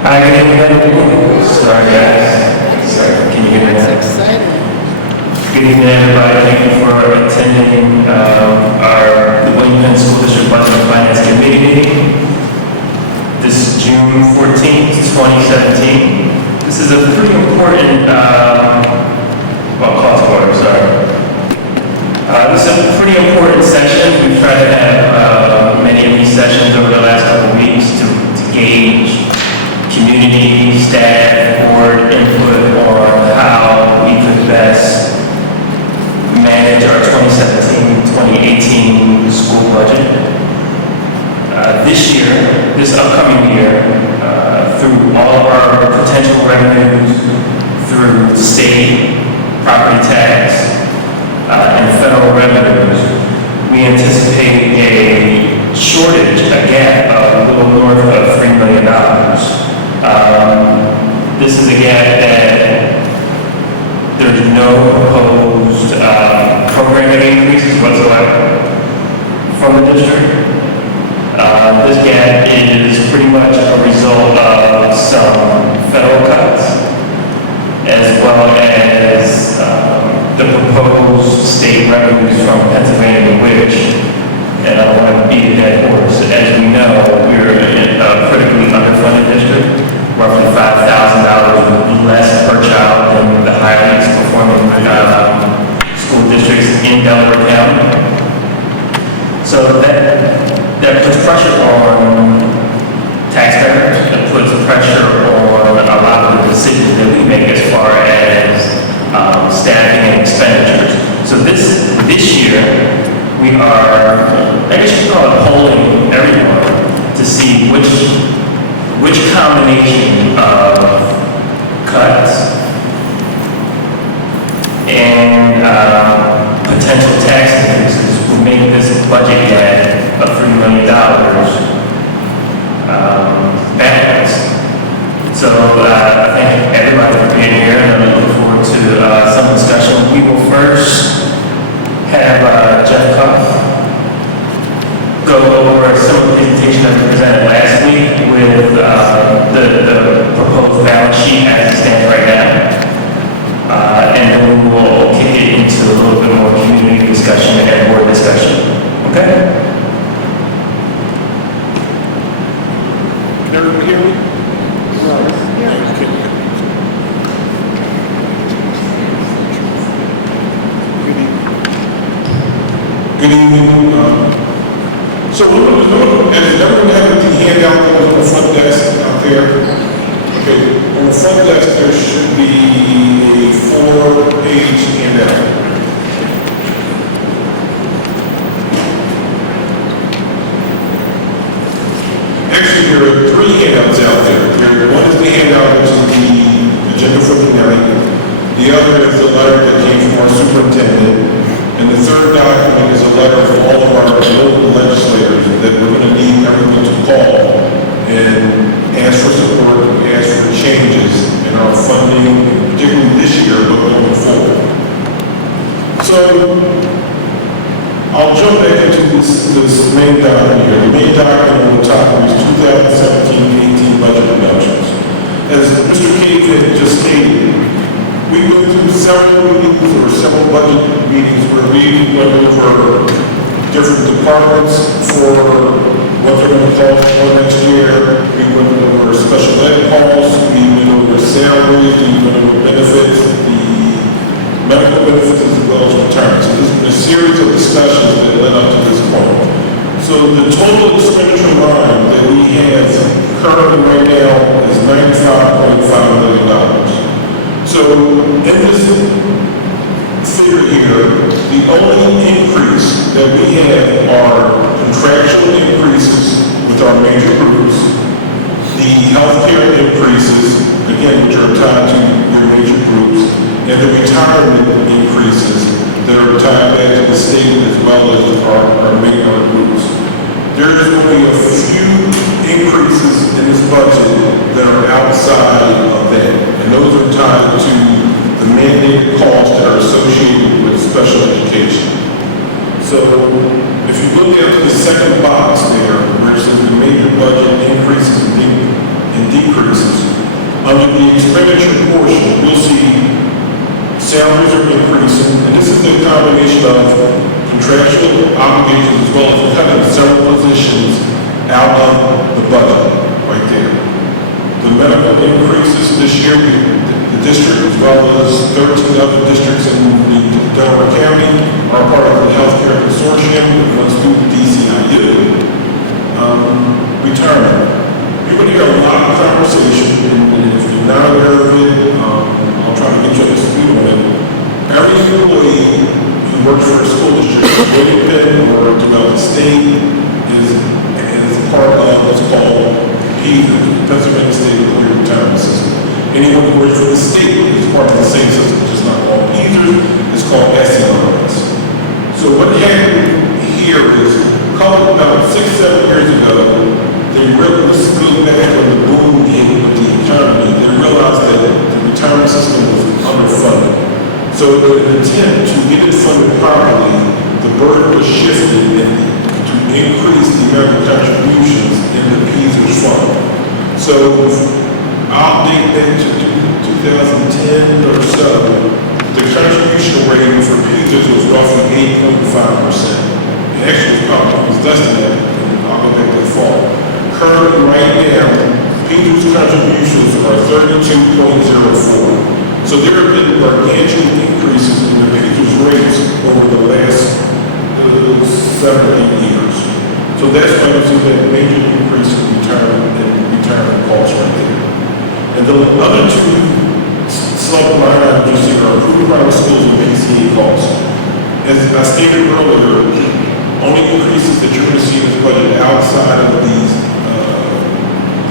Hi, good evening. Sorry, guys. Sorry, can you hear me now? Exciting. Good evening, everybody. Thank you for attending the Penn School District Budget and Finance Committee meeting. This is June 14th, 2017. This is a pretty important, call to order, sorry. This is a pretty important session. We've tried to have many of these sessions over the last couple of weeks to gauge community, staff, board input on how we could best manage our 2017-2018 school budget. This upcoming year, through all of our potential revenues, through state property tax, and federal revenues, we anticipate a shortage, a gap of a little north of $3 million. This is a gap that there's no proposed programming increases whatsoever from the district. This gap is pretty much a result of some federal cuts, as well as the proposed state revenues from Pennsylvania, which, and I don't want to beat a dead horse, as we know, we're a critically underfunded district, roughly $5,000 less per child than the highest performing school districts in Delaware County. So that puts pressure on taxpayers, it puts pressure on a lot of the decisions that we make as far as staffing and expenditures. So this year, we are, I guess you call it polling everyone to see which combination of cuts and potential tax increases will make this budget gap of $3 million balance. So I thank everybody for being here, and I look forward to some discussion. We will first have Jeff Cuff go over some of the presentation that we presented last week with the proposed balance sheet as it stands right now. And then we'll kick it into a little bit more community discussion and board discussion. Okay? Can everyone hear me? Good evening. So as everyone had the handout that was on the front desk out there, okay, on the front desk there should be a 4-page handout. Actually, there are 3 handouts out there. One is the handout which is the agenda for the night. The other is the letter that came from our superintendent. And the third document is a letter from all of our local legislators that we're going to need everyone to call and ask for support, ask for changes in our funding, particularly this year, but going forward. So I'll jump back into this main document here. The main document on the top is 2017-18 budget reductions. As Mr. Cave had just stated, we went through several meetings or several budget meetings where we went over different departments for what they're going to cost for next year. We went over special ed costs, we went over salaries, we went over benefits, the medical benefits as well as retirement. So there's been a series of discussions that led up to this point. So the total expenditure line that we have currently right now is $95.5 million. So in this figure here, the only increase that we have are contractual increases with our major groups, the healthcare increases, again, which are tied to your major groups, and the retirement increases that are tied back to the state as well as our major groups. There is only a few increases in this budget that are outside of that, and those are tied to the mandated costs that are associated with special education. So if you look at the second box there, where it says the major budget increases and decreases, Under the expenditure portion, you'll see salaries are increasing, and this is a combination of contractual obligations as well as cutting several positions out of the budget right there. The medical increases this year, the district as well as 13 other districts in the Delaware County are part of the healthcare consortium that runs through the DCIU. Retirement. You're going to hear a lot of conversation, and if you're not aware of it, I'll try to get you up to speed on it. Every employee who works for a school district, Penn or throughout the state, is part of what's called the Pennsylvania State Employee Retirement System. Anyone who works for the state is part of the same system, which is not called PEASER, it's called SERS. So what happened here is, about 6-7 years ago, they really stood back when the boom hit with the economy. They realized that the retirement system was underfunded. So in an attempt to get it funded properly, the burden was shifted to increase the amount of contributions in the PEASER fund. So I'll date back to 2010 or so, the contribution rate for PEASER was roughly 8.5%. Actually, it was less than that. I'll go back that far. Currently, right now, PEASER's contributions are 32.04. So there have been gargantuan increases in the PEASER's rates over the last 7 or 8 years. So that's why you see that major increase in retirement costs right there. And the other two sub-line items you see are approved private schools and PCA costs. As I stated earlier, only increases that you're going to see in this budget outside of these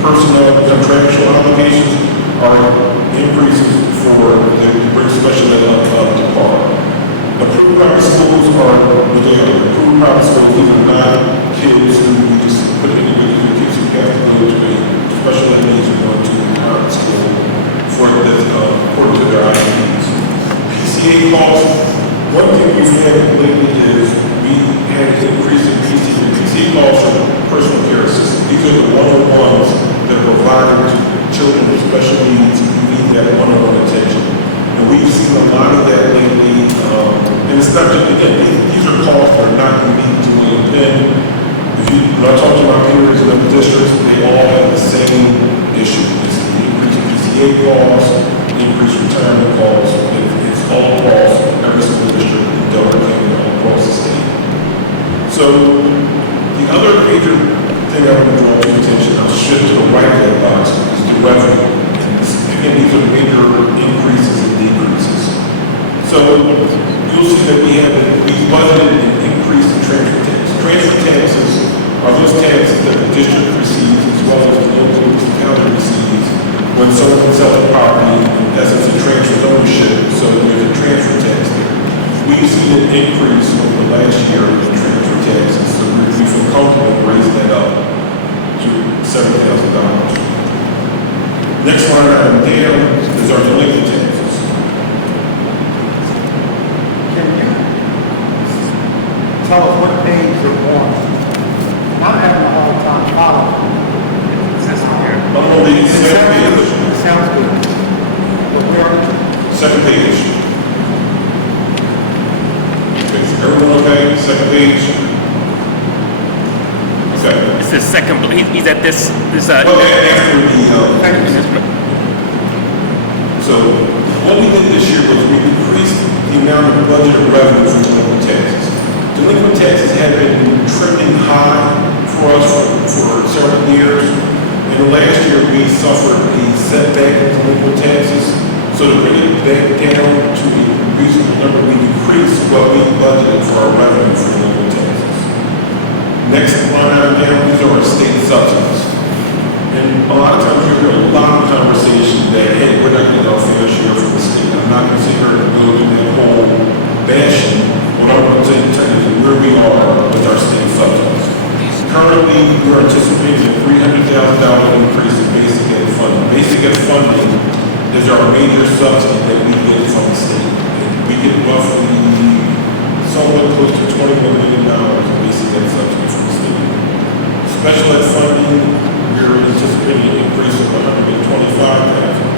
personnel contractual obligations are increases for the bring special ed up to par. Approved private schools are what they are. Approved private schools, these are not kids who we just put in the kids who have to go to a special ed needs or go to a private school for this according to their IEPs. PCA costs, one thing we've had lately is we had an increase in PCA costs for personal care assistants. These are the one-on-ones that are provided to children with special needs who need that one-on-one attention. And we've seen a lot of that lately. And it's not just, again, these are costs that are not unique to William Penn. When I talk to my peers in other districts, they all have the same issue. It's the increase in PCA costs, increased retirement costs. It's all across every single district in Delaware County, all across the state. So the other major thing I want to draw to your attention, I'll shift to the right of that box, is the revenue. Again, these are major increases and decreases. So you'll see that we've budgeted an increase in transfer tax. Transfer taxes are those taxes that the district receives as well as the local county receives when someone sells a property, in essence, it transfers ownership, so there's a transfer tax there. We've seen an increase over the last year in transfer taxes, so we feel comfortable raising that up to $7,000. Next line item down is our delinquent taxes. Can you tell us what page you're on? I'm having a hard time following. This one here. I'm on the second page. Sounds good. But where? Second page. Okay, is everyone okay? Second page. Okay. It's the second, he's at this, Well, after the, so what we did this year was we increased the amount of budgeted revenue for delinquent taxes. Delinquent taxes have been trending high for us for several years. And last year we suffered a setback in delinquent taxes. So to bring it back down to a reasonable number, we decreased what we budgeted for our revenue for delinquent taxes. Next line item down, these are our state subsidies. And a lot of times you hear a lot of conversation that, hey, we're not getting our fair share from the state. I'm not going to sit here and go through that whole bashing. What I want to tell you is where we are with our state subsidies. Currently, we're anticipating a $300,000 increase in basic ed funding. Basic ed funding is our major subsidy that we get from the state. And we get roughly somewhat close to $21 million in basic ed subsidy from the state. Special ed funding, we're anticipating an increase of $125,000.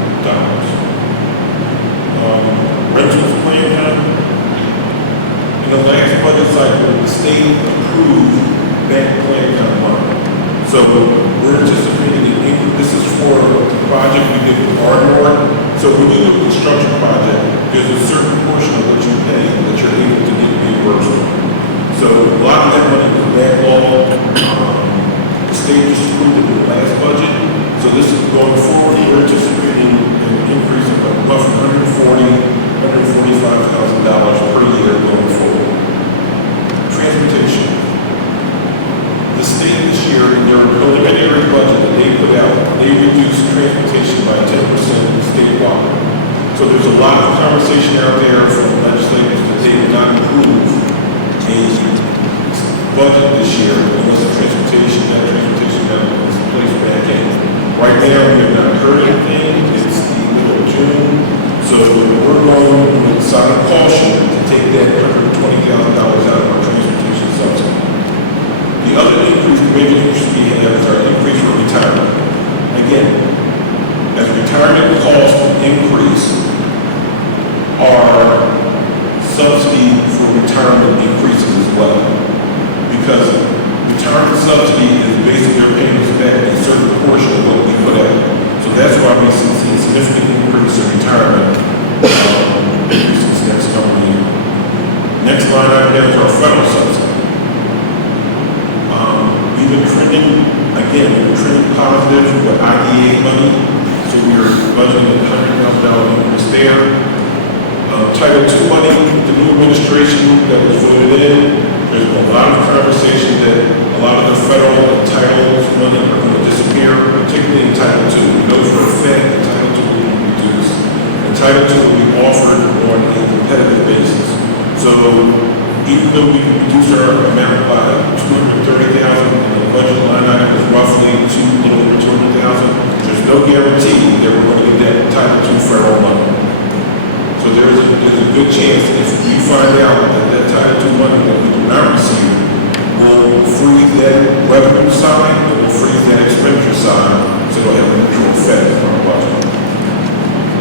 approved bank plan kind of money. So we're anticipating an increase. This is for the project we did with Ardmore. So when you do a construction project, there's a certain portion of what you pay that you're able to get reimbursed for. So a lot of that money was backlogged. The state just approved it in the last budget. So this is going forward. We're anticipating an increase of roughly $145,000 per year going forward. Transportation. The state this year, in their preliminary budget that they put out, they reduced transportation by 10% statewide. So there's a lot of conversation out there from legislators that they would not approve a budget this year unless the transportation got placed back in. Right now, we have not heard anything. It's the middle of June. So we're going with a side of caution to take that $120,000 out of our transportation subsidy. The other increase, the major increase we have is our increase for retirement. Again, as retirement costs increase, our subsidy for retirement increases as well. Because retirement subsidy is basically paying us back a certain portion of what we put out. So that's why we see a significant increase in retirement increases next coming year. Next line item there is our federal subsidy. We've been trending positive with IDA money, so we are budgeting $100,000 increase there. Title II money, the new administration that was voted in, there's been a lot of conversation that a lot of the federal entitlements money are going to disappear, particularly in Title II. We know for a fact that Title II will be reduced. And Title II will be offered on a competitive basis. So even though we can reduce our amount by $230,000 and the budget line item is roughly a little over $200,000, there's no guarantee that we're going to get that Title II federal money. So there's a good chance if we find out that Title II money that we do not receive will freeze that revenue side, it will freeze that expenditure side, so it'll have a neutral effect on our budget.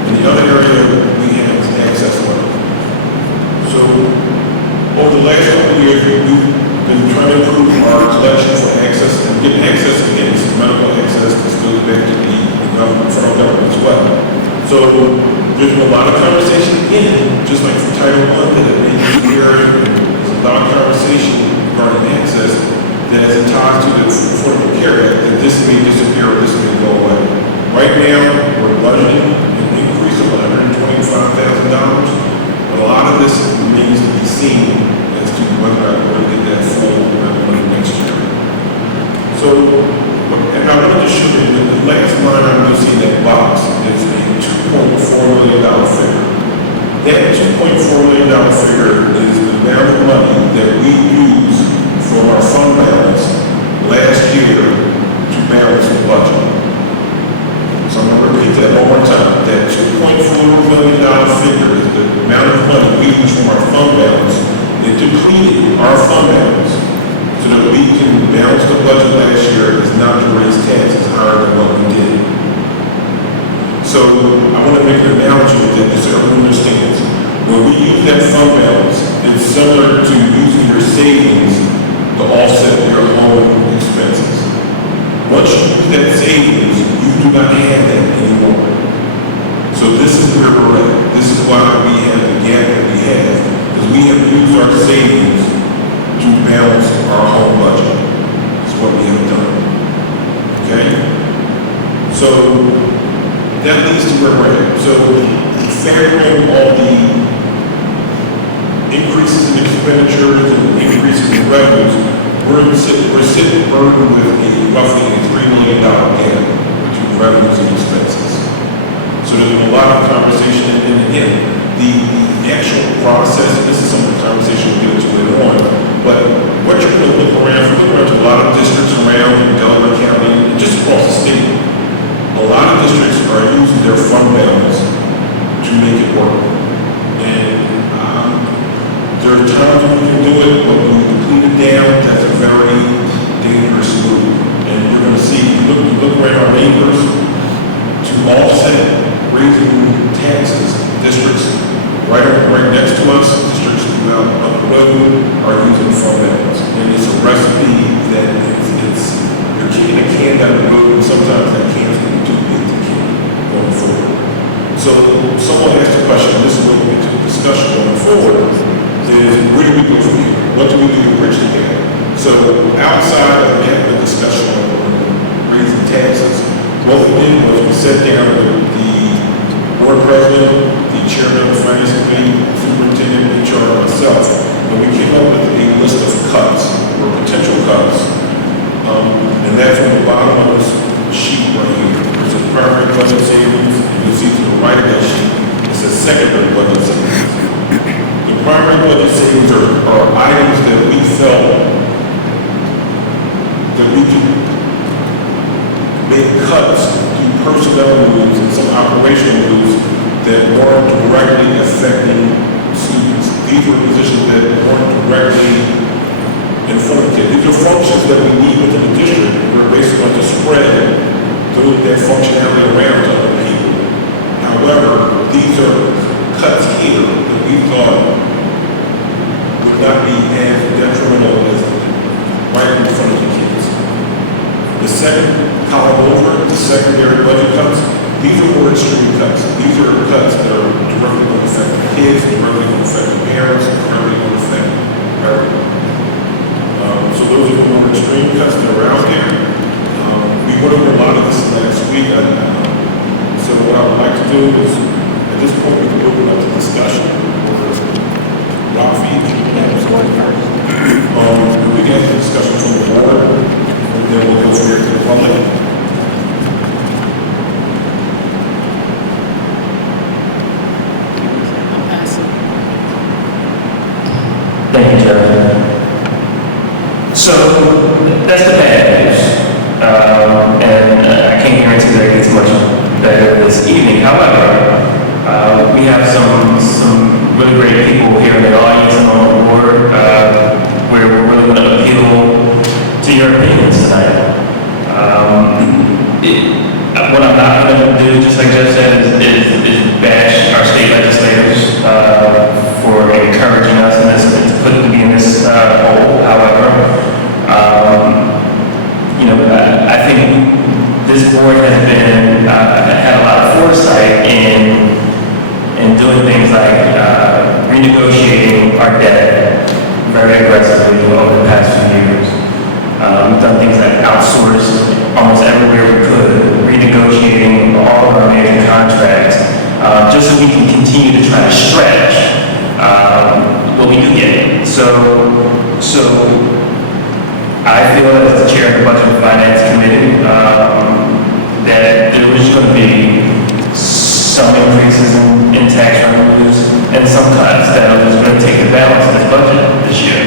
And the other area we have is access money. So over the last couple of years, we've been trying to improve our collection for access and getting access again. This is medical access. This goes back to the government, federal government as well. So there's been a lot of conversation again, just like for Title I that it may be here. There's a lot of conversation regarding access that is tied to the Affordable Care Act that this may disappear or this may go away. Right now, we're budgeting an increase of $125,000. But a lot of this remains to be seen as to whether or not we're going to get that full amount of money next year. So, and I wanted to show you that the last line I'm see in that box is a $2.4 million figure. That $2.4 million figure is the amount of money that we used from our fund balance last year to balance the budget. So I'm going to repeat that one more time. That $2.4 million figure is the amount of money we use from our fund balance. It depleted our fund balance so that we can balance the budget last year is not to raise taxes higher than what we did. So I want to make an analogy with that so everyone understands. When we use that fund balance, it's similar to using your savings to offset your home expenses. Once you use that savings, you do not have that anymore. So this is where we're at. This is why we have the gap that we have, because we have used our savings to balance our home budget. That's what we have done. Okay? So that leads to where we're at. So factoring all the increases in expenditures and increases in revenues, we're sitting burdened with roughly a $3 million gap between revenues and expenses. So there's been a lot of conversation, and again, the actual process, this is some of the conversation we'll get into later on, but what you're going to look around, if you look around to a lot of districts around in Delaware County, and just across the state, a lot of districts are using their fund balance to make it work. And there are times when we can do it, but when we deplete it down, that's a very dangerous move. And you're going to see, you look around our neighbors, to offset raising taxes, districts right next to us, districts up the road are using fund balance. And it's a recipe that you're kicking a can down the road, and sometimes that can's going to be too big to kick going forward. So someone asked the question, this is what we get to the discussion going forward, is where do we go from here? What do we do to bridge the gap? So outside of having a discussion on raising taxes, what we did was we sat down with the board president, the chairman of the finance committee, superintendent, HR, and myself, and we came up with a list of cuts or potential cuts. And that's on the bottom of this sheet right here. There's a primary budget savings, and you'll see to the right of that sheet, it says secondary budget savings. The primary budget savings are items that we felt that we could make cuts to personnel moves and some operational moves that weren't directly affecting students. These were positions that weren't directly informative. These are functions that we need within the district. We're basically going to spread that functionality around to other people. However, these are cuts here that we thought would not be as detrimental as right in front of the kids. The second column over, the secondary budget cuts, these are more extreme cuts. These are cuts that are directly going to affect the kids, directly going to affect the parents, directly going to affect everyone. So those are the more extreme cuts that are out there. We went over a lot of this last week. So what I would like to do is, at this point, we can open up the discussion. Rafi, we get the discussion from the board, and then we'll go straight to the public. Thank you, Jeff. So that's the bad news, and I can't guarantee that it gets much better this evening. However, we have some really great people here in the audience and on the board where we're really going to appeal to your opinions tonight. What I'm not going to do, just like Jeff said, is bash our state legislators for encouraging us in this, to be in this hole. However, I think this board has been had a lot of foresight in doing things like renegotiating our debt very aggressively over the past few years. We've done things like outsourced almost everywhere we could, renegotiating all of our major contracts, just so we can continue to try to stretch what we do get. So I feel as the chair of the Budget and Finance Committee that there was going to be some increases in tax revenues and some cuts that was going to take the balance of this budget this year.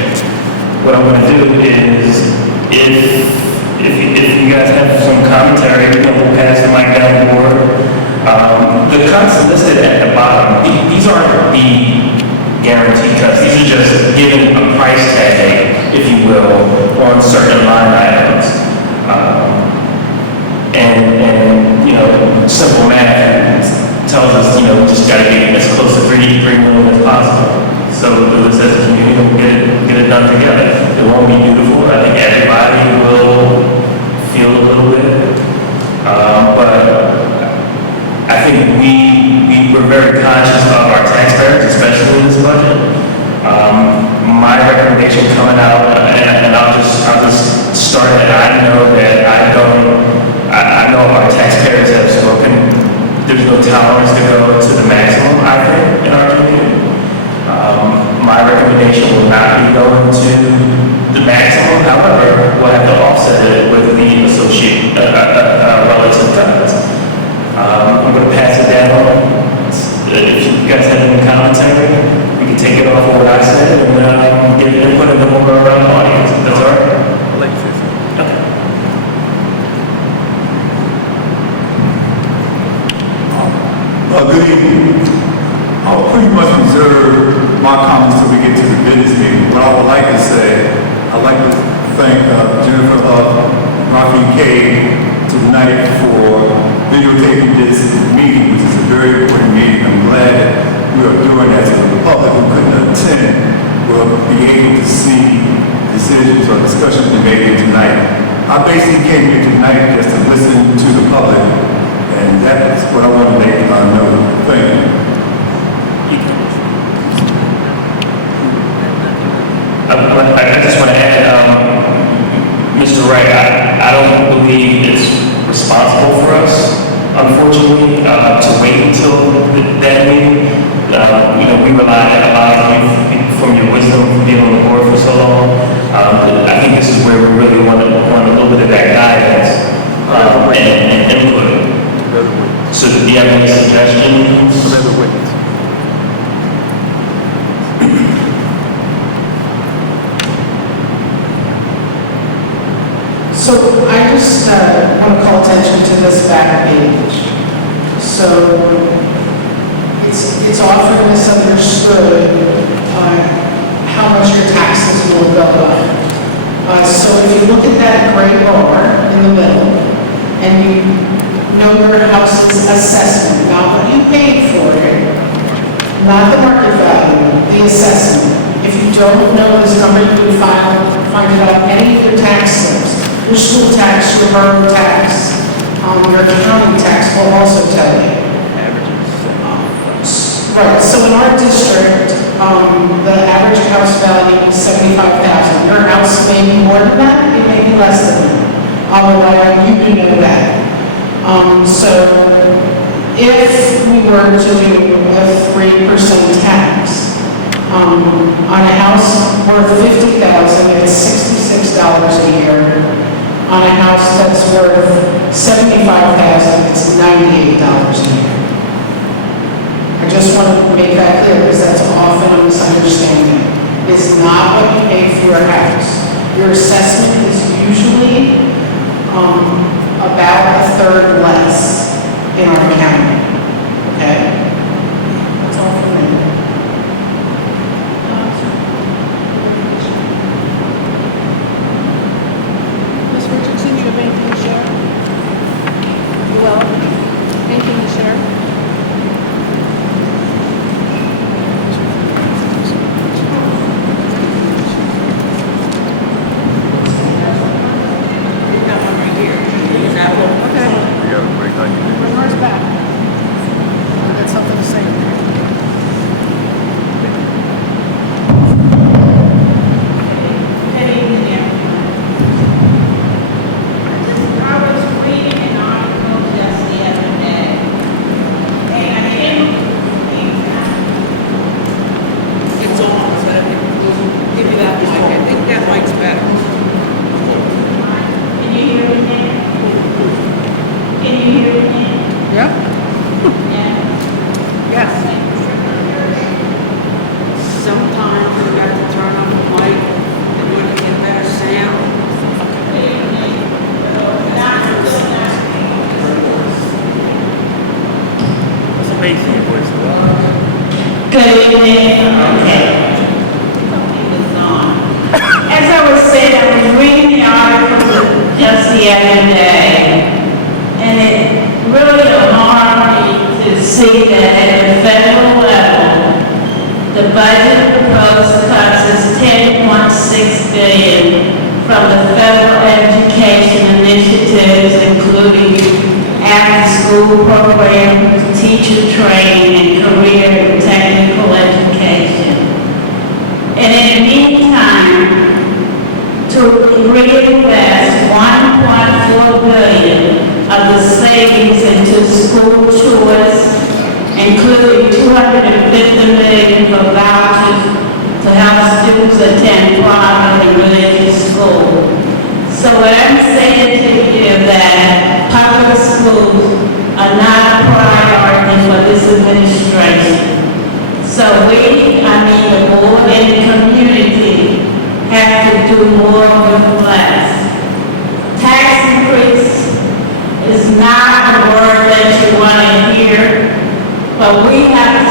What I'm going to do is, if you guys have some commentary, we'll pass the mic down the board. The cuts listed at the bottom, these aren't the guaranteed cuts. These are just giving a price tag, if you will, on certain line items. Simple math tells us, we just got to get as close to 3 million as possible. So as a community, we'll get it done together. It won't be beautiful. I think everybody will feel a little bit. But I think we were very conscious of our taxpayers, especially in this budget. My recommendation coming out, and I'll just start it. I know our taxpayers have spoken. There's no tolerance to go to the maximum, I think, in our community. My recommendation will not be going to the maximum. However, we'll have to offset it with the associated relative cuts. I'm going to pass it down. If you guys have any commentary, we can take it off of what I said and get input in the more audience. That's all right? Okay. Good evening. I'll pretty much reserve my comments till we get to the business meeting. What I would like to say, I'd like to thank Jennifer Rafi K tonight for videotaping this meeting, which is a very important meeting. I'm glad we are doing that to the public who couldn't attend will be able to see decisions or discussions we made here tonight. I basically came here tonight just to listen to the public, and that's what I want to make know. Thank you. I just want to add, Mr. Wright, I don't believe it's responsible for us, unfortunately, to wait until that meeting. We rely a lot on you from your wisdom from being on the board for so long. I think this is where we really want a little bit of that guidance and input. So do you have any suggestions? So I just want to call attention to this back page. So it's often misunderstood how much your taxes will go up. So if you look at that gray bar in the middle and you know your house's assessment, not what you paid for it, not the market value, the assessment. If you don't know this number, you can find it on any of your tax slips. Your school tax, your borough tax, your county tax will also tell you. Right, so in our district, the average house value is $75,000. Your house may be more than that, it may be less than that. Although you can know that. So if we were to do a 3% tax on a house worth $50,000, it's $66 a year. On a house that's worth $75,000, it's $98 a year. I just want to make that clear because that's often a misunderstanding. It's not what you pay for your house. Your assessment is usually about a third less in our county. Okay? That's all for me. Ms. Richardson, you have anything to share? You will? Anything to share? As I was saying, I was reading the article just the other day, and it really alarmed me to see that at the federal level, the budget proposed cuts is $10.6 billion from the federal education initiatives, including after-school programs, teacher training, and career and technical education. And in the meantime, to reinvest $1.4 billion of the savings into school choice, including $250 million for vouchers to help students attend private and religious school. So what I'm saying to you is that public schools are not a priority for this administration. So the board and the community have to do more with less. Tax increase is not a word that you want to hear, but we have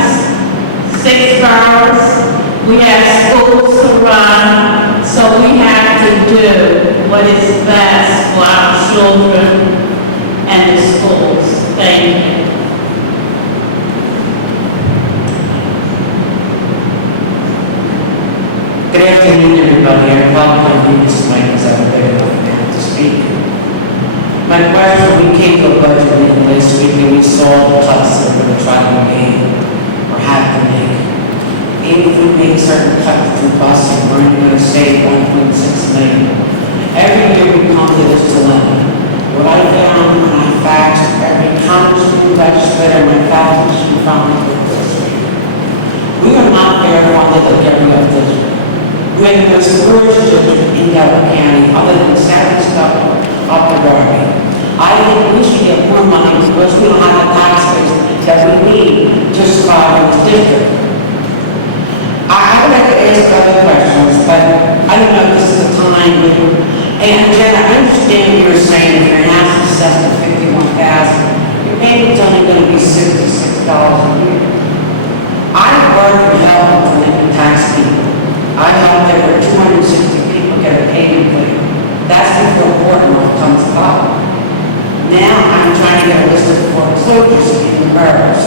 6 boroughs, we have schools to run, so we have to do what is best for our children and the schools. Thank you. everybody here, probably my needs might is ever big enough to speak. My question, we came to a budget meeting last week and we saw the cuts that we're going to try to make or have to make. Even if we make certain cuts through busing, we're only going to save 1.6 million. Every year we come to this dilemma. What I found when I faxed every congressman, legislator, my faculty, she found it this week. We are not fair funded like every other district. We have the most gorgeous district in Delaware County, other than South stuff up the Darby. I think we should get more money because we don't have the tax base that we need to survive in this district. I would like to ask other questions, but I don't know if this is the time when, and Jen, I understand what you were saying, if your house is assessed at $51,000, your payment's only going to be $66 a year. I work and help with the tax people. I helped over 260 people get a payment clear. That's before court law comes up. Now I'm trying to get a list of foreclosures in the boroughs.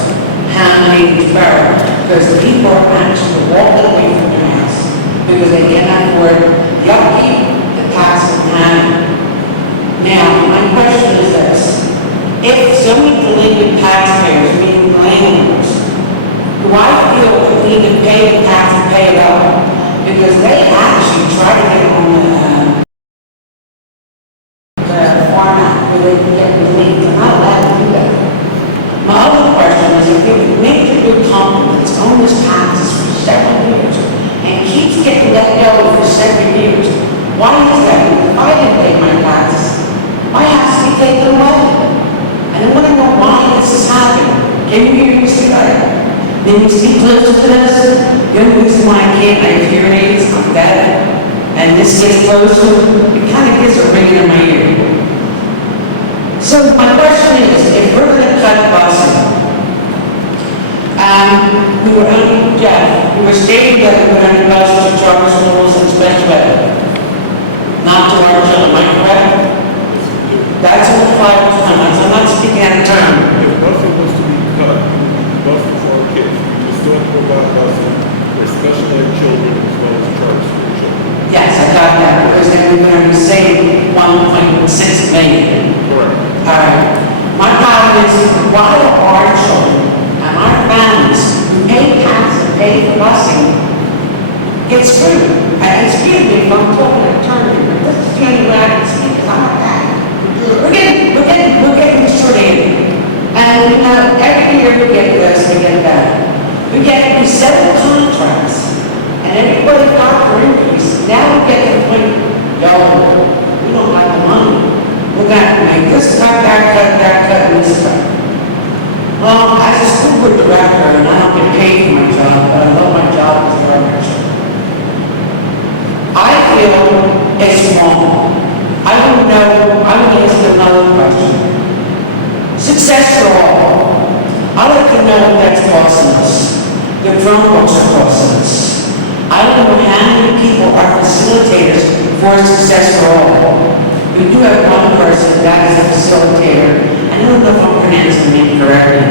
How many each borough? Because the people are actually walking away from their house because they cannot afford the upkeep, the tax, and having. Now, my question is this. If so many delinquent taxpayers, meaning landlords, do I feel that we need to pay the tax and pay it up? Because they actually try to get on the format where they can get relief. They're not allowed to do that. My other question is, if you make a good company that's owned this taxes for several years and keeps getting let go for 7 years, why is that? If I didn't pay my taxes, my house would be taken away. And I want to know why this is happening. Can you hear me say that? Then you speak closer to this. The only reason why I can't, I have hearing aids, I'm deaf, and this gets closer, it kind of gets a ringing in my ear. So my question is, if we're going to cut busing, we were only, Jeff, we were stating that we were going to bus to charter schools and special ed, not to our children, am I correct? That's what the 5%, I'm not speaking out of turn. If busing was to be cut, busing for our kids, we just don't provide busing for special ed children as well as charter school children. Yes, I got that, because then we're going to be saving 1.6 million. Correct. All right. My problem is, why are our children and our families who pay tax and pay for busing get screwed? And excuse me if I'm talking attorney, but this is the only way I can speak, because I'm not that. We're getting the short end. And you know, every year we get this, we get that. We get these several contracts, and everybody got their increase. Now we get to the point, yo, we don't like the money. We're going to make this cut, and this cut. Well, as a school board director, and I don't get paid for my job, but I love my job as a director. I feel it's wrong. I don't know, I would ask another question. Success for all. I'd like to know what that's costing us. The Chromebooks are costing us. I don't know how many people are facilitators for Success for All. We do have one person that is a facilitator. I don't know if I'm pronouncing the name correctly.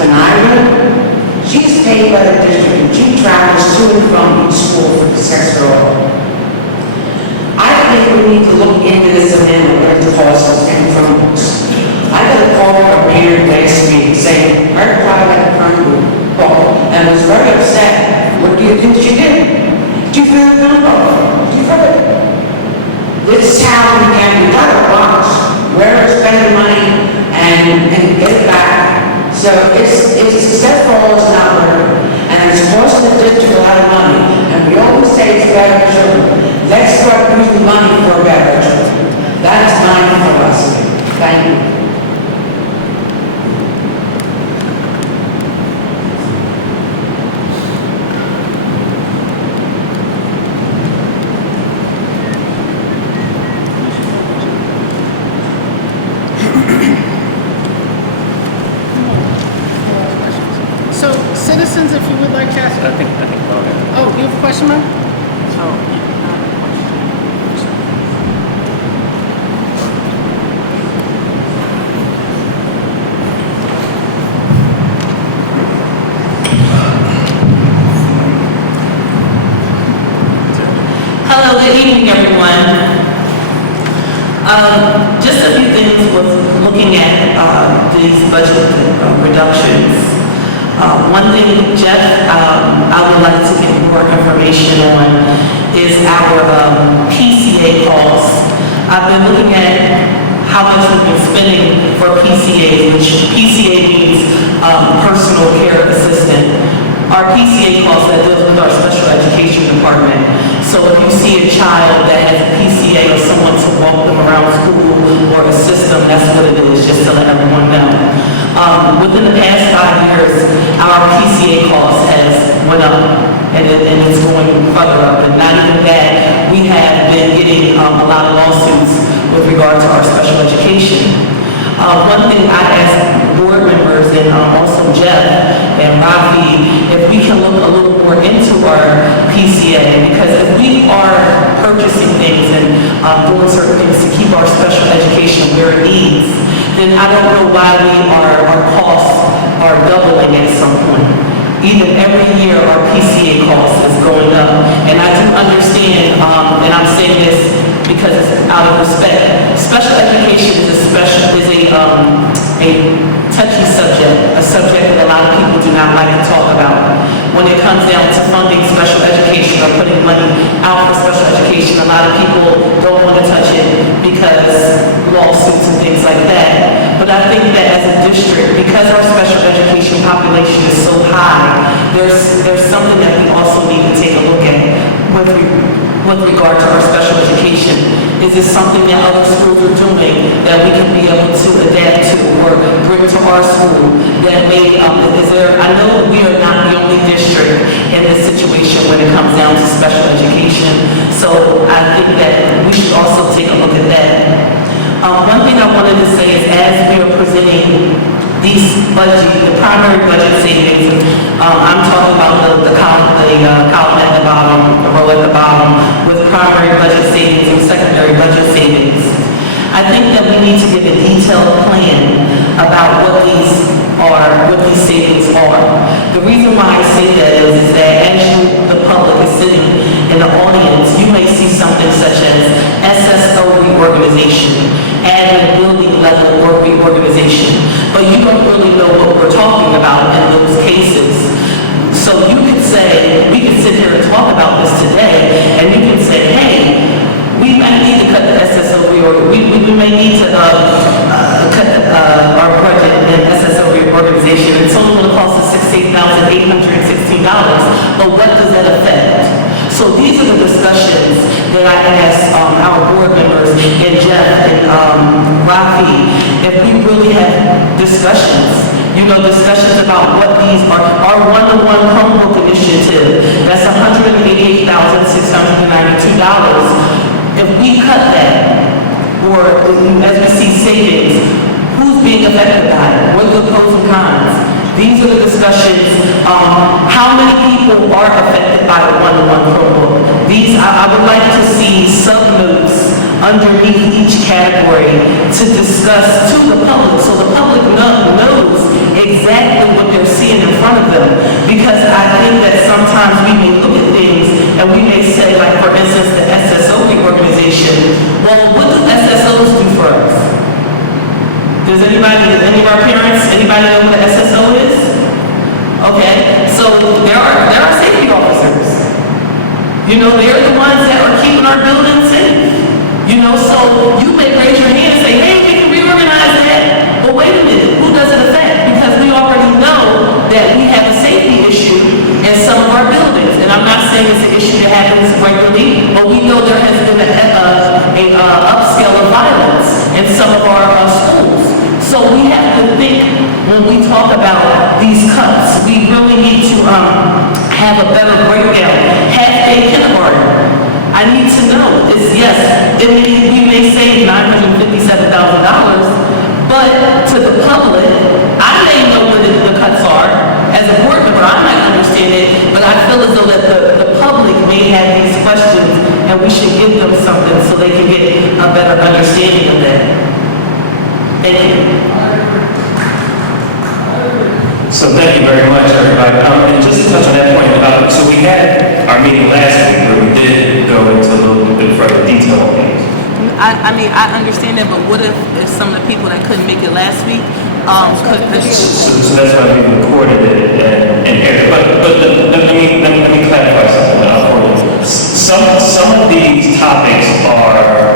Tanira, she's paid by the district and she travels to and from each school for Success for All. I think we need to look into this amendment where the cost is getting Chromebooks. I got a call from a parent last week saying her child had a Chromebook and was very upset. What do you think she did? She threw the Chromebook. She threw it. This is how we gotta watch where we're spending money and get it back. So it's successful, it's not working. And it's costing the district a lot of money. And we always say it's better for children. Let's start using money for better children. That is my philosophy. Thank you. So, citizens, if you would like to ask. I think, Oh, you have a question, ma'am? Hello, Just a few things with looking at these budget reductions. One thing, Jeff, I would like to get more information on is our PCA costs. I've been looking at how much we've been spending for PCA, which PCA means personal care assistant. Our PCA costs that deals with our special education department. So if you see a child that has a PCA or someone to walk them around school or assist them, that's what it is, just to let everyone know. Within the past 5 years, our PCA cost has went up, and it's going further up. And not even that, we have been getting a lot of lawsuits with regard to our special education. One thing I asked board members and also Jeff and Rafi, if we can look a little more into our PCA, because if we are purchasing things and doing certain things to keep our special education where it needs, then I don't know why our costs are doubling at some point. Even every year, our PCA cost is going up. And I do understand, and I'm saying this because it's out of respect, special education is a touchy subject, a subject that a lot of people do not like to talk about. When it comes down to funding special education or putting money out for special education, a lot of people don't want to touch it because lawsuits and things like that. But I think that as a district, because our special education population is so high, there's something that we also need to take a look at with regard to our special education. Is this something that other schools are doing that we can be able to adapt to or bring to our school that may, I know we are not the only district in this situation when it comes down to special education. So I think that we should also take a look at that. One thing I wanted to say is as we are presenting these the primary budget savings, I'm talking about the column at the bottom, the row at the bottom, with primary budget savings and secondary budget savings. I think that we need to give a detailed plan about what these savings are. The reason why I say that is that as the public is sitting in the audience, you may see something such as SSO reorganization, add building level or reorganization, but you don't really know what we're talking about in those cases. So you could say, we could sit here and talk about this today, and you can say, hey, we might need to cut the SSO we may need to cut our budget in SSO reorganization. It's only going to cost us $68,816, but what does that affect? So these are the discussions that I asked our board members and Jeff and Rafi, if we really have discussions about what these are. Our one-to-one Chromebook initiative, that's $188,692. If we cut that, or as we see savings, who's being affected by it? What are the pros and cons? These are the discussions. How many people are affected by the one-to-one Chromebook? I would like to see sub-notes underneath each category to discuss to the public, so the public knows exactly what they're seeing in front of them. Because I think that sometimes we may look at things and we may say, like for instance, the SSO reorganization. Well, what do SSOs do for us? Does any of our parents, anybody know what an SSO is? Okay, so there are safety officers. They're the ones that are keeping our buildings safe. So you may raise your hand and say, hey, we can reorganize that. But wait a minute, who does it affect? Because we already know that we have a safety issue in some of our buildings. And I'm not saying it's an issue that happens regularly, but we know there has been an upscale of violence in some of our schools. So we have to think when we talk about these cuts, we really need to have a better breakdown. Half-day kindergarten. I need to know. We may save $957,000, but to the public, I may know what the cuts are. As a board member, I might understand it, but I feel as though that the public may have these questions, and we should give them something so they can get a better understanding of that. Thank you. So thank you very much, everybody. And just to touch on that point, so we had our meeting last week where we did go into a little bit further detail on things. I mean, I understand that, but what if some of the people that couldn't make it last week, So that's why we recorded it and aired it. But let me clarify something for you. Some of these topics are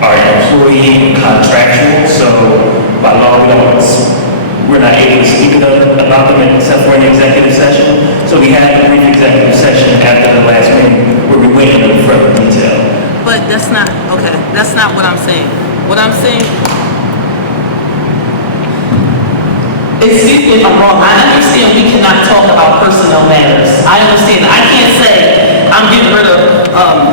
employee contractual, so by law, we're not able to speak about them except for an executive session. So we had a brief executive session after the last meeting where we went into further detail. but that's not, okay, that's not what I'm saying. What I'm saying, excuse me if I'm wrong, I understand we cannot talk about personnel matters. I understand, I can't say I'm getting rid of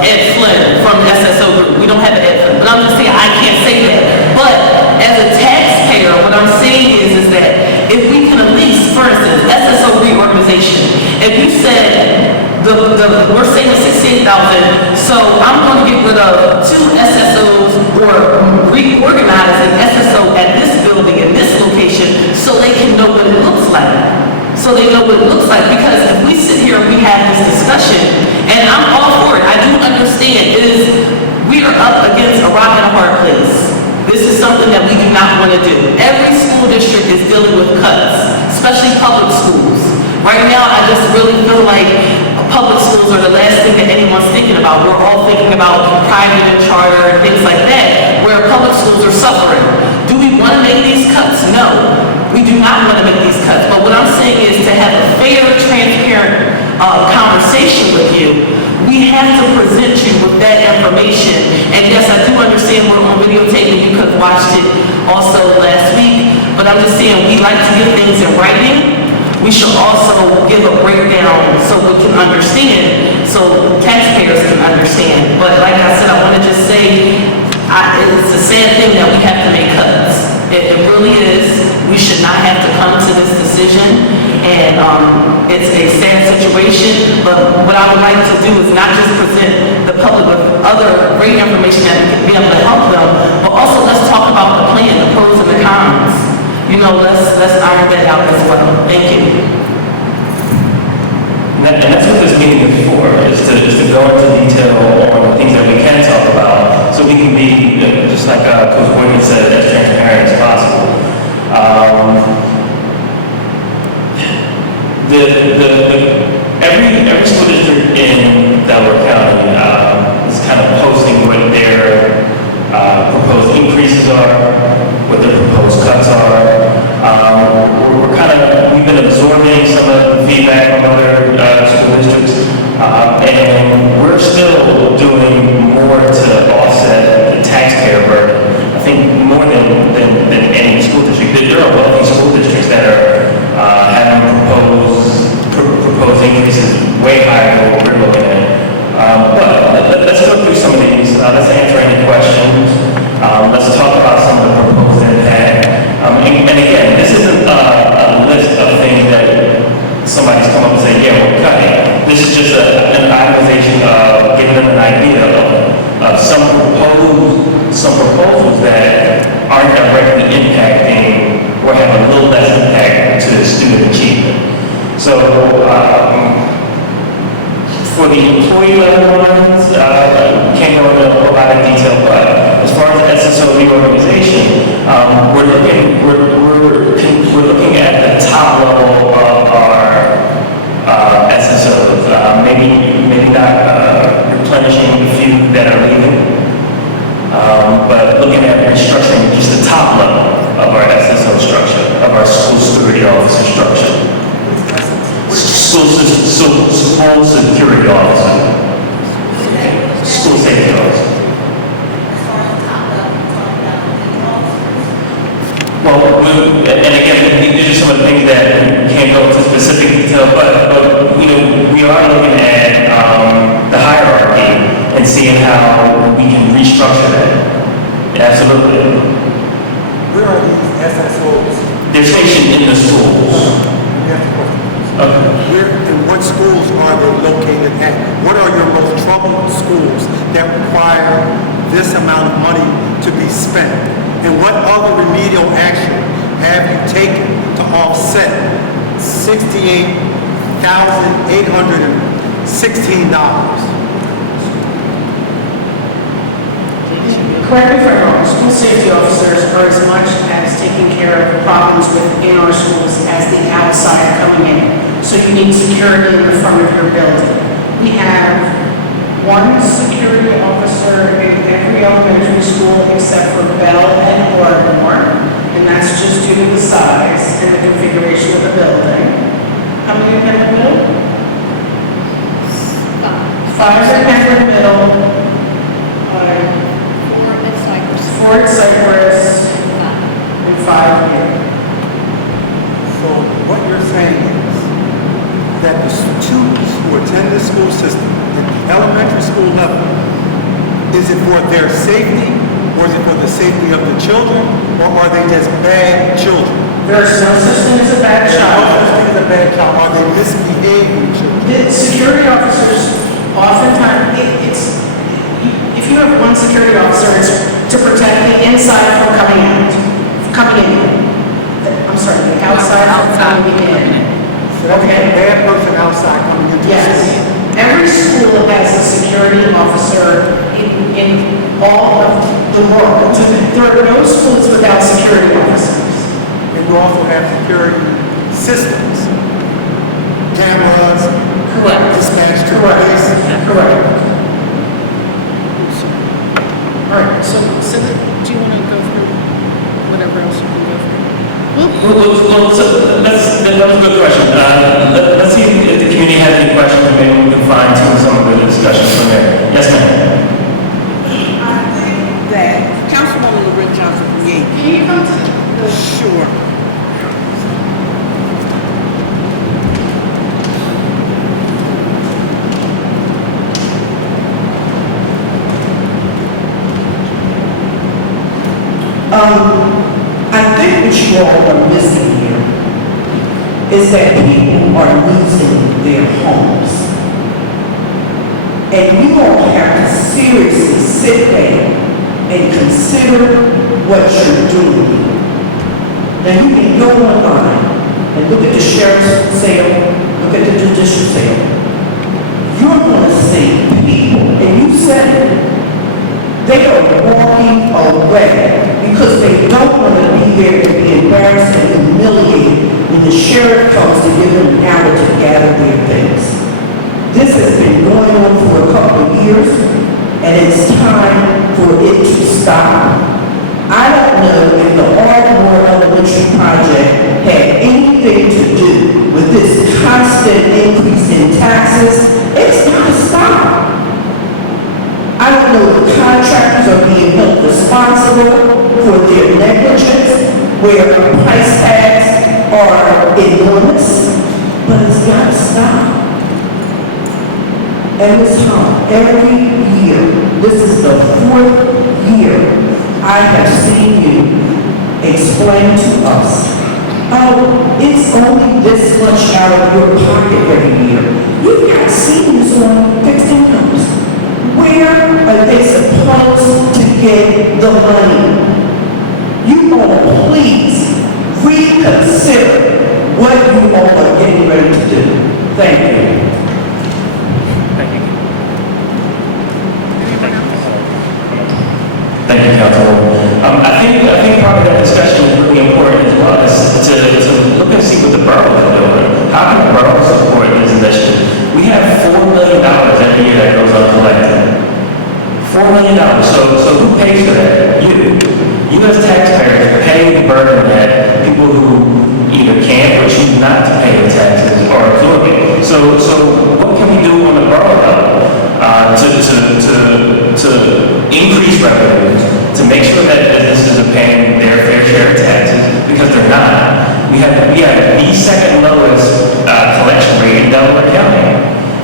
Ed Flynn from the SSO group. We don't have an Ed Flynn, but I'm just saying I can't say that. But as a taxpayer, what I'm saying is that if we can at least, for instance, SSO reorganization, if you said we're saving 68,000, so I'm going to get rid of 2 SSOs or reorganize an SSO at this building, in this location, so they can know what it looks like. So they know what it looks like, because if we sit here and we have this discussion, and I'm all for it, I do understand, we are up against a rock and a hard place. This is something that we do not want to do. Every school district is dealing with cuts, especially public schools. Right now, I just really feel like public schools are the last thing that anyone's thinking about. We're all thinking about private and charter and things like that, where public schools are suffering. Do we want to make these cuts? No. We do not want to make these cuts. But what I'm saying is to have a fair, transparent conversation with you, we have to present you with that information. And yes, I do understand we're on videotape and you could have watched it also last week, but I'm just saying we like to give things in writing. We should also give a breakdown so we can understand, so taxpayers can understand. But like I said, I want to just say, it's a sad thing that we have to make cuts. It really is. We should not have to come to this decision, and it's a sad situation, but what I would like to do is not just present the public with other great information that we can be able to help them, but also let's talk about the plan, the pros and the cons. You know, let's iron that out as well. Thank you. And that's what this meeting is for, is to go into detail on things that we can talk about, so we can be, just like Coach Boyd said, as transparent as possible. Every school district in Delaware County is kind of posting what their proposed increases are, what their proposed cuts are. We've been absorbing some of the feedback from other school districts, and we're still doing more to offset the taxpayer burden. I think more than any school district. There are wealthy school districts that are having proposed increases way higher than what we're looking at. But let's go through some of these. Let's answer any questions. Let's talk about some of the proposed impact. And again, this isn't a list of things that somebody's come up and say, yeah, we're cutting. This is just an itemization of giving them an idea of some proposals that aren't directly impacting or have a little less impact to student achievement. So, for the employee level ones, can't go into a lot of detail, but as far as SSO reorganization, we're looking at the top level of our SSOs. Maybe not replenishing the few that are leaving, but looking at restructuring just the top level of our SSO structure, of our school security officer structure. School security officer. School safety officer. Well, and again, these are some of the things that can't go into specific detail, but we are looking at the hierarchy and seeing how we can restructure that. Absolutely. Where are these SSOs? They're stationed in the schools. Okay. Where and what schools are they located at? What are your most troubled schools that require this amount of money to be spent? And what other remedial action have you taken to offset $68,816? correct me if I'm wrong, school safety officers are as much as taking care of problems within our schools as the outside coming in. So you need security in the front of your building. We have one security officer in every elementary school except for Bell and Ardmore, and that's just due to the size and the configuration of the building. How many in Penn Middle? 5 in Penn Middle, 4 at Cypress, and 5 here. So what you're saying is that the students who attend the school system at the elementary school level, is it for their safety, or is it for the safety of the children, or are they just bad children? There is no such thing as a bad There's no child. such thing as a bad child. Are they misbehaving children? The security officers, oftentimes, if you have one security officer, it's to protect the inside from coming out, coming in. I'm sorry, the outside from coming in. So that's a bad person outside coming into the Yes. school. Every school has a security officer in all of the world. There are no schools without security officers. And you also have security systems, cameras, Correct. dispatch to Correct. police. Correct. All right, so Do you want to go through whatever else you can go through? Well, so that was a good question. Let's see if the community has any questions, and maybe we can fine tune some of the discussion from there. Yes, ma'am. I think that Councilwoman Loretta Johnson from Yankee. can you come to the Sure. I think what you all are missing here is that people are losing their homes. And you all have to seriously sit down and consider what you're doing. Now you can go online and look at the sheriff's sale, look at the judicial sale. You're going to see people, and you said it, they are walking away because they don't want to be there and be embarrassed and humiliated when the sheriff comes to give them an hour to gather their things. This has been going on for a couple of years, and it's time for it to stop. I don't know if the Ardmore Elementary project had anything to do with this constant increase in taxes. It's got to stop. I don't know if contractors are being held responsible for their negligence, where price tags are enormous, but it's got to stop. And Ms. Hunt, every year, this is the 4th year I have seen you explain to us, oh, it's only this much out of your pocket every year. You've got seniors on fixed incomes. Where are they supposed to get the money? You all please reconsider what you all are getting ready to do. Thank you. Thank you. Thank you, Councilwoman. I think part of that discussion is really important as well, is to look and see what the borough is doing. How can the borough support this initiative? We have $4 million every year that goes uncollected. $4 million. So who pays for that? You as taxpayers pay the burden that people who either can't or choose not to pay the taxes are absorbing. So what can we do on the borough level to increase revenues, to make sure that businesses are paying their fair share of taxes, because they're not. We have the second lowest collection rate in Delaware County.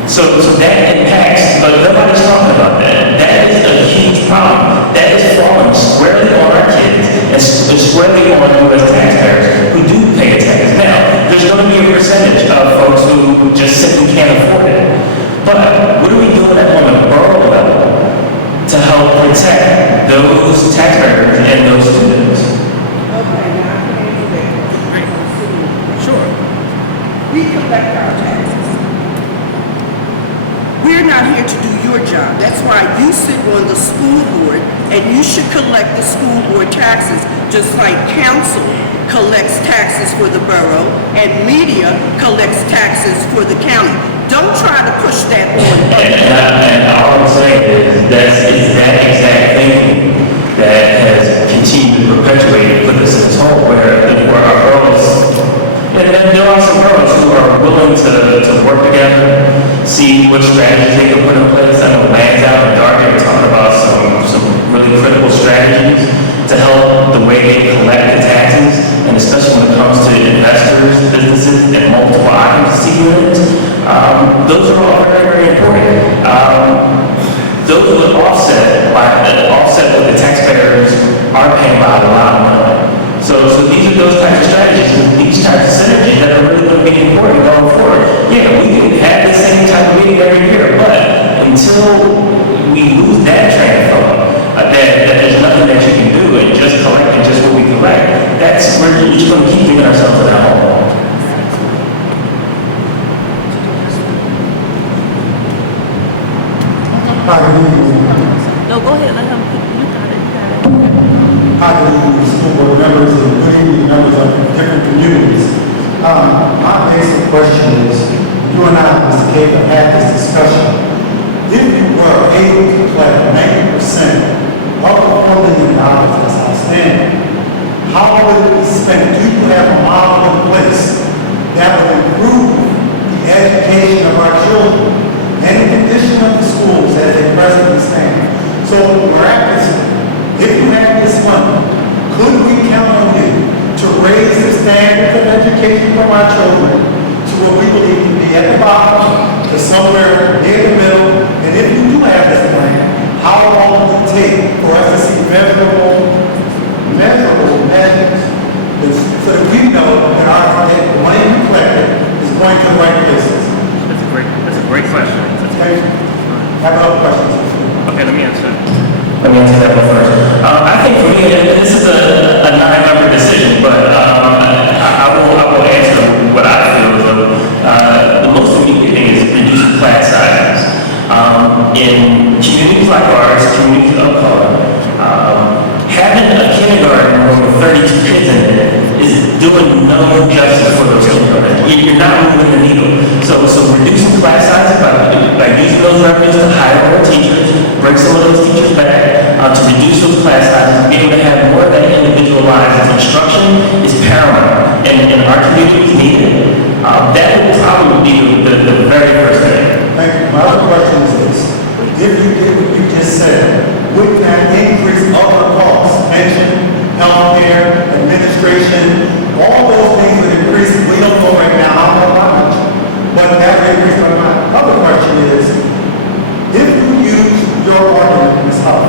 So that impacts, but nobody's talking about that. That is a huge problem. That is falling squarely on our kids and squarely on U.S. taxpayers who do pay taxes. Now, there's going to be a percentage of folks who just simply can't afford it. But what are we doing on the borough level to help protect those taxpayers and those students? Okay, now I can answer that. Sure. We collect our taxes. We're not here to do your job. That's why you sit on the school board and you should collect the school board taxes, just like council collects taxes for the borough and media collects taxes for the county. Don't try to push that on And all I'm saying is that exact thinking that has continued to perpetuate and put us in this hole where our boroughs, and then there are some boroughs who are willing to work together, see what strategies they can put in place. I know Land's out and Darby are talking about some really critical strategies to help the way they collect the taxes, and especially when it comes to investors, businesses, and multiple occupancy units. Those are all very, very important. Those would offset what the taxpayers are paying by a lot of money. So these are those types of strategies, and these types of synergies that are really going to be important going forward. Yeah, we can have the same type of meeting every year, but until we lose that train of thought, that there's nothing that you can do and just collecting just what we collect, we're just going to keep digging ourselves in that hole. Hi, good evening. No, go ahead, let him, you got it. Hi, good evening, school board members, and good evening, members of different communities. My basic question is, you and I, Mr. Cave, have had this discussion. If you were able to collect 90% of the $4 million that's outstanding, how would it be spent? Do you have a model in place that would improve the education of our children and the condition of the schools as they presently stand? So miraculously, if you have this money, could we count on you to raise the standard of education for our children to what we believe to be at the bottom, to somewhere near the middle? And if you do have this plan, how long will it take for us to see measurable measures so that we know that the money we collected is going to the right places? That's a great question. Okay. I have other questions. Okay, let me answer that one first. I think for me, this is a nine-member decision, but I will answer what I feel is the most immediate thing is reducing class sizes. In communities like ours, communities of color, having a kindergarten room with 32 kids in it is doing no justice for those children. You're not moving the needle. So reducing class sizes by using those revenues to hire more teachers, bring some of those teachers back, to reduce those class sizes, be able to have more of that individualized instruction is paramount, and our communities need it. That would probably be the very first thing. Thank you. My other question is this. If you did what you just said, would that increase other costs? Pension, healthcare, administration, all those things would increase. We don't know right now how much, but that would increase. My other question is, if you use your argument, Ms. Huff,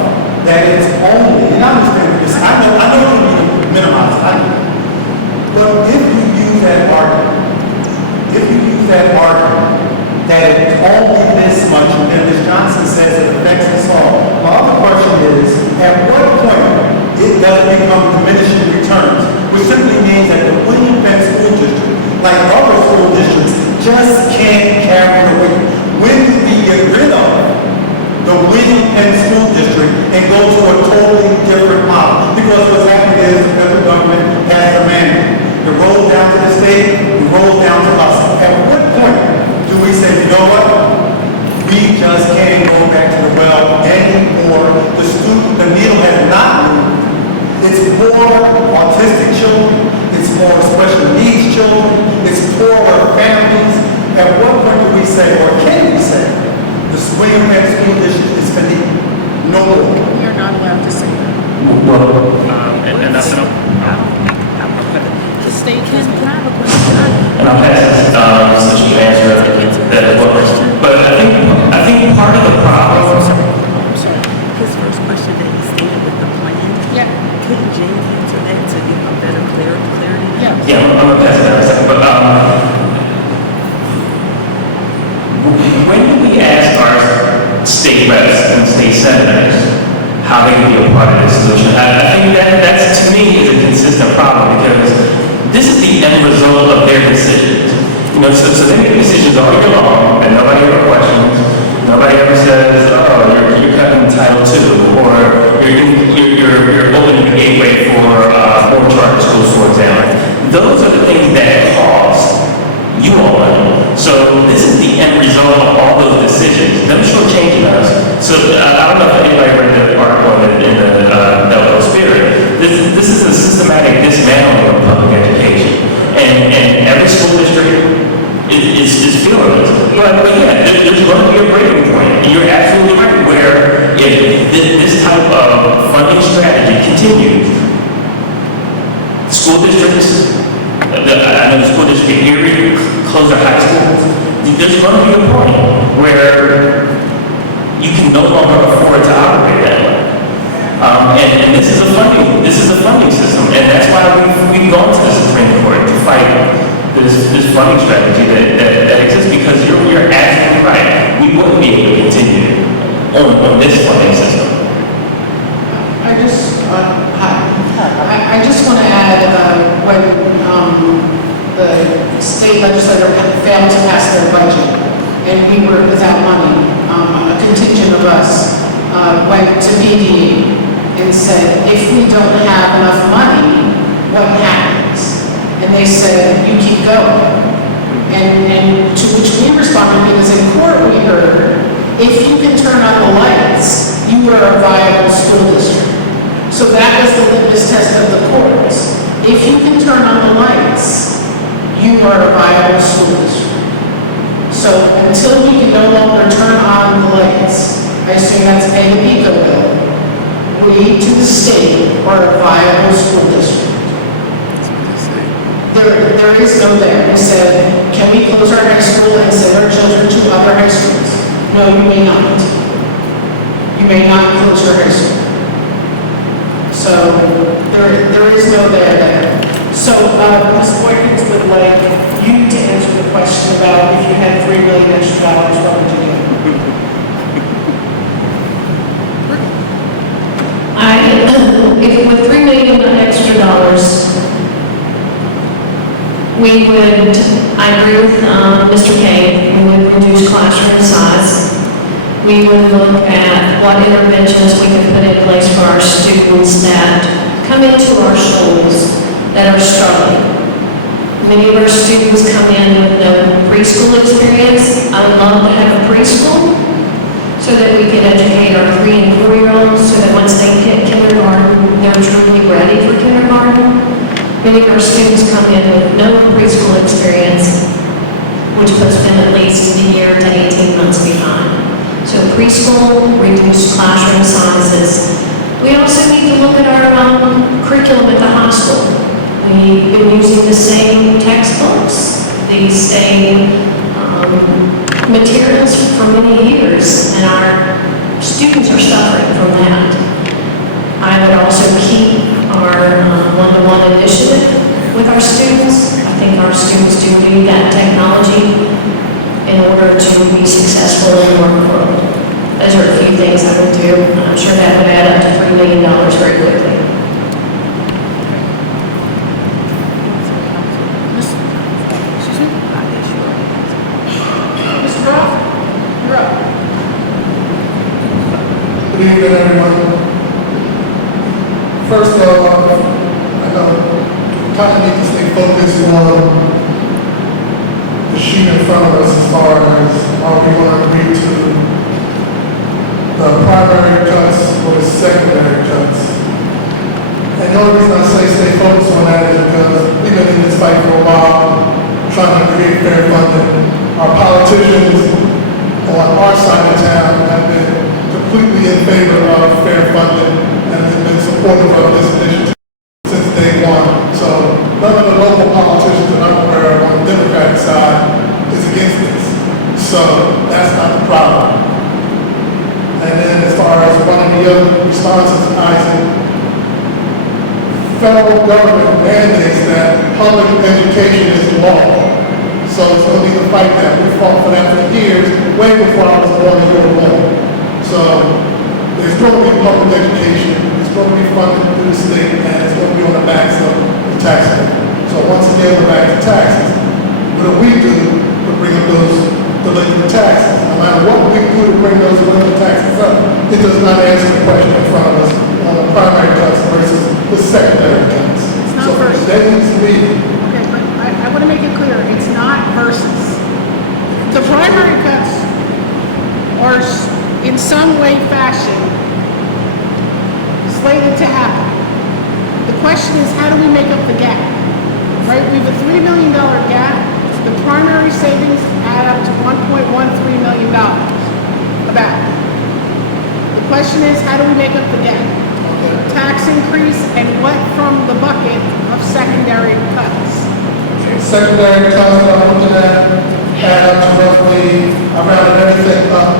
that it's only, and I understand this, I know you need to minimize it, but if you use that argument, that it's only this much, and then Ms. Johnson says it affects us all. My other question is, at what point it doesn't become diminishing returns, which simply means that the William Penn School District, like other school districts, just can't carry the weight. When do we get rid of the William Penn School District and go to a totally different model? Because what's happening is the federal government has a mandate. It rolls down to the state, it rolls down to us. At what point do we say, you know what? We just can't go back to the well anymore. The needle has not moved. It's more autistic children. It's more special needs children. It's poorer families. At what point do we say, or can we say, the William Penn School District is finito? No more. You're not allowed to say that. Well, and that's enough. The state can have a question. And I'll pass such an answer that as well. But I think part of the problem. I'm sorry. His first question that he stated with the plan. Yeah. Couldn't Jane answer that to give a better clarity? Yeah. Yeah, I'm gonna pass it out in a second. But when we ask our state reps and state senators how they can be a part of this solution, I think that's to me is a consistent problem, because this is the end result of their decisions. You know, so they make decisions all year long that nobody ever questions. Nobody ever says, oh, you're cutting Title II, or you're school districts, I know the school district in Erie closed their high schools. There's going to be a point where you can no longer afford to operate that way. And this is a funding system, and that's why we've gone to the Supreme Court to fight this funding strategy that exists, because you're absolutely right. We wouldn't be able to continue on this funding system. I just want to add, when the state legislature failed to pass their budget and we were without money, a contingent of us went to BD and said, if we don't have enough money, what happens? And they said, you keep going. And to which we responded, because in court we heard, if you can turn on the lights, you are a viable school district. So that was the litmus test of the courts. If you can turn on the lights, you are a viable school district. So until we can no longer turn on the lights, I assume that's pay the PICO bill, we to the state are a viable school district. There is no there. We said, can we close our high school and send our children to other high schools? No, you may not. You may not close your high school. So there is no there. So Ms. Boykins would like you to answer the question about if you had $3 million extra, what would you do? If with $3 million extra dollars, we would, I agree with Mr. Kay, we would reduce classroom size. We would look at what interventions we can put in place for our students that come into our schools that are struggling. Many of our students come in with no preschool experience. I would love to have a preschool so that we can educate our 3 and 4-year-olds so that once they hit kindergarten, they're truly ready for kindergarten. Many of our students come in with no preschool experience, which puts them at least a year to 18 months behind. So preschool, reduced classroom sizes. We also need to look at our curriculum at the high school. We've been using the same textbooks, the same materials for many years, and our students are suffering from that. I would also keep our one-to-one initiative with our students. I think our students do need that technology in order to be successful in the work world. Those are a few things I would do. I'm sure that would add up to $3 million very quickly. Mr. Roth, you're up. Good evening, everyone. First of all, I know we kind of need to stay focused on the sheet in front of us as far as are we going to agree to the primary cuts or the secondary cuts. And the only reason I say stay focused on that is because we've been in this fight for a while, trying to create fair funding. Our politicians on our side of town have been completely in favor of fair funding and have been supportive of this initiative since day one. So none of the local politicians that I'm aware of on the Democratic side is against this. So that's not the problem. And then as far as one of the other responses, Isaac, federal government mandates that public education is law. So it's going to be the fight that we fought for that for years, way before I was born and you were born. So there's going to be public education, it's going to be funded through the state, and it's going to be on the backs of the taxpayer. So once again, we're back to taxes. What do we do to bring up those delinquent taxes? No matter what we do to bring those delinquent taxes up, it does not answer the question in front of us on the primary cuts versus the secondary cuts. So for today's meeting, Okay, but I want to make it clear, it's not versus. The primary cuts are in some way, fashion, slated to happen. The question is, how do we make up the gap? Right, we have a $3 million gap. The primary savings add up to $1.13 million, about. The question is, how do we make up the gap? Tax increase and what from the bucket of secondary cuts? Secondary cuts that I'm looking at add up to roughly, I rounded everything up,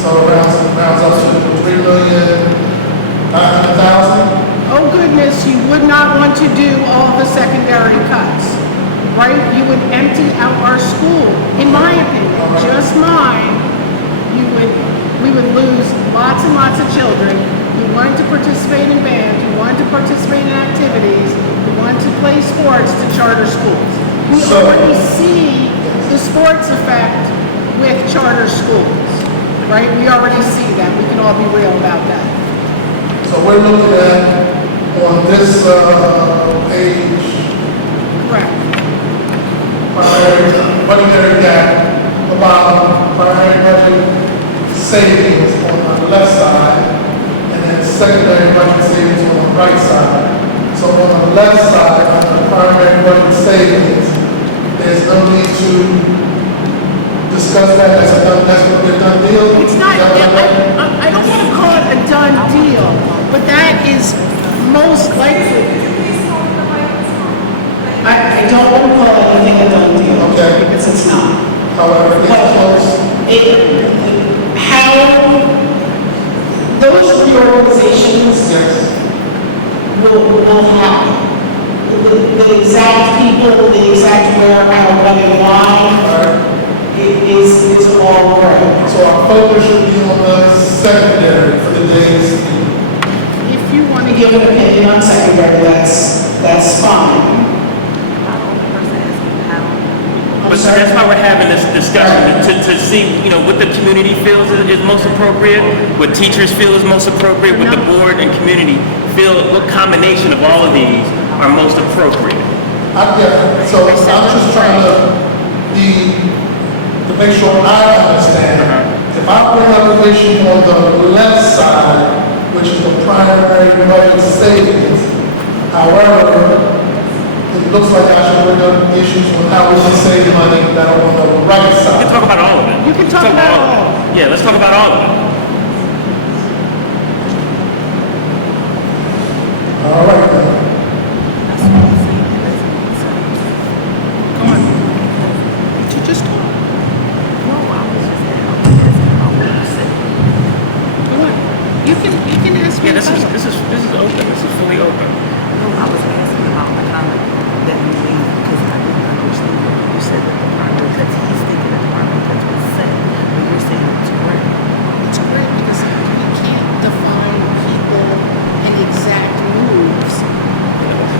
so it rounds up to 3,900,000. Oh goodness, you would not want to do all the secondary cuts, right? You would empty out our school, in my opinion, just mine. We would lose lots and lots of children who wanted to participate in band, who wanted to participate in activities, who wanted to play sports to charter schools. We already see the sports effect with charter schools, right? We already see that. We can all be real about that. So we're looking at, on this page, Correct. budgetary gap, about primary budget savings on the left side, and then secondary budget savings on the right side. So on the left side, on the primary budget savings, there's no need to discuss that as a done, that's going to be a done deal. It's not, I don't want to call it a done deal, but that is most likely. I don't want to call anything a done deal. Okay. Because it's not. However, it's close. How those reorganizations will happen. The exact people, the exact where, how, when, and why is all right. So our focus should be on the secondary for the days. If you want to give an opinion on secondary, that's fine. But that's why we're having this discussion, to see, what the community feels is most appropriate, what teachers feel is most appropriate, what the board and community feel, what combination of all of these are most appropriate. So I'm just trying to make sure I understand. If I bring application on the left side, which is the primary budget savings, however, it looks like I should bring up issues on how we can save money that are on the right We side. can talk about all of it. You can talk about all of it. Yeah, let's talk about all of it. All right, then. Come on. You just talk. Come on. You can ask me. Yeah, this is open. This is fully open. I was asking about the comment that you made because I didn't understand what you said that the primary cuts, he's thinking that the primary cuts was set, but you're saying it's correct. It's great because we can't define people and exact moves.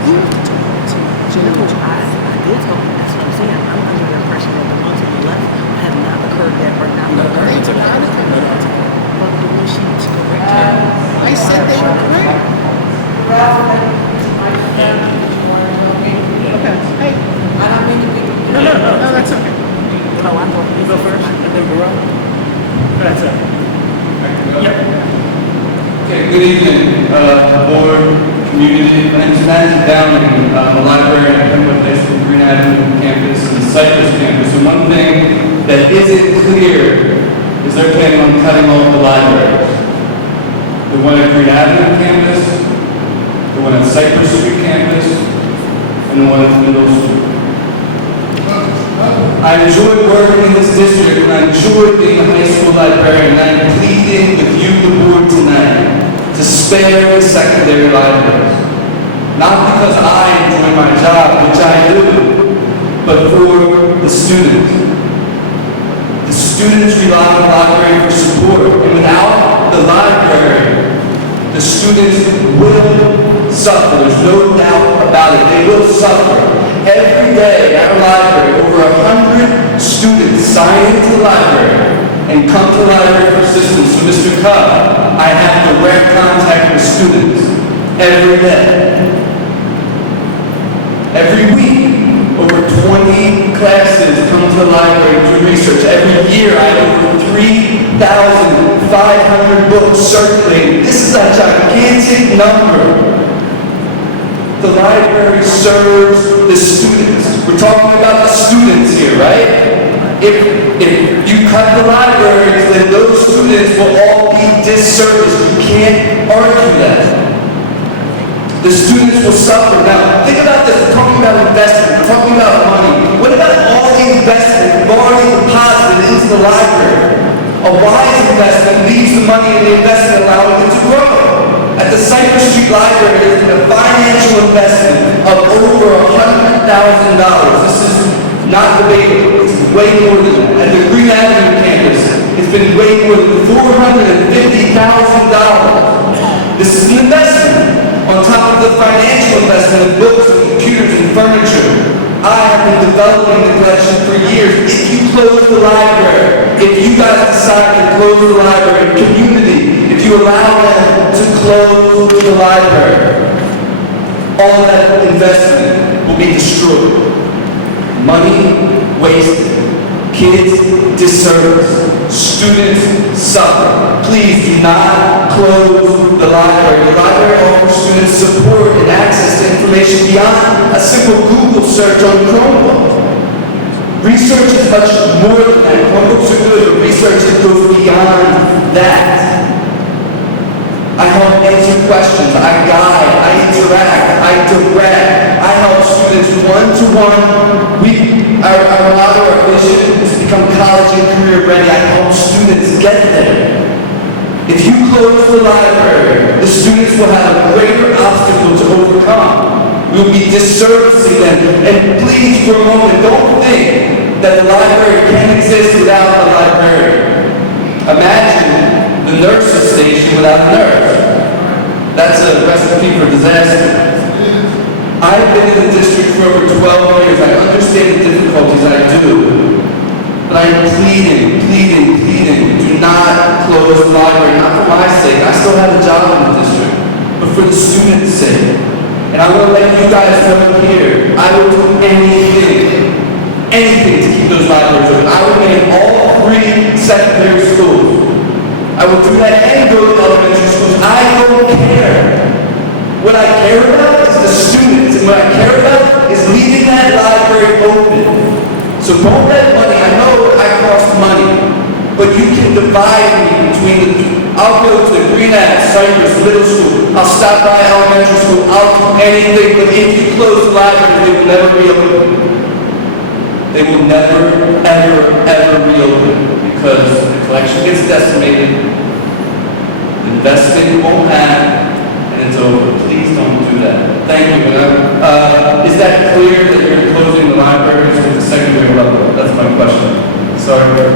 You have to talk to Jim. No, I did talk, that's what I'm saying. I'm under the impression that the ones on the left have not occurred that are not occurred. They've not occurred. But the way she was correct here. I said they were correct. Okay. Hey. I don't mean to be. No, that's okay. No, I'm going to You go first, and then Burrell. That's it. Yep. Okay, good evening, board, community. My name is Matt Downing. I'm a librarian at Penn High School, Green Avenue campus, and the Cypress campus. And one thing that isn't clear is they're planning on cutting all the libraries. The one at Green Avenue campus, the one at Cypress Street campus, and the one at the middle school. I enjoyed working in this district, and I enjoyed being a high school librarian, and I'm pleading with you, the board, tonight, to spare the secondary libraries. Not because I enjoy my job, which I do, but for the students. The students rely on the library for support, and without the library, the students will suffer. There's no doubt about it. They will suffer. Every day at our library, over 100 students sign into the library and come to the library for assistance. So, Mr. Cobb, I have direct contact with students every day. Every week, over 20 classes come to the library to do research. Every year, I have over 3,500 books circulating. This is a gigantic number. The library serves the students. We're talking about the students here, right? If you cut the libraries, then those students will all be disserviced. You can't argue that. The students will suffer. Now, think about this. We're talking about investment. We're talking about money. What about all the investment we've already deposited into the library? A wise investment leaves the money in the investment allowing it to grow. At the Cypress Street Library, there's been a financial investment of over $100,000. This is not debatable. It's way more than that. At the Green Avenue campus, it's been way more than $450,000. This is an investment on top of the financial investment of books and computers and furniture. I have been developing the collection for years. If you close the library, if you guys decide to close the library, community, if you allow them to close the library, all that investment will be destroyed. Money wasted. Kids disservice. Students suffer. Please do not close the library. The library offers students support and access to information beyond a simple Google search on Chromebook. Research is much more than that. Chromebooks are good, but research goes beyond that. I help answer questions, I guide, I interact, I direct, I help students one-to-one. Our motto, our vision is to become college and career ready. I help students get there. If you close the library, the students will have a greater obstacle to overcome. We'll be disservicing them. And please, for a moment, don't think that the library can exist without a librarian. Imagine the nurse's station without a nurse. That's a recipe for disaster. I've been in the district for over 12 years. I understand the difficulties, I do. But I am pleading, do not close the library. Not for my sake. I still have a job in the district. But for the students' sake. And I will let you guys know here, I will do anything to keep those libraries open. I will make all 3 secondary schools. I will do that and go to elementary schools. I don't care. What I care about is the students, and what I care about is leaving that library open. So don't let money, I know I cost money, but you can divide me between the two. I'll go to the Green Ave, Cypress, middle school. I'll stop by elementary school. I'll do anything, but if you close the library, they will never reopen. They will never, ever reopen because the collection gets decimated, the investment won't have, and it's over. Please don't do that. Thank you. Is that clear that you're closing the libraries at the secondary level? That's my question. Sorry.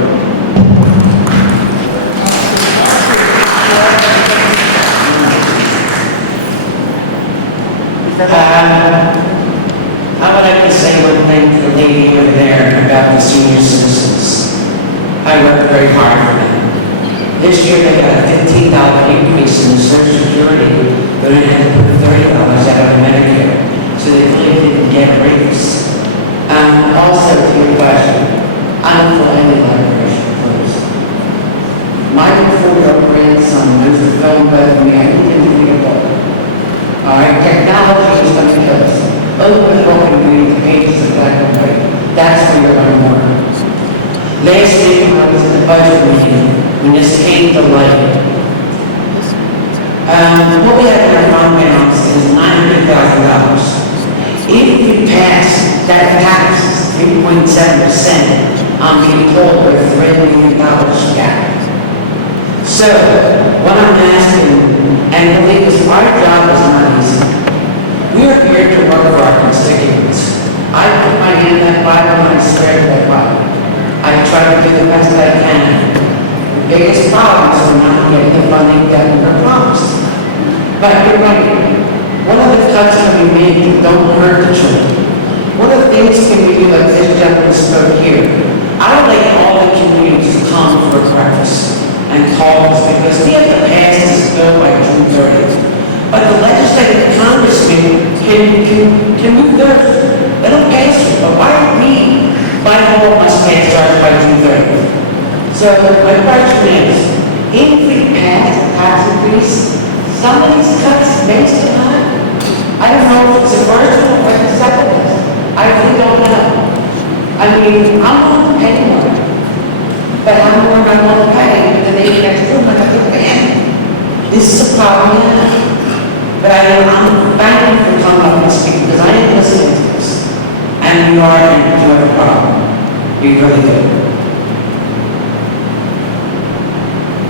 I would like to say one thing to the lady over there about the senior citizens. I worked very hard for them. This year they got a $15 increase in the Social Security, but they had to put $30 out of Medicare, so they really didn't get a raise. Also, to your question, I don't feel any library should close. My 4-year-old grandson knows the film better than me. I can't even read a book. All right, technology is going to kill us. Open the book and read the pages of black and white. That's where you're going to learn. Last week when I was in the budget meeting, when this came to light, what we have in our fund balance is $900,000. Even if we pass that tax, 3.7%, I'm being told we're $3 million gap. So, what I'm asking, and believe us, our job is not easy. We are here to work for our constituents. I put my hand in that Bible and I swear to that Bible. I try to do the best I can. The biggest problem is we're not getting the funding that we were promised. But you're right. One of the cuts can be made that don't hurt the children. One of the things can we do, like this gentleman spoke here, I would like all the communities to come for breakfast and talk us because we have to pass this bill by June 30th. But the legislative congressman can move theirs. They don't pass it. But why don't we, by law, must pass ours by June 30th? So my question is, if we pass a tax increase, some of these cuts may still happen. I don't know if it's the first one or the second one. I really don't know. I mean, I'm not going to pay more. But I'm more than going to pay the name next room like I think I am. This is a problem now. But I'm thankful you for coming up and speaking, because I ain't listening to this. And you are, and you have a problem. You really do.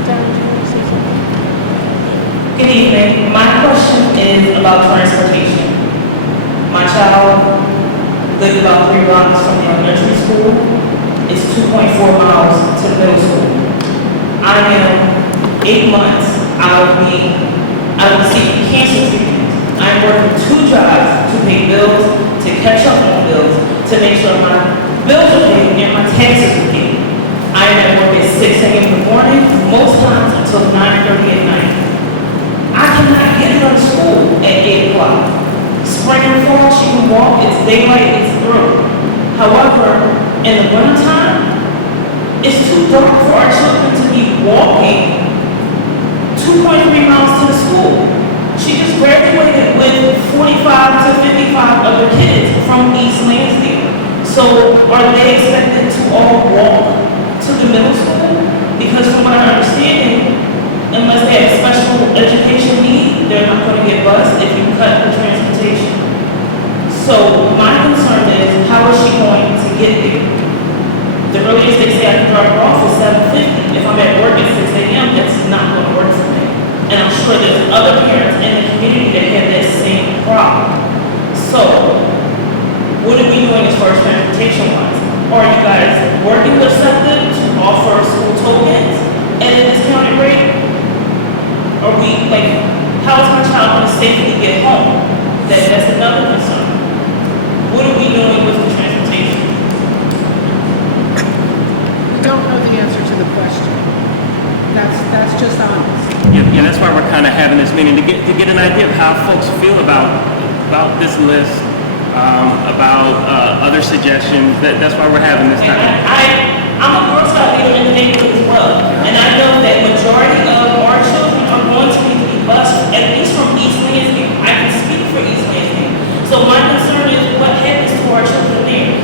Darren, do you want to say something? Good evening. My question is about transportation. My child lived about 3 blocks from the elementary school. It's 2.4 miles to the middle school. I am 8 months out of receiving cancer treatment. I'm working 2 jobs to pay bills, to catch up on bills, to make sure my bills are paid and my taxes are paid. I am at work at 6 a.m. in the morning, most times until 9:30 at night. I cannot get her to school at 8 o'clock. Spring and fall, she can walk, it's daylight, it's through. However, in the wintertime, it's too dark for our children to be walking 2.3 miles to the school. She just graduated with 45 to 55 other kids from East Lansdale. So are they expected to all walk to the middle school? Because from what I'm understanding, unless they have a special education need, they're not going to get bused if you cut the transportation. So my concern is, how is she going to get there? The earliest they say I can drop her off is 7:50. If I'm at work at 6 a.m., that's not going to work for me. And I'm sure there's other parents in the community that have that same problem. So, what are we doing as far as transportation wise? Are you guys working with something to offer school tokens at a discounted rate? Are we, like, how is my child going to safely get home? That's another concern. What are we doing with the transportation? Don't know the answer to the question. That's just honest. Yeah, that's why we're kind of having this meeting, to get an idea of how folks feel about this list, about other suggestions. That's why we're having this time. I'm a Girl Scout leader in the neighborhood as well, and I know that majority of our children are going to need to be bused, at least from East Lansdale. I can speak for East Lansdale. So my concern is what happens to our children there.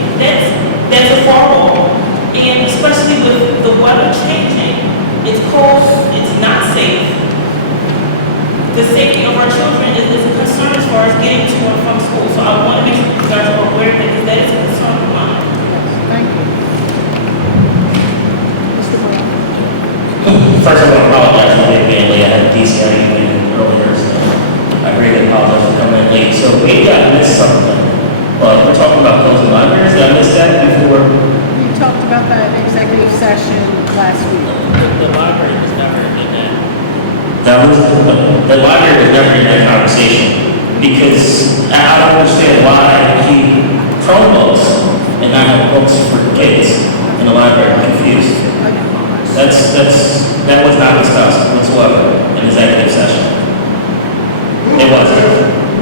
That's a far walk, and especially with the weather changing, it's cold, it's not safe. The safety of our children is a concern as far as getting to and from school. So I want to make sure you guys are aware that that is a concern of mine. Thank you. Mr. Brown. First, I want to apologize for being late. I had a DCI meeting earlier, so I really apologize for coming in late. So maybe I missed something. We're talking about closing libraries. Did I miss that before? We talked about that in executive session last week. The library was never in that. The library was never in that conversation because I don't understand why he Chromebooks and not have books for kids in the library. I'm confused. That was not discussed whatsoever in executive session. It wasn't.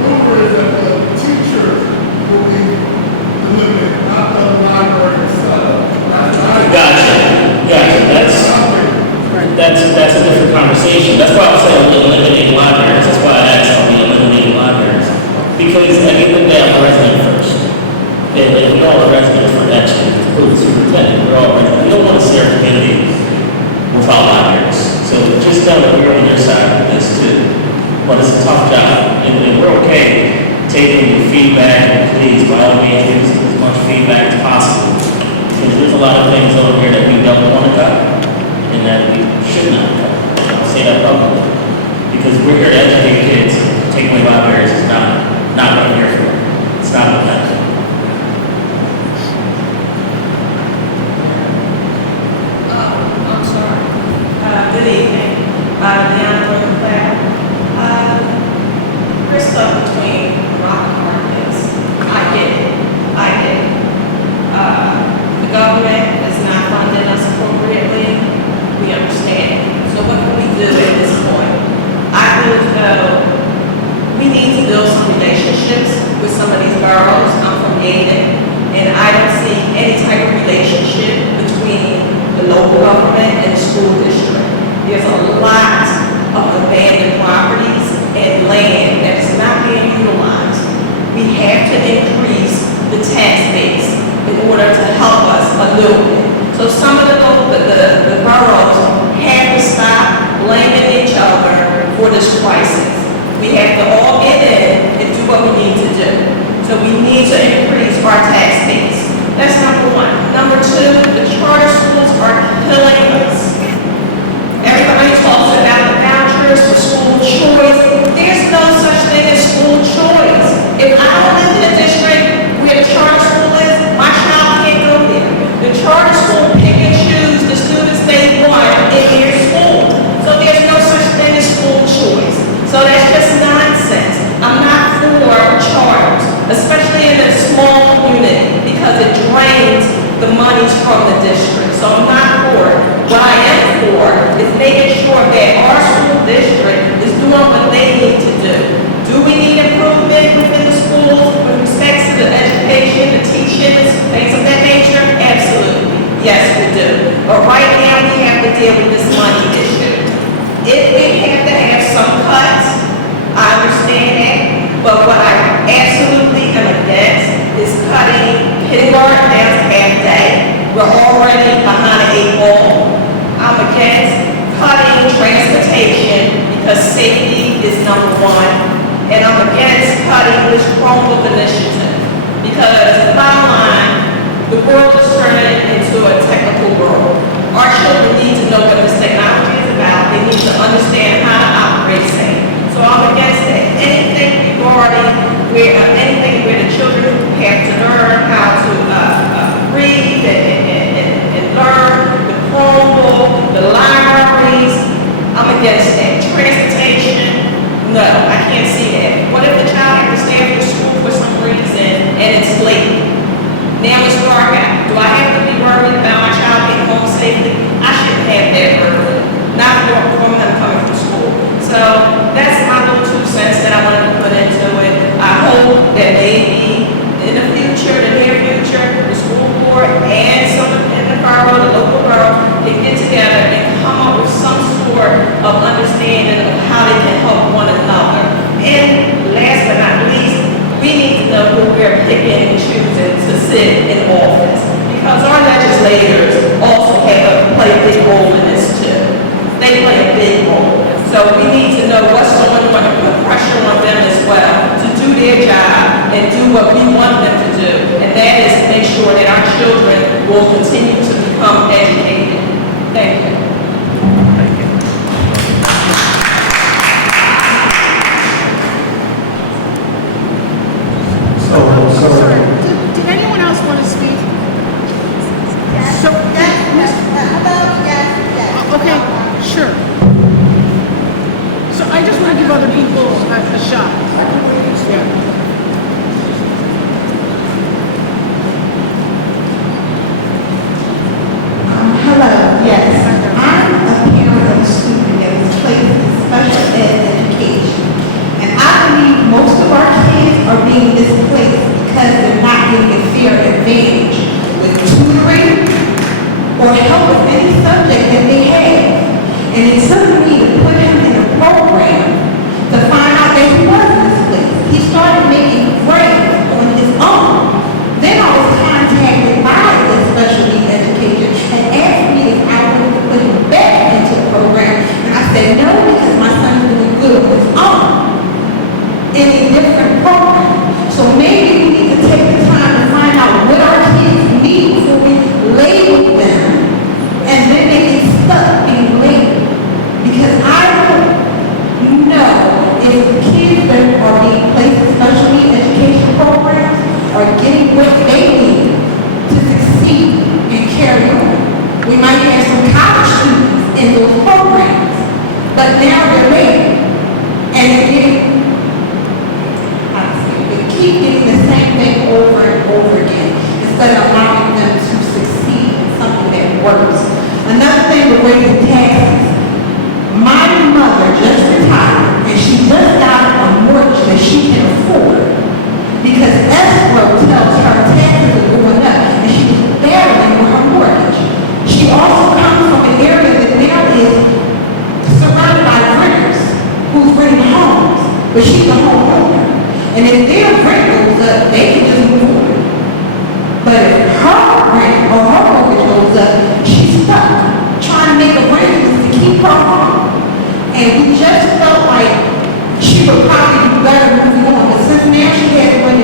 Rumor is that the teachers will be eliminated, not the library itself. Gotcha. That's a different conversation. That's why I'm saying eliminating libraries. That's why I asked on the eliminating libraries. Because at the end of the day, I'm a resident first. And we're all a resident for actually, including superintendent. We're all residents. We don't want to see our community without libraries. So just know that we're on your side of this too. But it's a tough job. And we're okay taking your feedback. Please, by all means, give us as much feedback as possible. Because there's a lot of things over here that we don't want to cut. And that we should not cut. I'll say that publicly. Because we're here to educate kids. Taking away libraries is not what I'm here for. It's not what I'm for. I'm sorry. Good evening. Deanna Claire. We're stuck between rock and hard place. I get it. The government is not funding us appropriately. We understand. So what can we do at this point? I feel as though we need to build some relationships with some of these boroughs. I'm from Yaden, and I don't see any type of relationship between the local government and the school district. There's a lot of abandoned properties and land that's not being utilized. We have to increase the tax base in order to help us a little bit. So some of the boroughs have to stop blaming each other for this crisis. We have to all get in and do what we do. So we need to increase our tax base. That's number one. Number two, the charter schools are killing us. Everybody talks about the vouchers for school choice. There's no such thing as school choice. If I don't live in a district where the charter school is, my child can't go there. The charter school pick and choose the students they want in their school. So there's no such thing as school choice. So that's just nonsense. I'm not for charters, especially in a small community, because it drains the monies from the district. So I'm not for it. What I am for is making sure that our school district is doing what they need to do. Do we need improvement within the schools with respect to the education, the teaching, things of that nature? Absolutely. Yes, we do. But right now, we have to deal with this money issue. If we have to have some cuts, I understand that. But what I absolutely am against is cutting kindergarten down to half day. We're already behind the 8 ball. I'm against cutting transportation because safety is number one. And I'm against cutting this Chromebook initiative because bottom line, the world is turning into a technical world. Our children need to know what this technology is about. They need to understand how to operate safe. So I'm against that. Anything anything where the children have to learn how to read and learn, the Chromebook, the libraries, I'm against that. Transportation, no, I can't see that. What if the child has to stay after school for some reason and it's late? Now it's dark out. Do I have to be worried about my child getting home safely? I shouldn't have that burden. Not from them coming from school. So that's my little 2 cents that I wanted to put into it. I hope that maybe in the future, the near future, the school board and some in the borough, the local borough, they get together and come up with some sort of understanding of how they can help one another. And last but not least, we need to know who we're picking and choosing to sit in office. Because our legislators also play a big role in this too. They play a big role. So we need to know what's going on and put pressure on them as well to do their job and do what we want them to do. And that is to make sure that our children will continue to become educated. Thank you. Sorry, did anyone else want to speak? So, okay, sure. So I just want to give other people a shot. Yeah. Hello, yes. I'm a parent of a student that was placed in special ed education. And I believe most of our kids are being displaced because they're not getting a fair advantage with tutoring or help with any subject that they have. And it took me to put him in a program to find out that he wasn't displaced. He started making grades on his own. Then I was contacted by the special needs education and asked me if I wanted to put him back into the program. And I said no, because my son's doing good on his own in a different program. So maybe we need to take the time to find out what our kids need before we label them, and then they get stuck being labeled. Because I don't know if the kids that are being placed in special needs education programs are getting what they need to succeed and carry on. We might have some college students in those programs, but now they're labeled, and they keep getting the same thing over and over again instead of allowing them to succeed in something that works. Another thing with raising taxes. My mother just retired and she just got a mortgage that she can afford because escrow tells her taxes are going up and she was battling with her mortgage. She also comes from an area that now is surrounded by renters who's renting homes, but she's a homeowner. And if their rent goes up, they can just move on. But if her rent or her mortgage goes up, she's stuck trying to make arrangements to keep her home. And we just felt like she would probably do better moving on. But since now she has money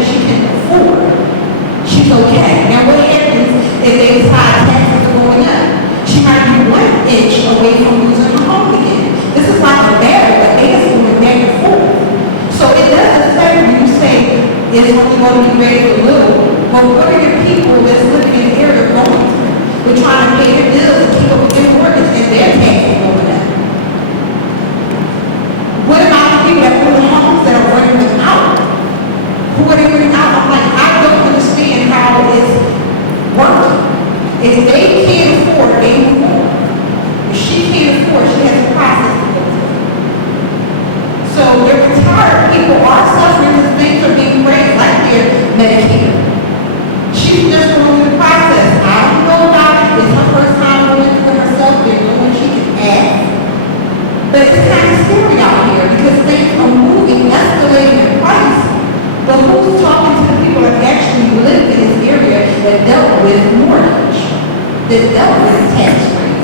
want to be raised a little, but what are your people that's living in the area going through? They're trying to pay their bills and keep up with their mortgage and their taxes over that. What about the people that own the homes that are running them out? Who are they running out? I'm like, I don't understand how it is working. If they can't afford, they move on. If she can't afford, she has a process to go through. So their retired people are suffering because things are being raised, like their Medicare. She's just going through the process. I don't know about it. It's her first time going through it herself. There's no one she can ask. But it's kind of scary out here because things are moving, escalating in price. But who's talking to the people that actually live in this area that dealt with mortgage, that dealt with tax rate?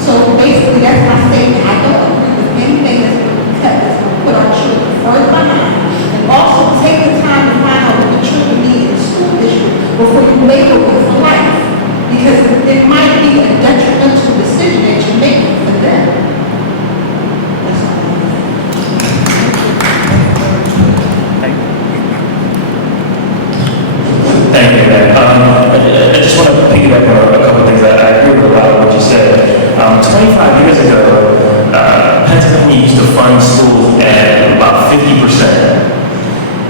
So basically, that's my statement. I don't agree with anything that's going to be cut, that's going to put our children further behind. And also take the time to find out what the children need in the school district before you make a way for life. Because it might be a detrimental decision that you're making for them. That's all. Thank you, man. I just want to piggyback on a couple of things. I agree with a lot of what you said. 25 years ago, Pennsylvania used to fund schools at about 50%.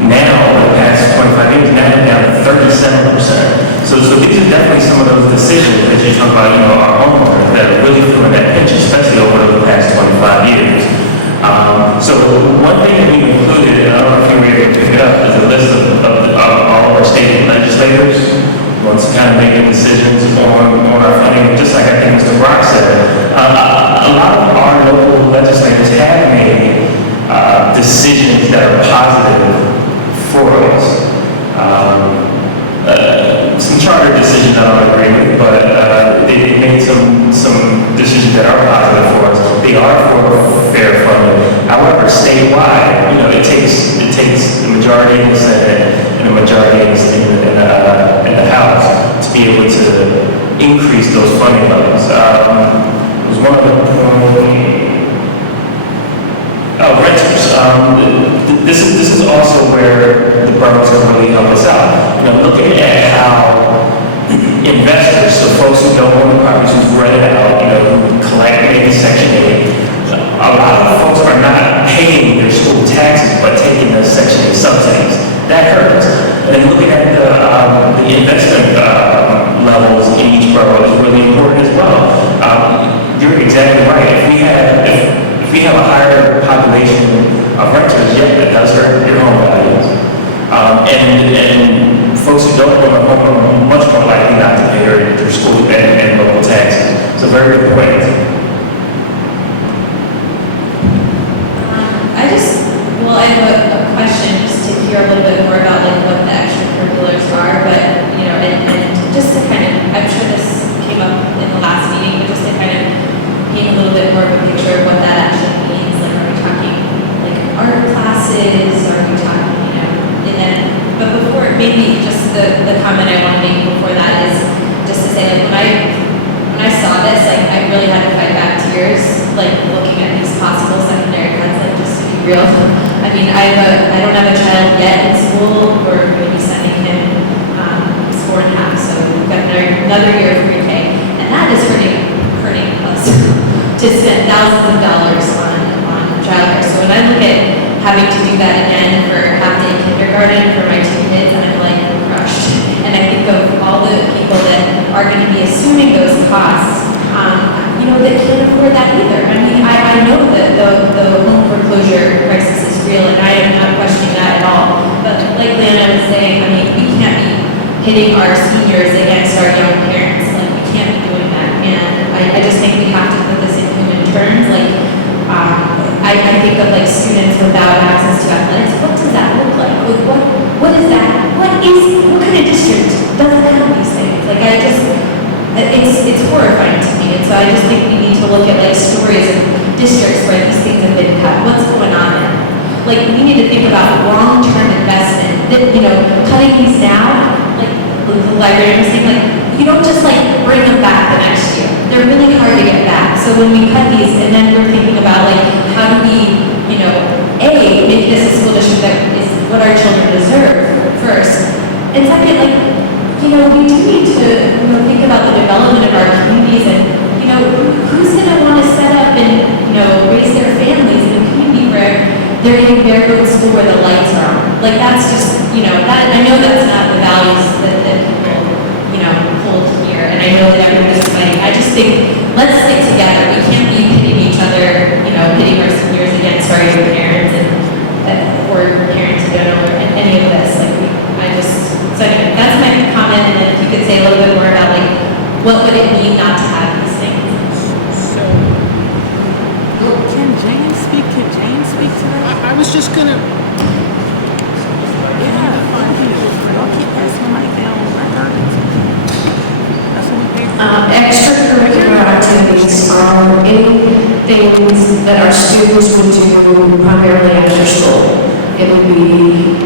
Now, over the past 25 years, now they're down to 37%. So these are definitely some of those decisions that you talk about, our homeowners that are really feeling that pinch, especially over the past 25 years. So one thing that we included, and I don't know if you were able to pick it up, is a list of all of our state legislators once kind of making decisions on our funding. Just like I think Mr. Brock said, a lot of our local legislators have made decisions that are positive for us. Some charter decisions I don't agree with, but they made some decisions that are positive for us. They are for fair funding. However, statewide, it takes the majority in the Senate and the majority in the House to be able to increase those funding levels. It was one of the renters. This is also where the boroughs can really help us out. Looking at how investors, so folks who don't own the properties, who've rented out, who collect maybe Section 8, a lot of folks are not paying their school taxes, but taking the Section 8 subsidies. That hurts. And looking at the investment levels in each borough is really important as well. You're exactly right. If we have a higher population of renters, that does hurt your home values. And folks who don't own a home are much more likely not to pay their school and local taxes. So very good point. I have a question just to hear a little bit more about what the extracurriculars are, but and just to kind of, I'm sure this came up in the last meeting, but just to kind of paint a little bit more of a picture of what that actually means. Like, are we talking art classes? Are we talking, and then, but before, maybe just the comment I want to make before that is just to say, when I saw this, I really had to fight back tears, looking at these possible secondary cuts, just to be real. I mean, I don't have a child yet in school. We're going to be sending him, he's 4.5, so we've got another year of pre-K, and that is hurting us to spend thousands of dollars on childcare. So when I look at having to do that again for half-day kindergarten for my 2 kids, I'm crushed. And I think of all the people that are going to be assuming those costs, that can't afford that either. I mean, I know that the home foreclosure crisis is real, and I am not questioning that at all. But like Lana was saying, I mean, we can't be hitting our seniors against our young parents. We can't be doing that. And I just think we have to put this in human terms. I think of students without access to athletics. What does that look like? What is that? What kind of district doesn't have these things? It's horrifying to me. And so I just think we need to look at stories of districts where these things have been cut. What's going on there? We need to think about long-term investment. Cutting these now, the librarian was saying, you don't just bring them back the next year. They're really hard to get back. So when we cut these, and then we're thinking about how do we, make this a school district that is what our children deserve, we do need to, think about the development of our communities and, who's going to want to set up and, raise their families in a community where they're getting there, go to school where the lights are on. Like, that's just, I know that's not the values that people, hold here, and I know that everybody's fighting. I just think, let's stick together. We can't be pitting each other, pitting our seniors against our young parents or parents, or any of this. So anyway, that's my comment, and then if you could say a little bit more about, what would it mean not to have these things? Can Jane speak? Can Jane speak to that? I was just gonna, Yeah, thank you. Don't keep passing the mic down. I heard it. That's what we pay for. Extracurricular activities are any things that our students would do primarily after school. It would be,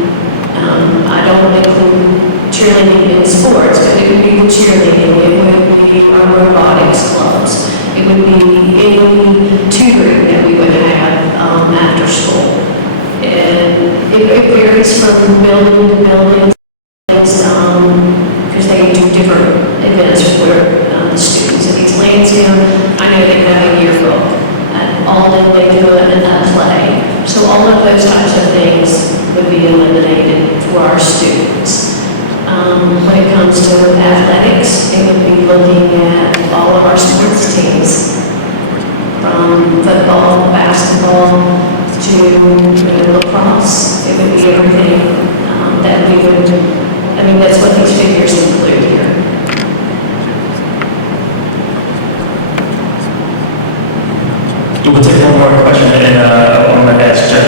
I don't include cheerleading in sports, but it would be the cheerleading, it would be our robotics clubs, it would be any tutoring that we would have after school. And it varies from building to building, because they do different events for the students. If it's Lansdowne, I know they have a yearbook. At Alden, they do a play. So all of those types of things would be eliminated for our students. When it comes to athletics, it would be looking at all of our sports teams, from football, basketball, to lacrosse. It would be everything that we would, that's what these figures include here. We'll take one more question, and I'm going to ask Jeff.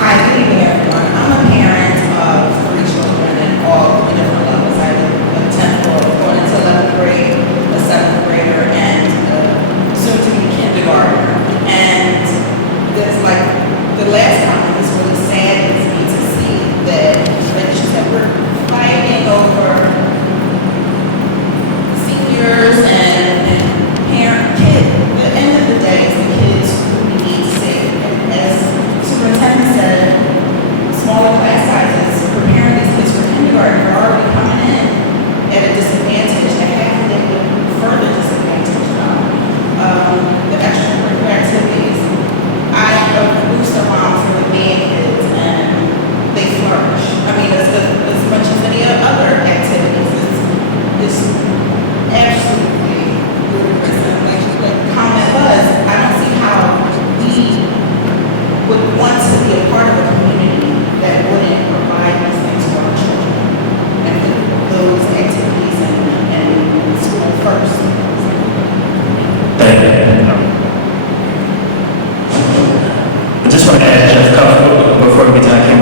Hi, good evening, everyone. I'm a parent of 3 children at all 3 different levels. I have a 10th going into 11th grade, a 7th grader, and soon to be kindergartner. And there's the last time it was really sad is me to see that, she said, we're fighting over seniors and kids. At the end of the day, it's the kids who we need to save. And as superintendent said, smaller class sizes, preparing these kids for kindergarten, are already coming in at a disadvantage, and half of them would further disadvantage the extracurricular activities. I have booster moms for the band kids, and they flourish. As much as any other activities, it's absolutely ludicrous. And the comment was, I don't see how we would want to be a part of a community that wouldn't provide these things for our children and put those activities and school first. Thank you. I just want to add, Jeff, before we get to him,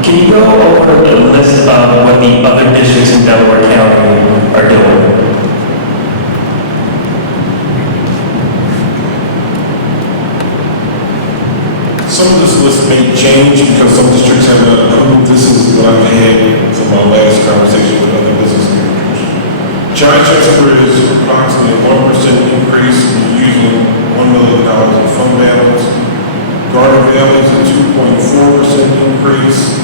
can you go over the list of what the other districts in Delaware County are doing? Some of this list may change because some districts have approved. This is what I've had from my last conversation with other business managers. Chichester is approximately a 1% increase in using $1 million in fund balance. Garden Valley is a 2.4% increase.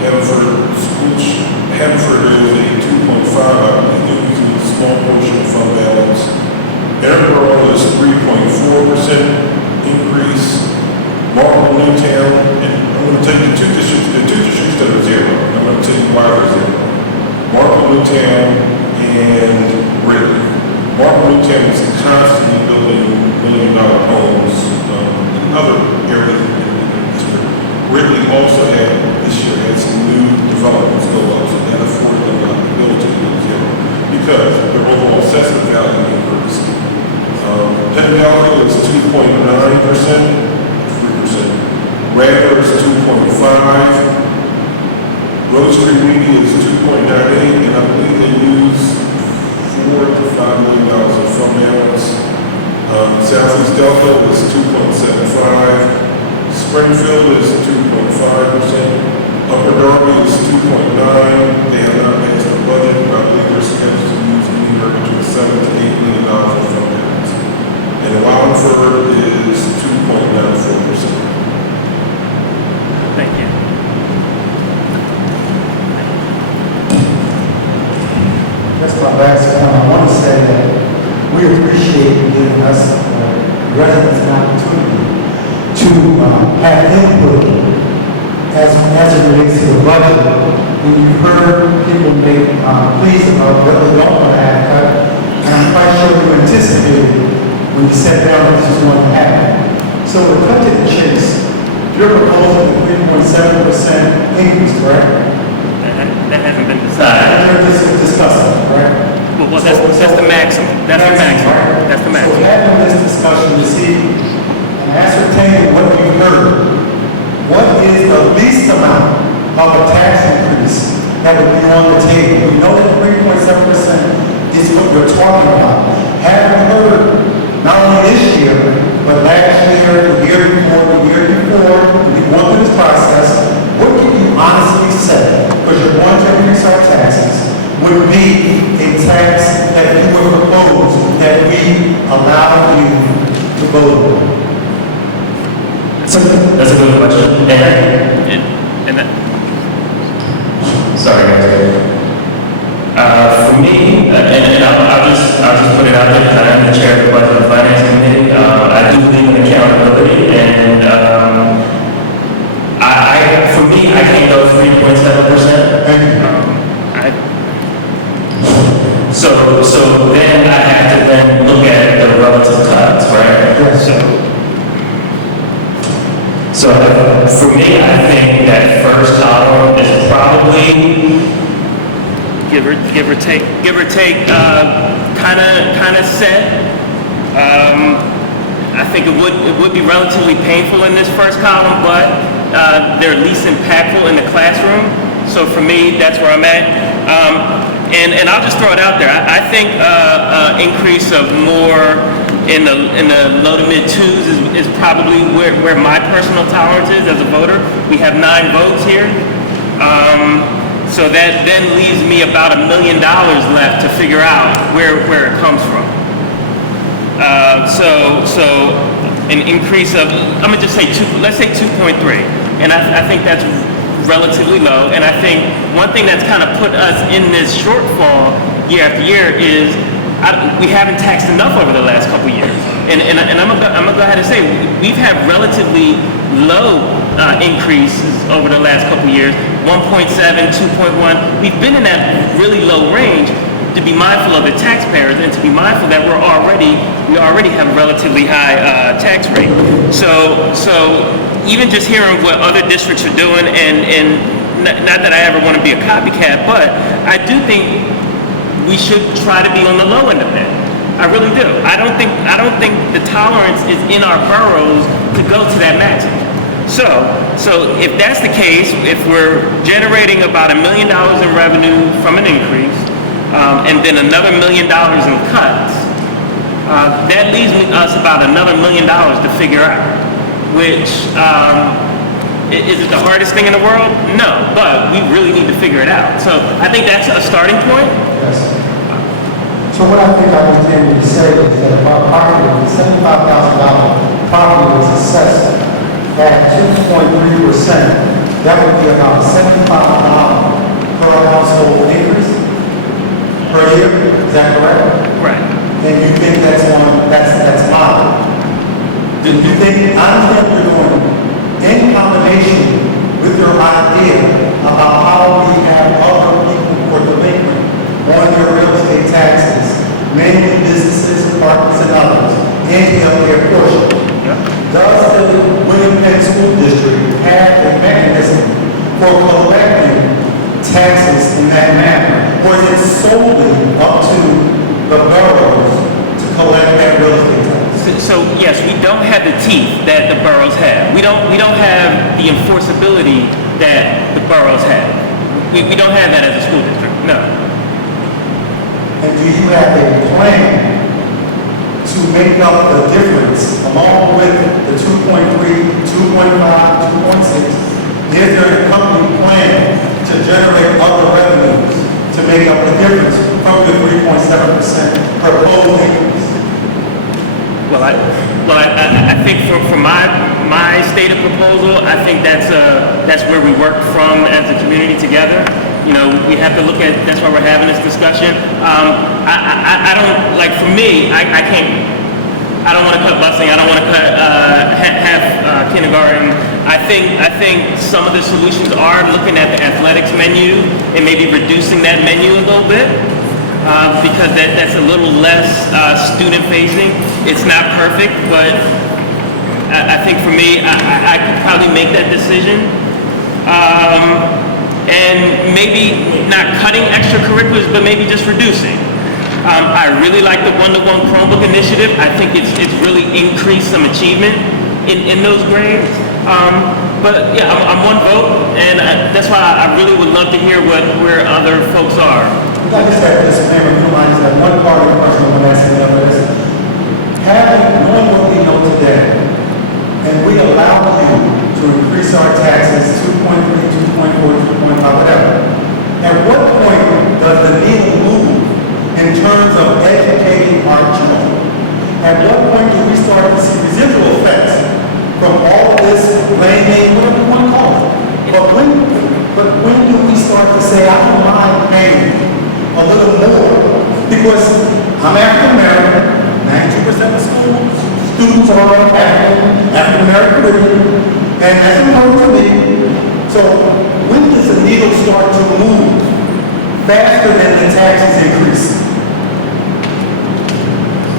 Hampford is a 2.5%. I believe they're using a small portion of fund balance. Edinburgh is 3.4% increase. Marlboro, Newtown, and I'm going to tell you the two districts that are zero. I'm going to tell you why they're zero. Marlboro, Newtown, and Ridley. Marlboro, Newtown is constantly building $1 million homes in other areas in the district. Ridley also this year had some new developments go up, so that afforded them the ability to go zero because their overall assessment value increased. Penn Valley is 2.9%. Radford is 2.5. Rose Creek Media is 2.98, and I believe they use $4 to $5 million in fund balance. Southeast Delta is 2.75. Springfield is 2.5%. Upper Darby is 2.9. They have not passed the budget, but I believe they're scheduled to use anywhere between $7 to $8 million in fund balance. And Wallingford is 2.94%. Thank you. my last point, I want to say that we appreciate you giving us, residents, an opportunity to have input as it relates to the budget. And you've heard people make pleas about what they don't want to have cut, and I'm quite sure you anticipated when you sat down that this was going to happen. So to cut to the chase, you're proposing a 3.7% increase, correct? That hasn't been decided. We're just discussing, right? Well, that's the maximum. That's the maximum. That's the So maximum. having this discussion this evening and ascertaining what you've heard, what is the least amount of a tax increase that would be on the table? We know that 3.7% is what you're talking about. Having heard not only this year, but last year, the year before, and we went through this process, what can you honestly say, because you're going to increase our taxes, would be a tax that you would propose that we allow you to vote on? That's a good question. And that, sorry guys. For me, and I'll just put it out there because I am the chair of the Budget and Finance Committee. I do believe in accountability, and for me, I can't go 3.7%. So then I have to then look at the relative cuts, right? So for me, I think that first column is probably give or take kind of set. I think it would be relatively painful in this first column, but they're least impactful in the classroom. So for me, that's where I'm at. And I'll just throw it out there. I think increase of more in the low to mid twos is probably where my personal tolerance is as a voter. We have 9 votes here. So that then leaves me about $1 million left to figure out where it comes from. So an increase of, I'm gonna just say let's say 2.3, and I think that's relatively low. And I think one thing that's kind of put us in this shortfall year after year is we haven't taxed enough over the last couple of years. And I'm gonna go ahead and say we've had relatively low increases over the last couple of years, 1.7, 2.1. We've been in that really low range to be mindful of the taxpayers and to be mindful that we already have a relatively high tax rate. So even just hearing what other districts are doing, and not that I ever want to be a copycat, but I do think we should try to be on the low end of that. I really do. I don't think the tolerance is in our boroughs to go to that maximum. So if that's the case, if we're generating about $1 million in revenue from an increase, and then another $1 million in cuts, that leaves us about another $1 million to figure out. Which is it the hardest thing in the world? No, but we really need to figure it out. So I think that's a starting point. Yes. So what I think I intend to say is that if our property, the $75,000 property was assessed at 2.3%, that would be about $75 per household increase per year. Is that correct? Right. And you think that's moderate? Do you think, I understand what you're doing, in combination with your idea about how we have other people who are delinquent on their real estate taxes, mainly businesses, apartments, and others, and the their portion? Does the William Penn School District have a mechanism for collecting taxes in that manner? Or is it solely up to the boroughs to collect that real estate tax? So yes, we don't have the teeth that the boroughs have. We don't have the enforceability that the boroughs have. We don't have that as a school district, no. And do you have a plan to make up the difference along with the 2.3, 2.5, 2.6? Is there a company plan to generate other revenues to make up the difference from the 3.7% proposed increase? Well, I think for my stated proposal, I think that's where we work from as a community together. We have to look at, that's why we're having this discussion. I don't, like, for me, I can't, I don't want to cut busing. I don't want to cut half kindergarten. I think some of the solutions are looking at the athletics menu and maybe reducing that menu a little bit because that's a little less student facing. It's not perfect, but I think for me, I could probably make that decision. And maybe not cutting extracurriculars, but maybe just reducing. I really like the one-to-one Chromebook initiative. I think it's really increased some achievement in those grades. But yeah, I'm one vote, and that's why I really would love to hear where other folks are. I just have this, Mayor, if you don't mind, is that one part of the question I'm asking the other is, knowing what we know today, and we allow you to increase our taxes 2.3, 2.4, 2.5, whatever. At what point does the needle move in terms of educating our children? At what point do we start to see residual effects from all of this blaming, whatever you want to call it? But when do we start to say, I don't mind paying a little more? Because I'm African American, 92% of students are African American, and that's important to me. So when does the needle start to move faster than the taxes increase?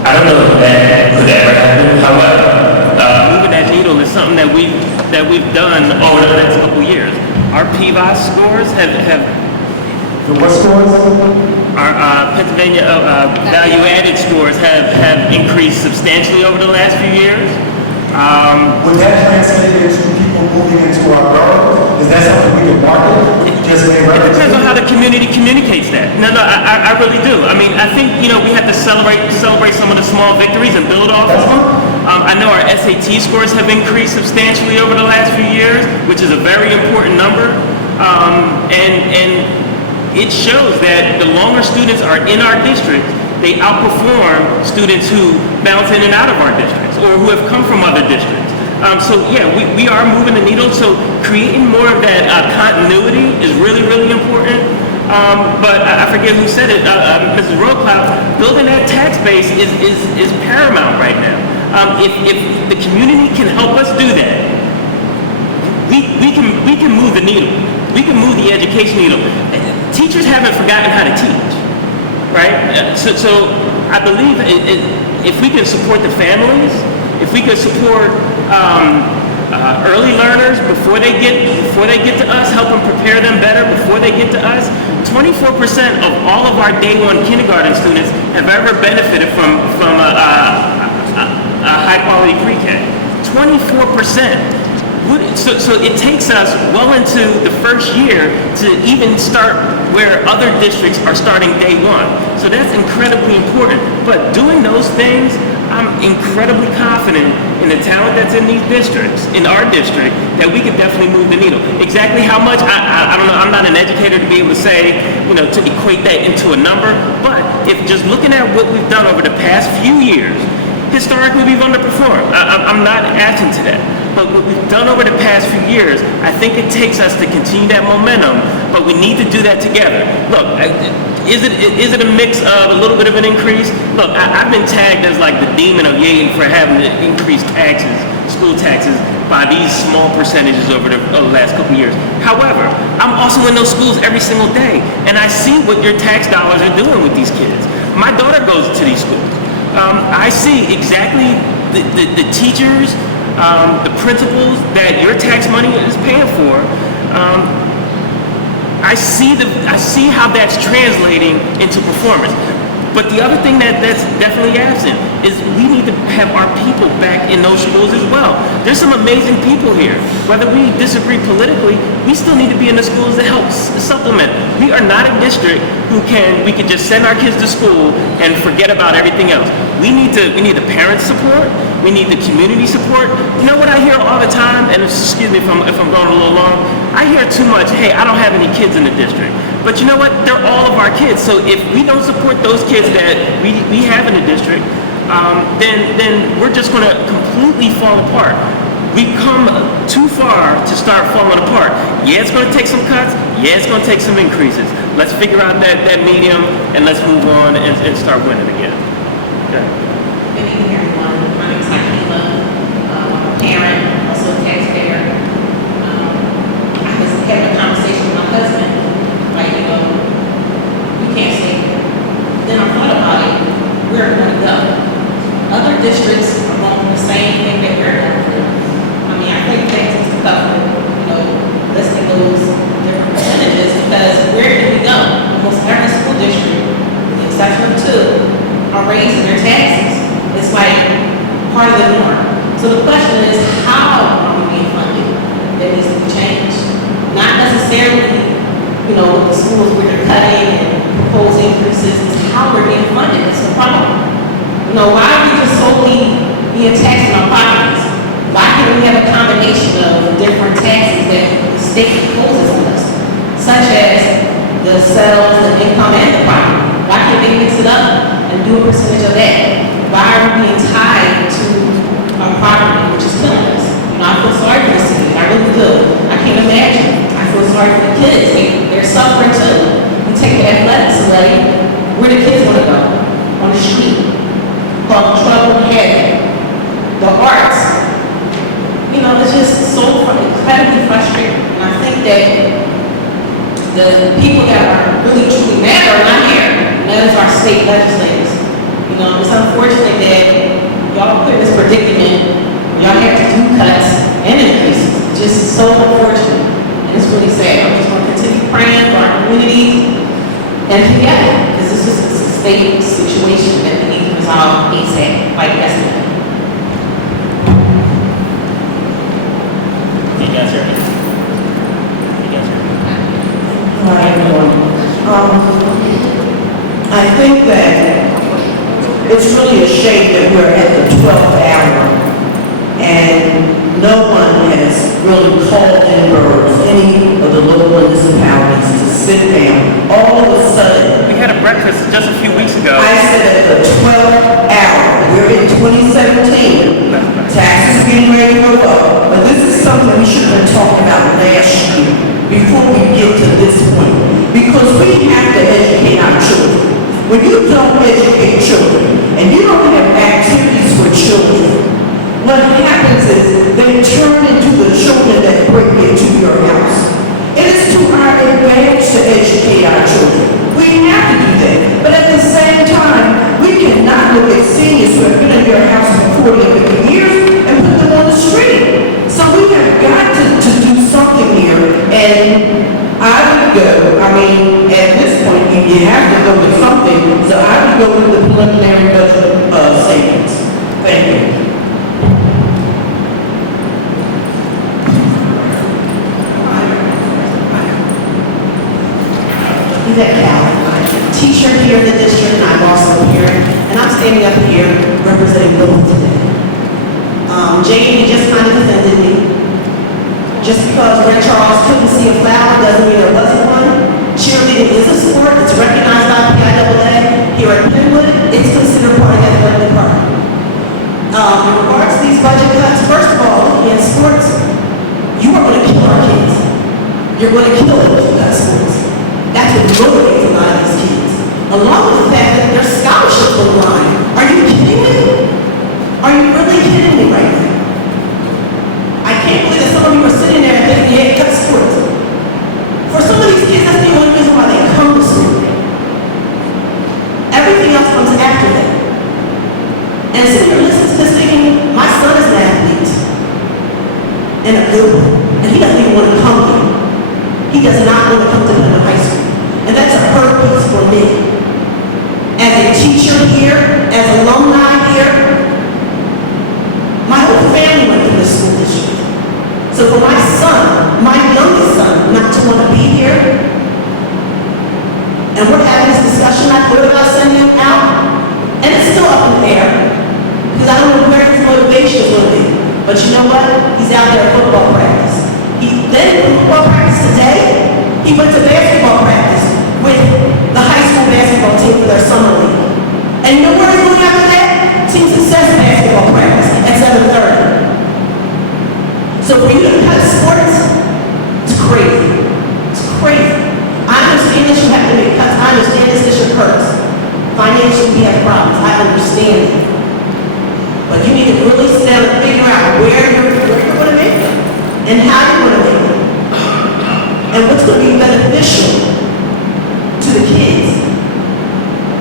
I don't know if that could ever happen. However, moving that needle is something that we've done over the last couple of years. Our PVOS scores have the what scores? Our Pennsylvania value-added scores have increased substantially over the last few years. Would that translate into people moving into our borough? Is that something we can market? It depends on how the community communicates that. No, I really do. I mean, I think, we have to celebrate some of the small victories and build off of them. I know our SAT scores have increased substantially over the last few years, which is a very important number. And it shows that the longer students are in our district, they outperform students who bounce in and out of our districts or who have come from other districts. So yeah, we are moving the needle. So creating more of that continuity is really, really important. But I forget who said it, Mrs. Rothklow, building that tax base is paramount right now. If the community can help us do that, we can move the needle. We can move the education needle. Teachers haven't forgotten how to teach, right? So I believe if we can support the families, if we can support early learners before they get to us, help them prepare them better before they get to us. 24% of all of our day one kindergarten students have ever benefited from a high quality pre-K. 24%. So it takes us well into the first year to even start where other districts are starting day one. So that's incredibly important. But doing those things, I'm incredibly confident in the talent that's in these districts, in our district, that we can definitely move the needle. Exactly how much, I don't know, I'm not an educator to be able to say, to equate that into a number, but if just looking at what we've done over the past few years, historically we've underperformed. I'm not asking to that. But what we've done over the past few years, I think it takes us to continue that momentum, but we need to do that together. Look, is it a mix of a little bit of an increase? Look, I've been tagged as like the demon of Yale for having to increase taxes, school taxes, by these small percentages over the last couple of years. However, I'm also in those schools every single day, and I see what your tax dollars are doing with these kids. My daughter goes to these schools. I see exactly the teachers, the principles that your tax money is paying for. I see how that's translating into performance. But the other thing that's definitely absent is we need to have our people back in those schools as well. There's some amazing people here. Whether we disagree politically, we still need to be in the schools to help supplement. We are not a district we could just send our kids to school and forget about everything else. We need the parents' support. We need the community support. You know what I hear all the time, and excuse me if I'm going a little long, I hear too much, hey, I don't have any kids in the district. But you know what? They're all of our kids. So if we don't support those kids that we have in the district, then we're just going to completely fall apart. We've come too far to start falling apart. Yeah, it's going to take some cuts. Yeah, it's going to take some increases. Let's figure out that medium and let's move on and start winning again. Okay. Good evening, everyone. My name is Hakima. I'm a parent, also a taxpayer. I was having a conversation with my husband, like, we can't stay here. Then I thought about it, where are we going to go? Other districts are going through the same thing that we're going through. I mean, I think things to cover, listing those different percentages, because where can we go? Almost every school district, with the exception of 2, are raising their taxes. It's like part of the norm. So the question is, how are we being funded? That needs to be changed. Not necessarily, with the schools where they're cutting and proposed increases, it's how we're being funded. It's the problem. Why are we just solely being taxed on our properties? Why can't we have a combination of different taxes that the state imposes on us, such as the sales, the income, and the property? Why can't they mix it up and do a percentage of that? Why are we being tied to our property, which is killing us? I feel sorry for the city. I really do. I can't imagine. I feel sorry for the kids. They're suffering too. We take the athletics away. Where do kids want to go? On the street. Called trouble and headache. The arts. It's just so incredibly frustrating. And I think that the people that are really truly mad are not here. And that is our state legislators. It's unfortunate that y'all put in this predicament. Y'all have to do cuts and increases. It's just so unfortunate. And it's really sad. I'm just going to continue praying for our community and together, because this is a state situation that we need to resolve ASAP, like yesterday. You guys hear me? You guys hear me? Hi, everyone. I think that it's really a shame that we're at the 12th hour and no one has really called in boroughs, any of the local municipalities, to sit down. All of a sudden, We had a breakfast just a few weeks ago. I said at the 12th hour, we're in 2017, taxes are getting ready to go up, but this is something we should have been talking about last year before we get to this point, because we have to educate our children. When you don't educate children and you don't have activities for children, what happens is they turn into the children that break into your house. It is to our advantage to educate our children. We have to do that. But at the same time, we cannot look at seniors who have been in your house for 40 or 50 years and put them on the street. So we have got to do something here. And I would go, at this point, you have to go with something. So I would go with the preliminary budget savings. Thank you. I'm a teacher here in the district, and I'm also a parent, and I'm standing up here representing both today. Jane, you just kind of offended me. Just because Ray Charles couldn't see a flower doesn't mean there wasn't one. Cheerleading is a sport. It's recognized by PIAA. Here at Penwood, it's considered part of the athletic department. In regards to these budget cuts, first of all, in sports, you are going to kill our kids. You're going to kill them if you cut sports. That's what motivates a lot of these kids. Along with the fact that their scholarships are blind. Are you kidding me? Are you really kidding me right now? I can't believe that some of you are sitting there and thinking, yeah, cut sports. For some of these kids, that's the only reason why they come to school. Everything else comes after that. And sitting here listening to this thinking, my son is an athlete. And a good one. And he doesn't even want to come here. He does not want to come to Penn High School. And that's a hurt piece for me. As a teacher here, as alumni here, my whole family went through this school district. So for my son, my youngest son, not to want to be here, and we're having this discussion, I thought about sending him out, and it's still up in the air, because I don't know where his motivation is going to be. But you know what? He's out there at football practice. He then football practice today. He went to basketball practice with the high school basketball team for their summer league. And you know where he's going after that? Team Success basketball practice at 7:30. operation, we have problems, I understand it. But you need to really sit down and figure out where you're gonna make them, and how you're gonna make them, and what's gonna be beneficial to the kids.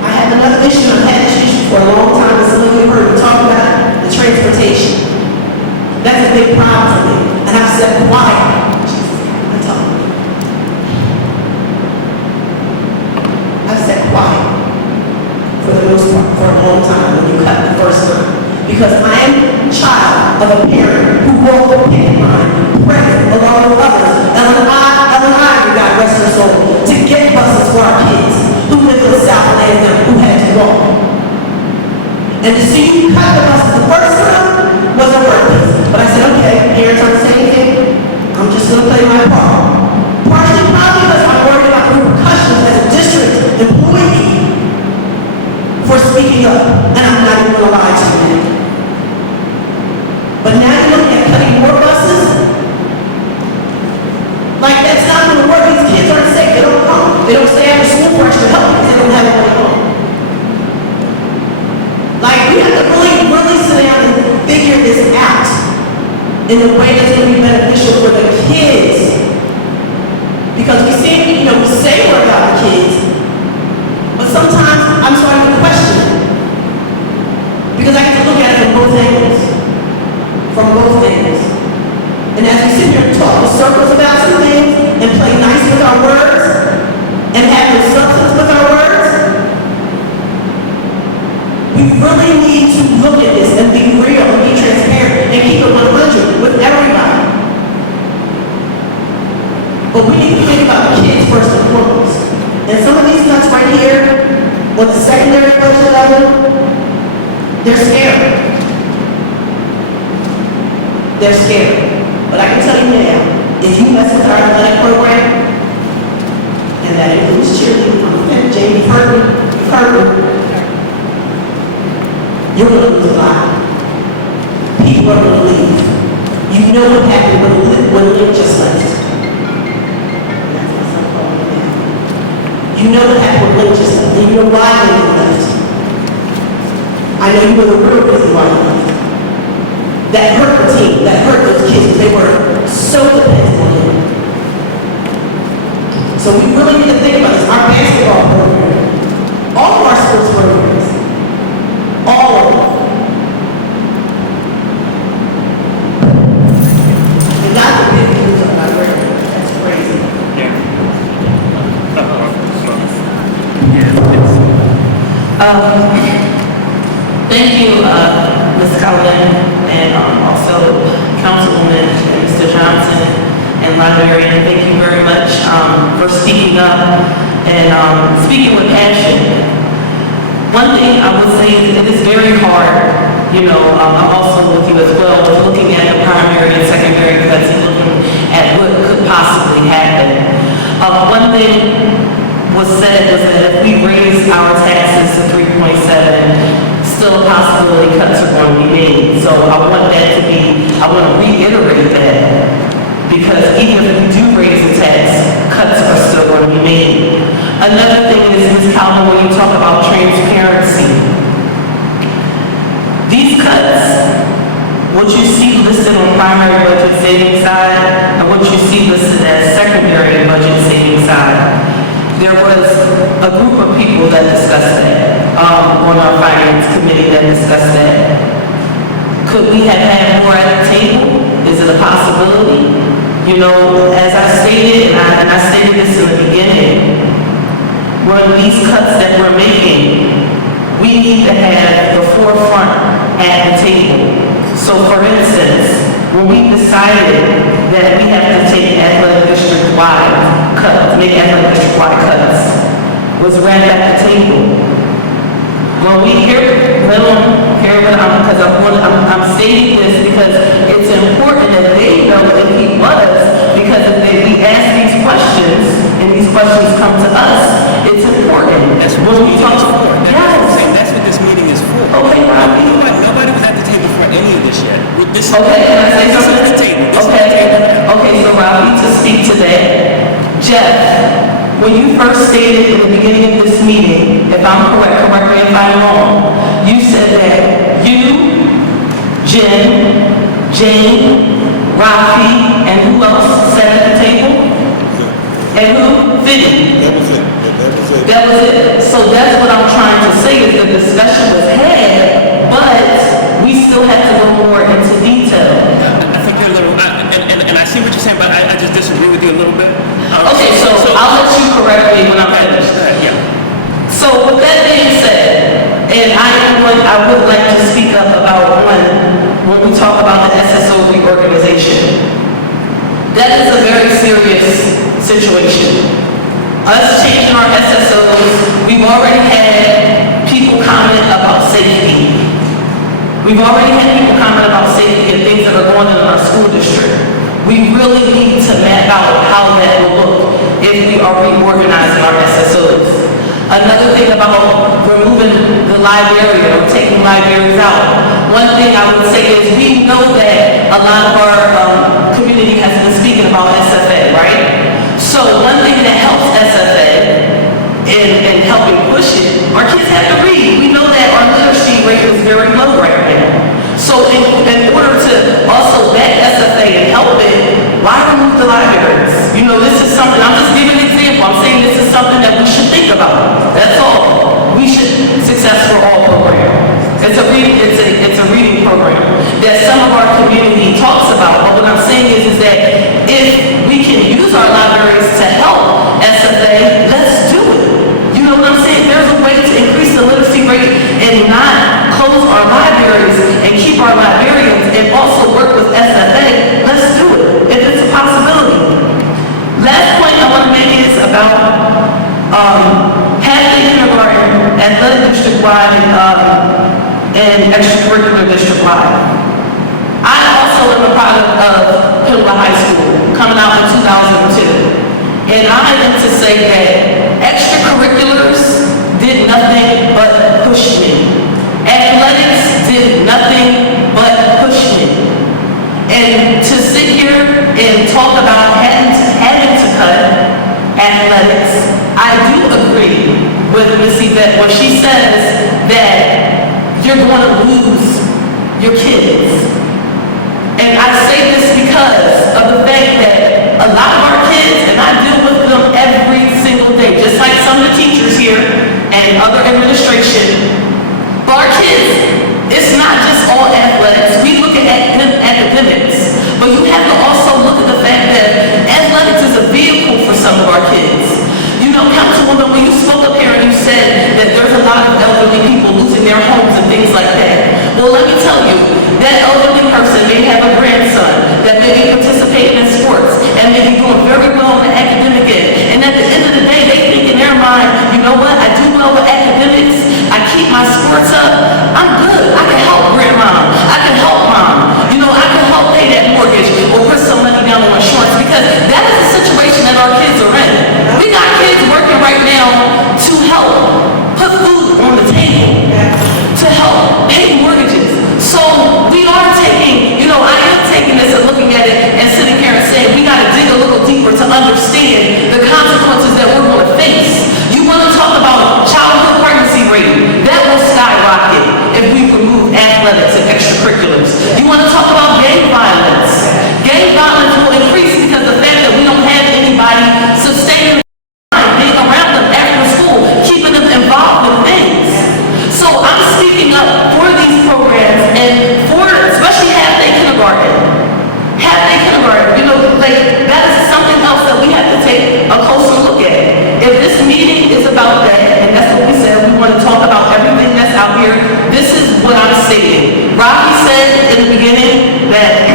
I have another issue, I've had this issue for a long time, and some of you heard me talk about it, the transportation. That's a big problem for me, and I've said quiet. Jesus, I'm talking. I've said quiet for the most part, for a long time, when you cut the first time. Because I am a child of a parent who walked the picket line, pregnant along with others, Ellen I, God rest her soul, to get buses for our kids who lived in the South and who had to walk. And to see you cut the buses the first time wasn't worth it. But I said, okay, parents aren't saying anything, I'm just going to play my part. Partially probably because I'm worried about the repercussions as a district employee for speaking up, and I'm not even going to lie to you. But now you're looking at cutting more buses? Like, that's not going to work. These kids aren't safe. They don't come. They don't stay after school for extra help because they don't have it going on. Like, we have to really sit down and figure this out in a way that's going to be beneficial for the kids. Because we say we're about the kids, but sometimes I'm starting to question it. Because I get to look at it from both angles. And as we sit here and talk in circles about some things and play nice with our words and have no substance with our words, we really need to look at this and be real and be transparent and keep it 100 with everybody. But we need to think about the kids first and foremost. And some of these nuts right here, on the secondary budget level, they're scary. They're scared. But I can tell you now, if you mess with our athletic program, and that includes cheerleading, and Jamie, you've heard me, you're going to lose a lot. People are going to leave. You know what happened when Lynn just left. That's my son calling me now. You know what happened when Lynn just left. And you know why Lynn left. I know you were the real reason why you left. That hurt the team, that hurt those kids. They were so dependent on him. So we really need to think about this. Our basketball program, all of our sports programs, all of them. And not the big news of my radio. That's crazy. Thank you, Ms. Cullen, and also Councilwoman Mr. Johnson and Librarian. Thank you very much for speaking up and speaking with passion. One thing I would say is it is very hard, I'm also with you as well, with looking at the primary and secondary cuts and looking at what could possibly happen. One thing was said was that if we raise our taxes to 3.7, still a possibility cuts are going to be made. So I want to reiterate that, because even if we do raise the tax, cuts are still going to be made. Another thing is, Ms. Calvin, when you talk about transparency, these cuts, what you see listed on primary budget savings side and what you see listed as secondary budget savings side, there was a group of people that discussed that on our finance committee that discussed that. Could we have had more at the table? Is it a possibility? As I stated, and I stated this in the beginning, one of these cuts that we're making, we need to have the forefront at the table. So for instance, when we decided that we have to take athletic district-wide cuts, make athletic district-wide cuts, was right at the table. When we because I'm stating this because it's important that they know that he was, because if we ask these questions and these questions come to us, it's important. That's what we talk for. Yes. That's what this meeting is for. Okay, Robbie. Nobody was at the table for any of this yet. Okay, can I say something? This is the table. Okay, so Robbie, to speak to that, Jeff, when you first stated in the beginning of this meeting, if I'm correct me if I'm wrong, you said that you, Jen, Jane, Rafi, and who else sat at the table? And who? Vinny. That was it. That was it. So that's what I'm trying to say is the discussion was had, but we still have to go more into detail. I think you're a little, and I see what you're saying, but I just disagree with you a little bit. Okay, so I'll let you correct me when I'm finished. Yeah. So with that being said, and I would like to speak up about when we talk about the SSO reorganization. That is a very serious situation. Us changing our SSOs, we've already had people comment about safety. We've already had people comment about safety and things that are going on in our school district. We really need to map out how that will look if we are reorganizing our SSOs. Another thing about removing the librarian or taking libraries out, one thing I would say is we know that a lot of our community has been speaking about SFA, right? So one thing that helps SFA in helping push it, our kids have to read. We know that our literacy rate is very low right now. So in order to also back SFA and help it, why remove the libraries? You know, this is something, I'm just giving an example. I'm saying this is something that we should think about. That's all. We should Success for All program. It's a reading program that some of our community talks about. But what I'm saying is that if we can use our libraries to help SFA, let's do it. You know what I'm saying? There's a way to increase the literacy rate and not close our libraries and keep our librarians and also work with SFA. Let's do it if it's a possibility. Last point I want to make is about half-day kindergarten, athletic district-wide, and extracurricular district-wide. I also am a product of Penn High School, coming out in 2002. And I am to say that extracurriculars did nothing but push me. Athletics did nothing but push me. And to sit here and talk about having to cut athletics, I do agree with Ms. Yvette when she says that you're going to lose your kids. And I say this because of the fact that a lot of our kids, and I deal with them every single day, just like some of the teachers here and other administration, but our kids, it's not just all athletics. We look at academics, but you have to also look at the fact that athletics is a vehicle for some of our kids. You know, Councilwoman, when you spoke up here and you said that there's a lot of elderly people losing their homes and things like that. Well, let me tell you, that elderly person may have a grandson that may be participating in sports and may be doing very well in the academic end. And at the end of the day, they think in their mind, you know what, I do well with academics, I keep my sports up, I'm good, I can help grandma, I can help mom, you know, I can help pay that mortgage or put some money down on insurance, because that is the situation that our kids are in. We got kids working right now to help put food on the table, to help pay mortgages. So we are taking, you know, I am taking this and looking at it and sitting here and saying we got to dig a little deeper to understand the consequences that we're going to face. You want to talk about childhood pregnancy rate, that will skyrocket if we remove athletics and extracurriculars. You want to talk about gang violence. Gang violence will increase because of the fact that we don't have anybody sustaining being around them after school, keeping them involved in things. So I'm speaking up for these programs and for especially half-day kindergarten. Half-day kindergarten, you know, like that is something else that we have to take a closer look at. If this meeting is about that, and that's what we said, we want to talk about everything that's out here, this is what I'm stating. Rocky said in the beginning that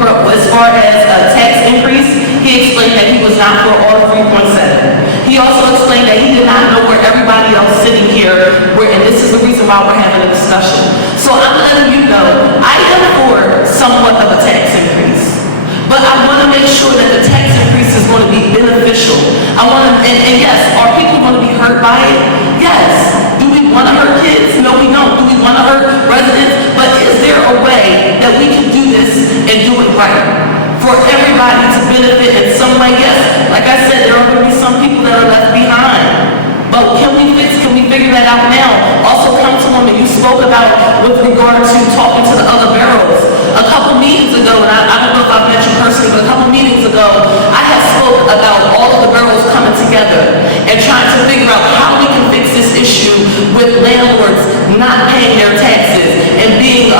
as far as a tax increase, he explained that he was not for all 3.7. He also explained that he did not know where everybody else sitting here were, and this is the reason why we're having a discussion. So I'm letting you know, I am for somewhat of a tax increase. But I want to make sure that the tax increase is going to be beneficial. I want to, and yes, are people going to be hurt by it? Yes. Do we want to hurt kids? No, we don't. Do we want to hurt residents? But is there a way that we can do this and do it right? For everybody to benefit in some way, yes. Like I said, there are going to be some people that about all of the boroughs coming together and trying to figure out how we can fix this issue with landlords not paying their taxes and being,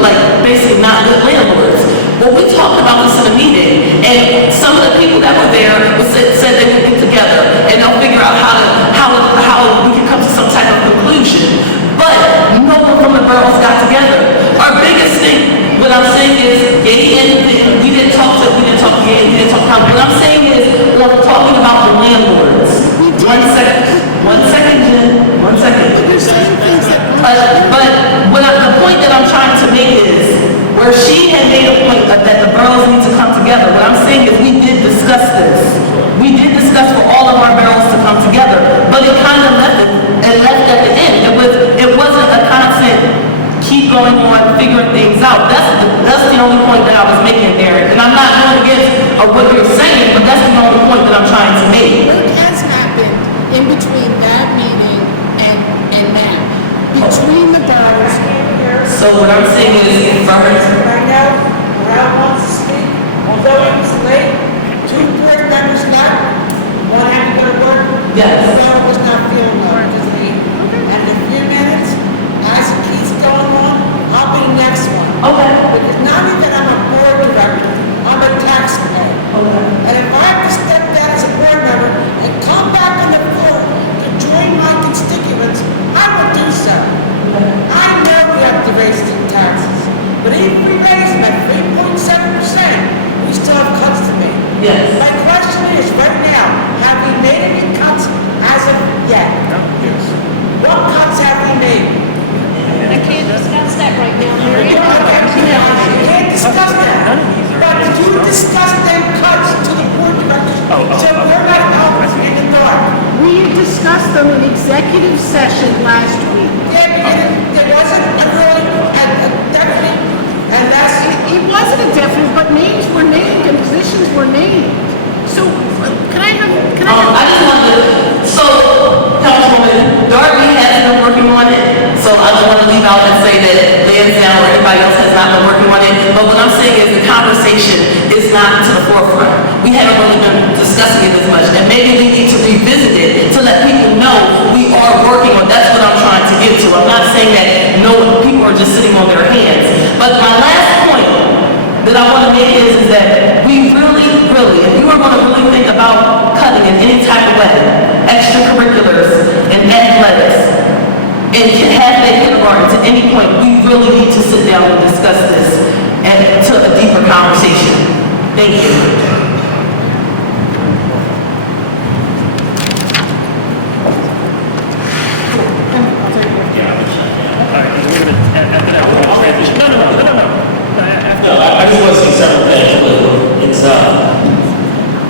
like basically not good landlords. Well, we talked about this in a meeting, and some of the people that were there said they would get together and they'll figure out how we can come to some type of conclusion. But no one from the boroughs got together. Our biggest thing, what I'm saying is, we didn't talk to how. What I'm saying is, we're talking about the landlords. One second, Jen. But the point that I'm trying to make is, where she had made a point that the boroughs need to come together, what I'm saying is we did discuss this. We did discuss for all of our boroughs to come together, but it kind of left at the end. It wasn't a constant keep going on, figuring things out. That's the only point that I was making there. And I'm not going against what you're saying, but that's the only point that I'm trying to make. What has happened in between that meeting and now? Between the boroughs. So what I'm saying is, Right now, Morale wants to speak, although it was late, 2 board members left, one had to go to work. Yes. The fellow was not feeling well, just leave. And in a few minutes, as it keeps going on, I'll be the next one. Okay. Because not even that I'm a board director, I'm a taxpayer. Okay. And if I have to step down as a board member and come back on the floor to join my constituents, I will do so. I know we have to raise the taxes, but even if we raise them at 3.7%, we still have cuts to make. Yes. My question is, right now, have we made any cuts as of yet? Yes. What cuts have we made? I can't discuss that right now, Mary. You can't discuss that. But did you discuss them cuts to the board directors? So we're not out in the dark. We discussed them in executive session last week. Yeah, because there wasn't a really, a definite, and that's. It wasn't a definite, but names were named and positions were named. So, I just wanted to, so, Councilwoman, Darby has been working on it, so I don't want to leave out and say that Lansdowne or anybody else has not been working on it, but what I'm saying is the conversation is not to the forefront. We haven't really been discussing it as much, and maybe we need to revisit it to let people know we are working on, that's what I'm trying to get to. I'm not saying that people are just sitting on their hands, but my last point that I want to make is that we really, if you are going to really think about cutting in any type of way, extracurriculars and athletics, and half-day kindergarten to any point, we really need to sit down and discuss this and to a deeper conversation. Thank you. No, I just want to say several things. It's,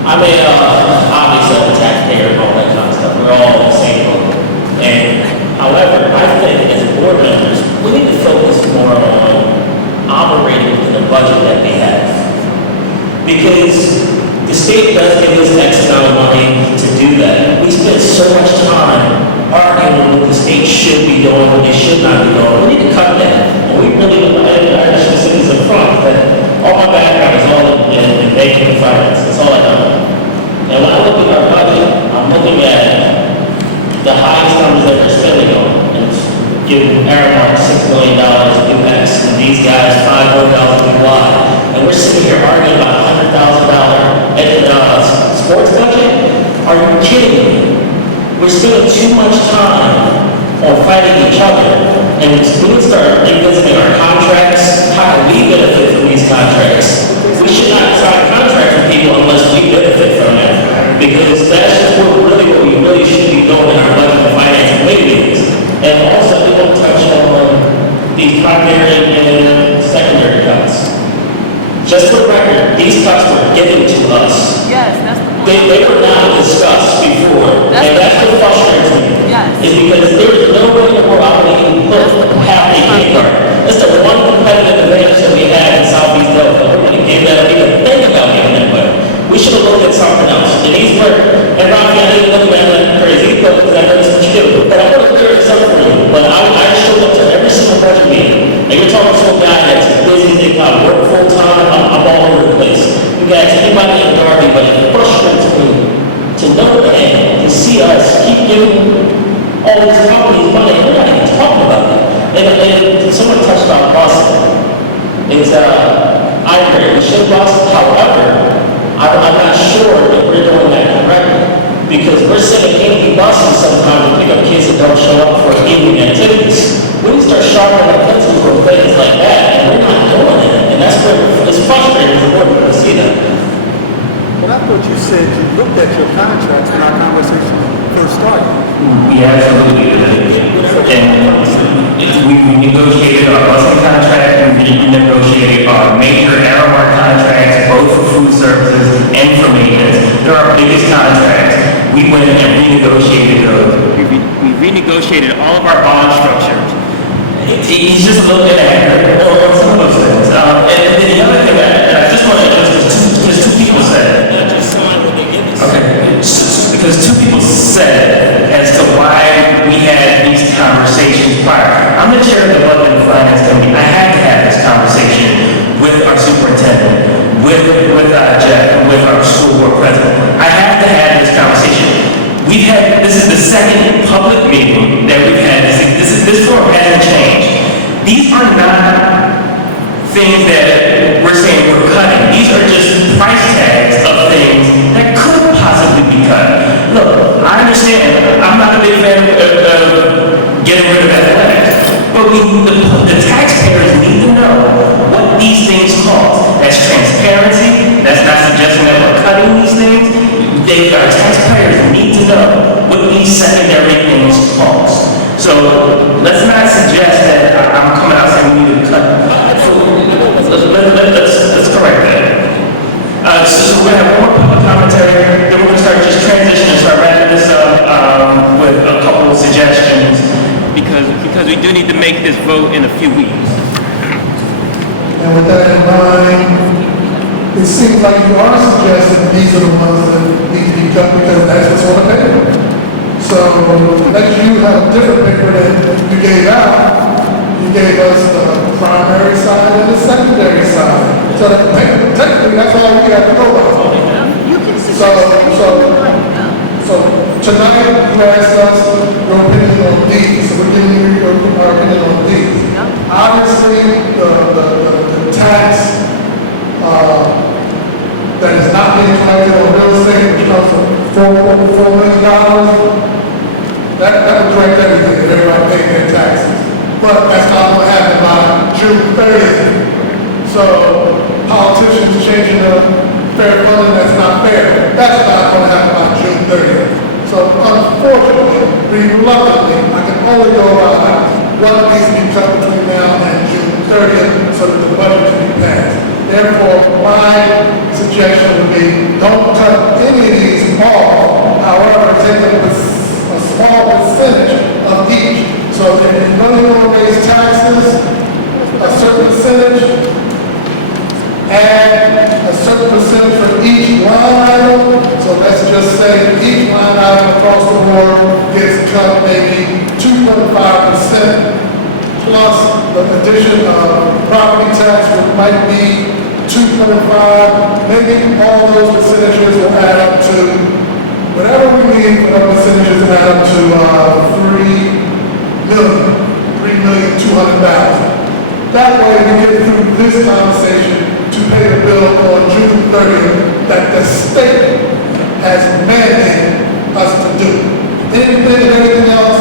obviously I'm a taxpayer and all that kind of stuff. We're all on the same boat. And however, I think as board members, we need to focus more on operating within the budget that we have. Because the state does give us X amount of money to do that. We spend so much time arguing what the state should be doing, what they should not be doing. We need to cut that. And we really, I should say this up front, that all my background is all in banking and finance. That's all I know. And when I look at our budget, I'm looking at the highest numbers that we're spending on. And it's giving Aramark $6 million in X, and these guys $5 million wide. And we're sitting here arguing about $100,000 sports budget? Are you kidding me? We're spending too much time on fighting each other. And we start revisiting our contracts. How do we benefit from these contracts? We should not sign contracts with people unless we benefit from them. Because that's just what we really should be doing in our budget and finance committee meetings. And also, we don't touch on these primary and secondary cuts. Just for the record, these cuts were given to us. Yes, that's the point. They were not discussed before, and that's what frustrates me. Yes. Is because there is no way in the world I would even put half a kindergarten. That's the one competitive advantage that we had in Southeast Delta. We're going to give that, even think about giving that away. We should have looked at something else. And these were, and Rafi, I didn't look at that crazy, because I know that's what you do. But I'm going to clear this up for you. But I showed up to every single budget meeting. And you're talking to a guy that's as busy as they probably work full time. I'm all over the place. You guys, anybody in Darby, but it's frustrating someone touched on busing. It's, I agree, we should bus, however, I'm not sure if we're doing that correctly. Because we're sending empty buses sometimes to pick up kids that don't show up for evening activities. We need to start sharpening our pencils for things like that, and we're not doing it. And that's where it's frustrating as a board to see that. But I thought you said you looked at your contracts when our conversation first started. We absolutely did. And we negotiated our busing contract, we negotiated our major Aramark contracts, both for food services and for maintenance. They're our biggest contracts. We went and renegotiated those. We renegotiated all of our bond structures. He's just a little bit inaccurate on some of those things. And then the other thing that I just want to address, because two people said, okay, because two people said as to why we had these conversations prior. I'm the chair of the Budget and Finance Committee. I had to have this conversation with our superintendent, with Jeff, with our school board president. I have to have this conversation. This is the second public meeting that we've had. This forum hasn't changed. These are not things that we're saying we're cutting. These are just price tags of things that could possibly be cut. Look, I understand. I'm not a big fan of getting rid of athletics, but the taxpayers need to know what these things cost. That's transparency. That's not suggesting that we're cutting these things. Our taxpayers need to know what these secondary things cost. So let's not suggest that I'm coming out saying we need to cut. Let's correct that. So we're going to have more public commentary, then we're going to start just transitioning and start wrapping this up with a couple of suggestions because we do need to make this vote in a few weeks. And with that in mind, it seems like you are suggesting these are the ones that need to be cut because that's what's on the paper. So let you have a different paper that you gave out. You gave us the primary side and the secondary side. So that technically that's all we have to go by. So tonight you asked us your opinion on these. So we're giving you our opinion on these. Obviously the tax that is not being collected on real estate, which comes from $4.4 million, that would correct everything, if everybody paid their taxes. But that's not going to happen by June 30th. So politicians changing the fair funding, that's not fair. That's not going to happen by June 30th. So unfortunately, reluctantly, I can only go by what needs to be cut between now and June 30th so that the budget can be passed. Therefore, my suggestion would be don't cut any of these off. However, take a small percentage of each. So if you're going to raise taxes, a certain percentage, add a certain percentage for each line item. So let's just say each line item across the board gets cut maybe 2.5%. Plus the addition of property tax, which might be 2.5, maybe all those percentages will add up to whatever we need for those percentages to add up to $3,200,000. That way we get through this conversation to pay the bill on June 30th that the state has mandated us to do. Anything else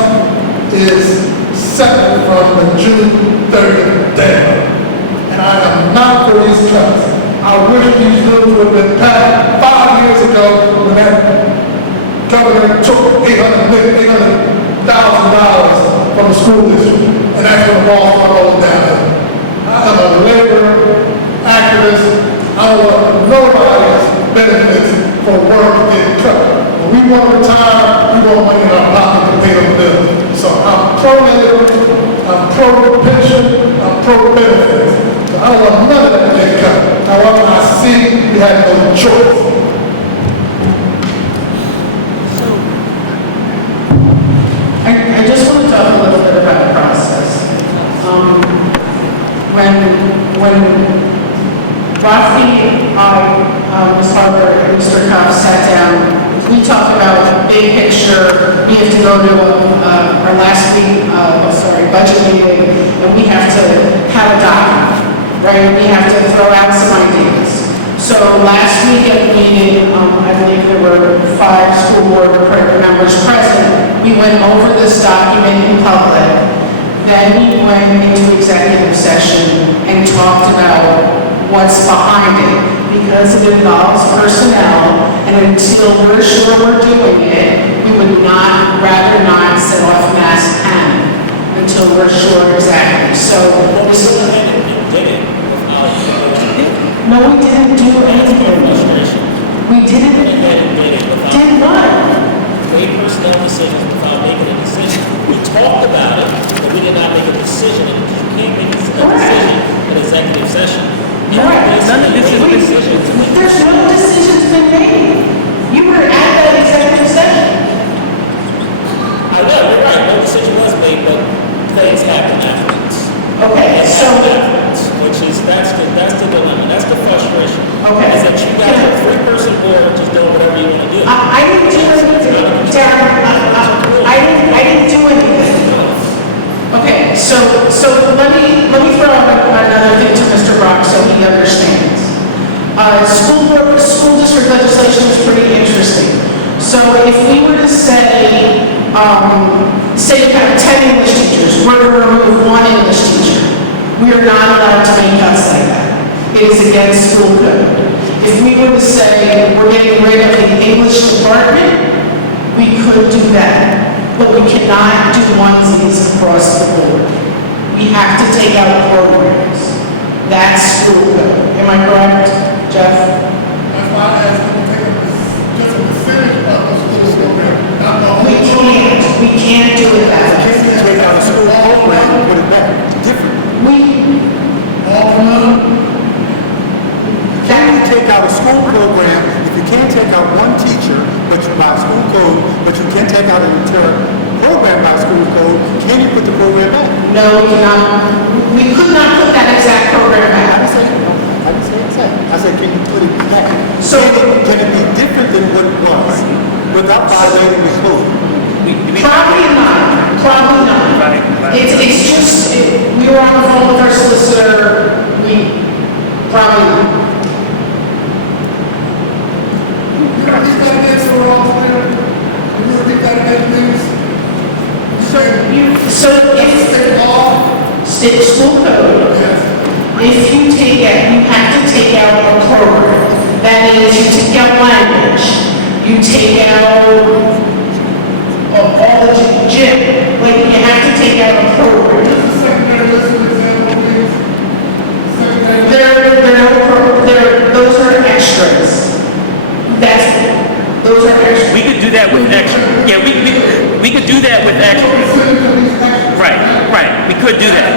is separate from the June 30th deadline. And I am not for these cuts. I wish these bills would have been passed 5 years ago when that governor took $800,000 from the school district. And that's when the ball rolled down. I am a labor activist. I don't want nobody's benefits for work getting cut. When we want to retire, we want money in our pocket to pay the bills. So I'm pro-labor, I'm pro-pension, I'm pro-benefits. So I don't want none of that to get cut. However, I see we have no choice. I just want to talk a little bit about the process. When Rafi, Ms. Harper, and Mr. Kopp sat down we talked about big picture, we have to go to our last week, budget meeting, and we have to have a document, right? We have to throw out some ideas. So last week at the meeting, I believe there were 5 school board members present. We went over this document in public. Then we went into executive session and talked about what's behind it, because it involves personnel, and until we're sure we're doing it, we would rather not set off mass panic until we're sure exactly. So, no, we didn't do anything. We didn't. Did what? Made personnel decisions without making a decision. We talked about it, but we did not make a decision. And you can't make a decision in executive session. Correct. None of this is a decision. There's no decisions been made. You were at that executive session. I know, you're right, no decision was made, but things happen afterwards. Okay, so Which is, that's the dilemma, that's the frustration. Okay. Is that you got a 3-person board just doing whatever you want to do. I didn't do anything, Darren. I didn't do anything. Okay, so let me throw out another thing to Mr. Brock so he understands. School district legislation is pretty interesting. So if we were to say you have 10 English teachers, we're going to remove 1 English teacher. We are not allowed to make cuts like that. It is against school code. If we were to say we're getting rid of the English department, we could do that. But we cannot do onesies across the board. We have to take out programs. That's school code. Am I correct, Jeff? That's why I asked them to take just a percentage of the school program, not the whole. We can't do it that way. Can't you take out a school program and put it back? Different. Can you take out a school program if you can't take out 1 teacher, but you by school code, but you can take out an entire program by school code? Can you put the program back? No, we cannot. We could not put that exact program back. I didn't say exact. I said, can you put it back? So can it be different than what it was without violating the code? Probably not. Probably not. It's just, we were on the phone with our solicitor. Probably not. You repeat that again, so we're all clear? Can you repeat that again, please? So if state school code, if you have to take out a program. That is, you take out language, you take out all the gym, like you have to take out a program. Those are extras. Those are extras. We could do that with extra. Yeah, we could do that with extra. Right. We could do that.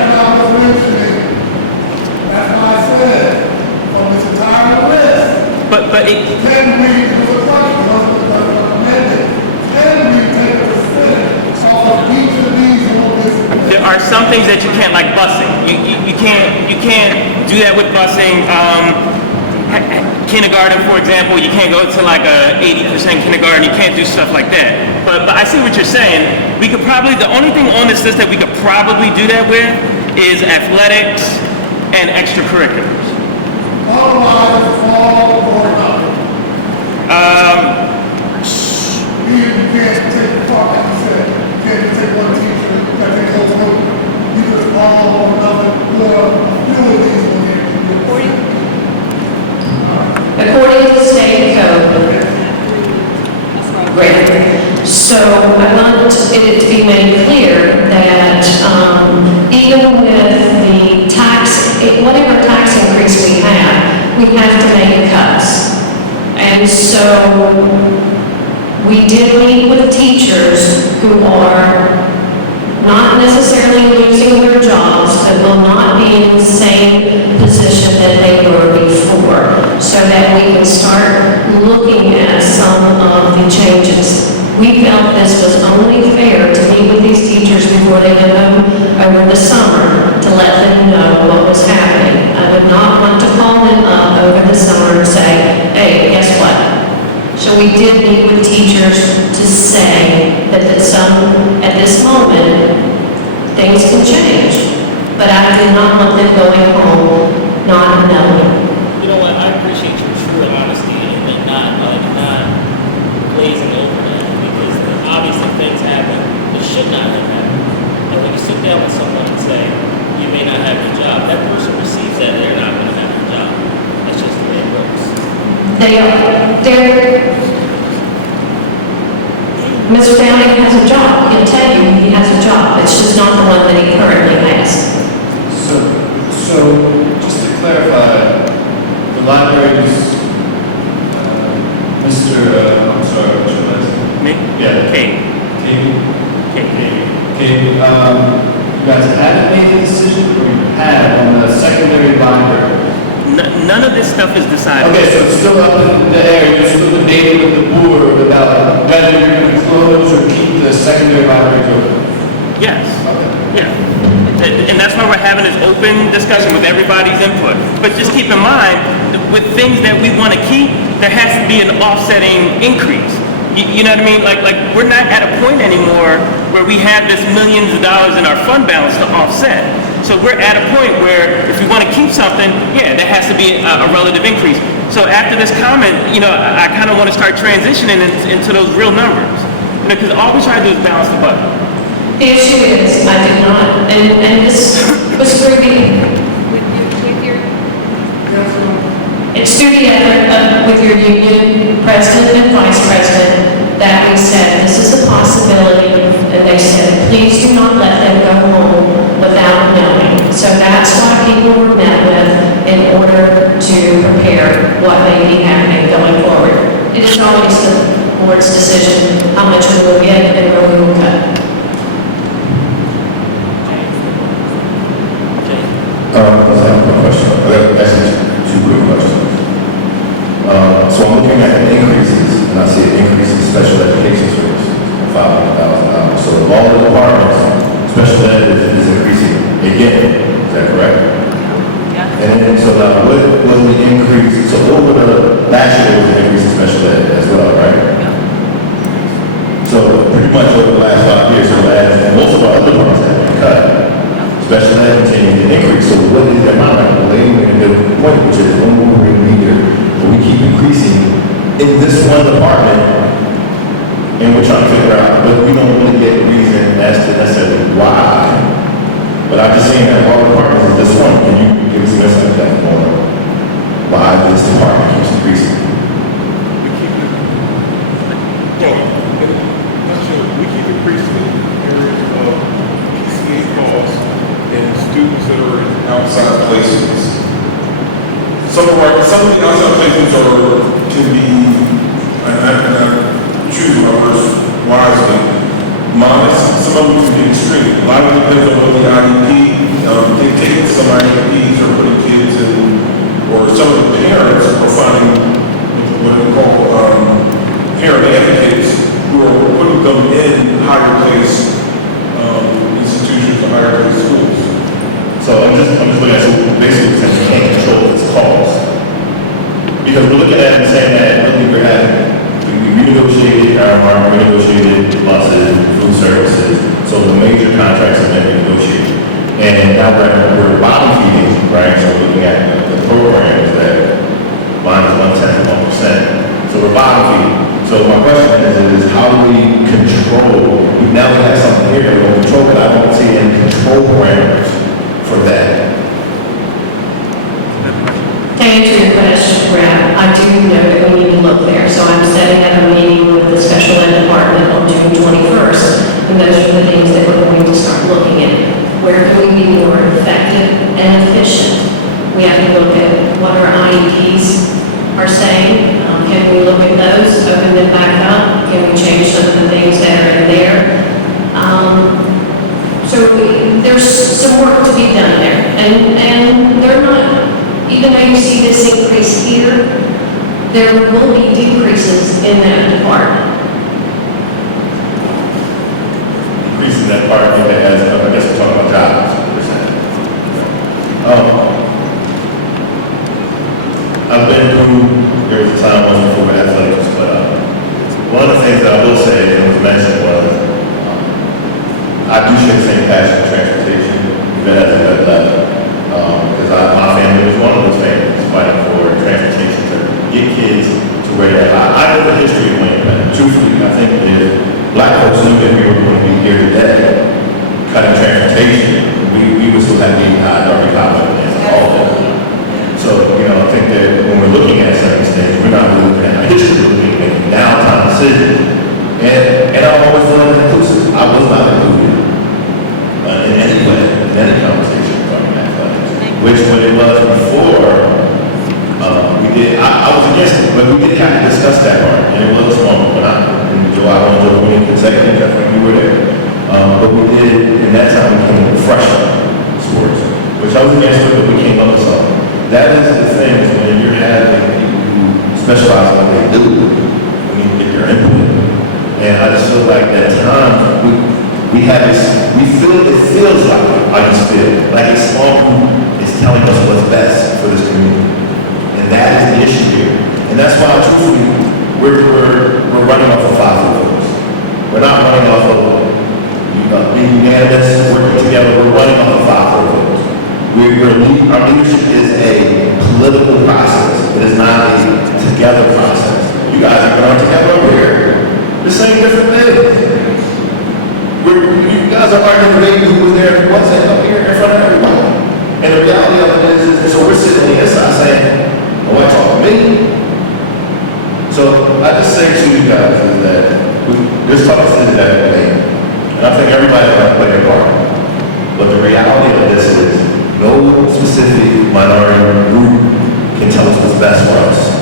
That's why I said, from this entire list. But it. Can we, it was a question, amendment, can we take a percentage of each of these on this list? There are some things that you can't, like busing. You can't do that with busing. Kindergarten, for example, you can't go to like a 80% kindergarten. You can't do stuff like that. But I see what you're saying. We could probably, the only thing on this list that we could probably do that with is athletics and extracurriculars. Otherwise, it's all or nothing. You can't take part, like you said, you can't just take 1 teacher, you can't take whole group. You just all or nothing, few of these will get According to the state code. Great. So I want it to be made clear that even with the tax, whatever tax increase we have to make cuts. And so we did meet with teachers who are not necessarily losing their jobs, but will not be in the same position that they were before, so that we can start looking at some of the changes. We felt this was only fair to meet with these teachers before they went home over the summer to let them know what was happening. I would not want to call them up over the summer and say, hey, guess what? Show So we did meet with teachers to say that at this moment, things can change. But I did not want them going home not knowing. You know what, I appreciate your true honesty and not glazing over that, because obviously things happen that should not have happened. And when you sit down with someone and say, you may not have your job, that person receives that they're not going to have your job. That's just the way it works. Mr. Downing has a job. He'll tell you he has a job. It's just not the one that he currently has. So just to clarify, the library's, I'm sorry, what's your last name? Me? Yeah. Kate. You guys haven't made a decision, or you have on the secondary library? None of this stuff is decided. Okay, so it's still up in the air, you're still debating with the board about whether you're going to close or keep the secondary library open? Yes. Yeah. And that's why we're having this open discussion with everybody's input. But just keep in mind, with things that we want to keep, there has to be an offsetting increase. You know what I mean? Like we're not at a point anymore where we have this millions of dollars in our fund balance to offset. So we're at a point where if we want to keep something, yeah, there has to be a relative increase. So after this comment, I kind of want to start transitioning into those real numbers. Because all we try to do is balance the budget. The issue is, I did not, and this was through it's through the effort with your union president and vice president that we said this is a possibility, and they said, please do not let them go home without knowing. So that's why people were met with in order to prepare what may be happening going forward. It is always the board's decision how much we will get and where we will cut. I have a question. Actually, two quick questions. So I'm looking at the increases, and I see an increase in special education services, $500,000. So of all the departments, special ed is increasing again. Is that correct? Yeah. And then, so now, what was the increase? So over the last year, there was an increase in special ed as well, right? Yeah. So pretty much over the last 5 years, so and most of our other departments have been cut. Special ed continues to increase. So what is the amount of the point, which is one more year, we keep increasing in this one department, and we're trying to figure out, but we don't really get a reason as to necessarily why. But I'm just saying that all departments is this one. Can you give us an insight that on why this department keeps increasing? We keep increasing areas of PCA costs and students that are in outside placements. Some of the outside placements can be, and I choose my words wisely, modest. Some of them can be extreme. A lot of it depends on what the IEP, they take some IEPs or putting kids in, or some of the parents are finding what we call parent advocates who are putting them in higher place institutions or higher place schools. So I'm just looking at, so basically saying you can't control its cost. Because we're looking at it and saying that really we renegotiated our renegotiated buses, food services, so the major contracts have been renegotiated. And now we're bottom feeding, right? So we're looking at the programs that mine is 1/10 of 1%. So we're bottom feeding. So my question is how do we control, now we have something here that we don't control, but I don't see any control parameters for that. To answer your question, Brad, I do know that we need to look there. So I'm setting up a meeting with the special ed department on June 21st. And those are the things that we're going to start looking at. Where can we be more effective and efficient? We have to look at what our IEPs are saying. Can we look at those, open them back up? Can we change some of the things that are in there? So there's some work to be done there. And they're not, even though you see this increase here, there will be decreases in that department. Increasing that part, I guess we're talking about jobs, percent. I've been through, there was a time once before athletic was split up. one of the things that I will say, and was mentioned, was I do share the same passion for transportation, even as a vet level. Because my family was one of those families fighting for transportation to get kids to where they're at. I know the history of Wayne Penn. Truthfully, I think if black folks knew that we were going to be here today, cutting transportation, we would still have the Darby College and all of that. So, I think that when we're looking at certain things, we're not really looking at our history, we're looking at downtown decisions. And I've always thought it inclusive. I was not included in any way, in any conversation regarding athletics. Which when it was before, I was against it, but we did have to discuss that part. And it was wrong. When Joe, I don't know when you could say it, I think you were there. But we did, and that time we came with fresh sports, which I was against it, but we came up with something. That is the thing, is when you're having people who specialize in what they do, we need to get their input. And I just feel like at times, we have this, it feels like, I just feel, like a small group is telling us what's best for this community. And that is the issue here. And that's why, truthfully, we're running off of 5 votes. We're not running off of being unanimous, working together. We're running off of 5 votes. Our leadership is a political process. It is not a together process. You guys are going together over here. We're saying different things. You guys are arguing debating who was there and who wasn't up here in front of everybody. And the reality of it is, so we're sitting on the inside saying, oh, what, talk to me? So I just say to you guys is that there's talk to that debate. And I think everybody's going to play their part. But the reality of this is, no specific minority group can tell us what's best for us.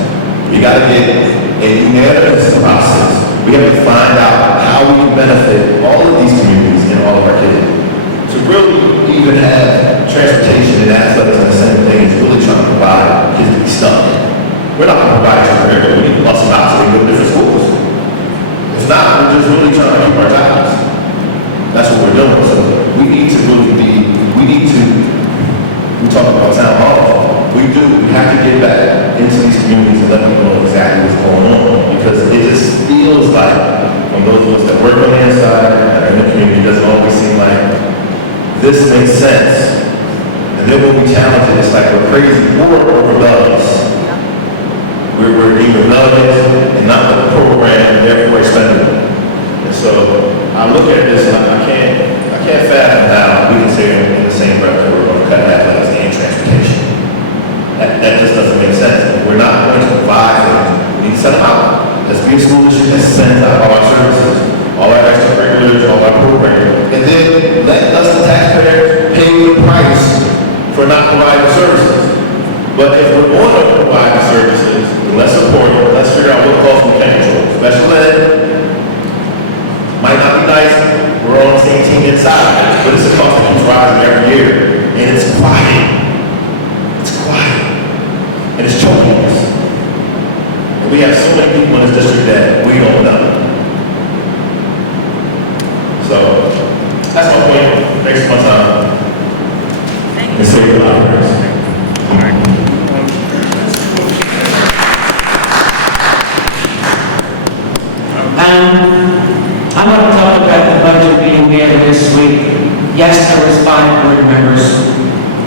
We got to get a unanimous process. We have to find out how we can benefit all of these communities and all of our kids. To really even have transportation and athletics and the same thing is really trying to provide kids to be stuck. We're not going to provide transportation. We need to bust them out so they go to different schools. If not, we're just really trying to keep our jobs. That's what we're doing. So we need to we talk about town hall. We have to get back into these communities and let them know exactly what's going on. Because it just feels like, from those of us that work on the inside and are in the community, it doesn't always seem like this makes sense. And then when we challenge it, it's like we're crazy or rebellious. We're being rebellious and not the program and therefore expendable. And so I look at this and I can't fathom how we can say in the same breath that we're going to cut athletics and transportation. That just doesn't make sense. We're not going to provide things. We need to set them out. Let's be a school district that sends out all our services, all our extracurriculars, all our programs, and then let us, the taxpayer, pay the price for not providing services. But if we're going to provide the services, let's support it. Let's figure out what costs we can control. Special ed might not be nice. We're on the same team inside, but it's a cost that keeps rising every year, and it's quiet. It's quiet, and it's choking us. And we have so many people in this district that we don't know. So that's my point. Thanks for my time. And save the libraries. I want to talk about the budget being there this week. Yes, there was 5 board members,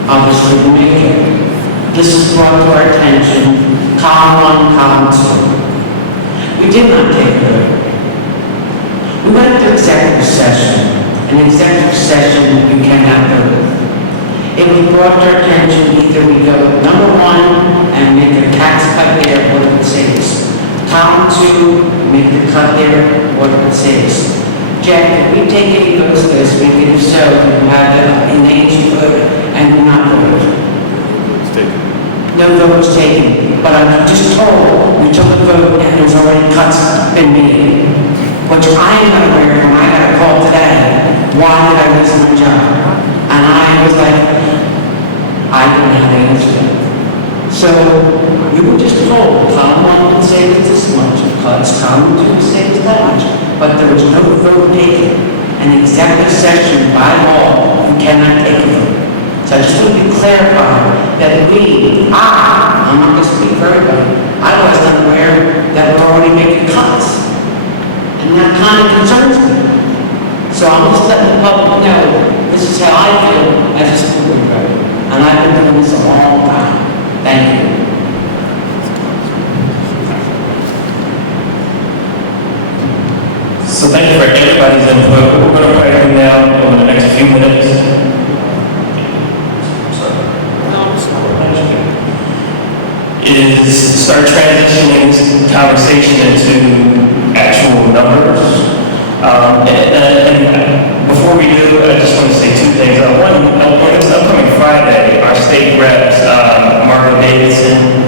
obviously, who made it. This was brought to our attention, column 1, column 2. We did not take a vote. We went to executive session. In executive session, we cannot vote. It was brought to our attention, either we go number 1 and make a tax cut there, or it saves. Column 2, make the cut there, or it saves. Jack, did we take any votes this week? And if so, you have a names you voted and you not voted? No vote was taken. But I'm just told we took a vote and there's already cuts been made. Which I am not aware of, and I got a call today. Why did I lose my job? And I was like, I don't have the answer. So we were just told, column 1 would save us this much, cuts, column 2 would save us that much. But there was no vote taken. An executive session by law, you cannot take a vote. So I just want to be clarified that I'm not going to speak for everybody, I was unaware that we're already making cuts. And that kind of concerns me. So I'm just letting the public know, this is how I feel as a school board director. And I've been doing this a long time. Thank you. So thank you for everybody's input. What we're going to try to do now over the next few minutes is start transitioning this conversation into actual numbers. And before we do, I just want to say two things. One, on this upcoming Friday, our state reps, Margo Davidson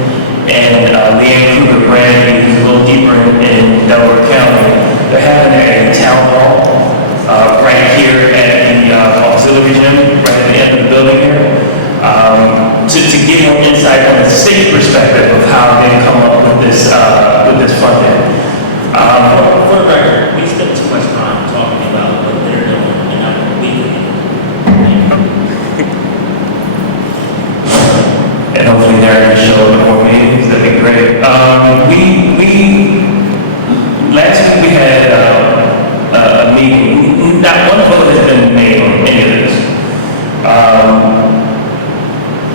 and Leanne Kruger-Brand, who's a little deeper in Delaware County, they're having a town hall right here at the auxiliary gym, right at the end of the building here, to give more insight on the state perspective of how they come up with this funding. For the record, we spent too much time talking about what they're doing and not what we do. And hopefully they're going to show up at more meetings. That'd be great. Last week we had a meeting. Not one vote has been made on any of this.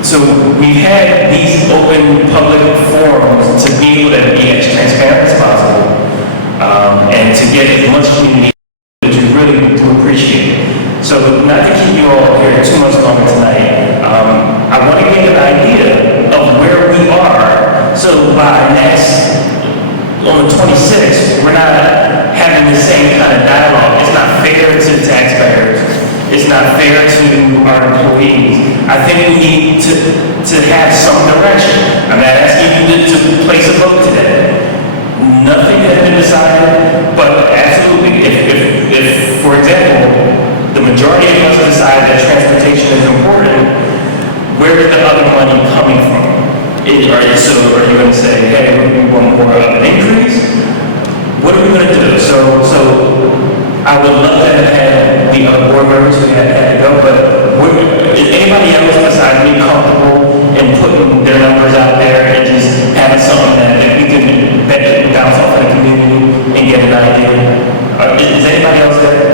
So we've had these open public forums to be able to be as transparent as possible, and to get as much community that you really do appreciate. So not to keep you all here too much longer tonight, I want to get an idea of where we are. So by on the 26th, we're not having the same kind of dialogue. It's not fair to taxpayers. It's not fair to our employees. I think we need to have some direction. I'm not asking you to place a vote today. Nothing has been decided, but absolutely, if for example, the majority of us decide that transportation is important, where is the other money coming from? Are you going to say, hey, we want more of an increase? What are we going to do? So I would love to have had the other board members who had to go, but is anybody else besides me comfortable in putting their numbers out there and just having something that we can bounce off in the community and get an idea? Is anybody else there?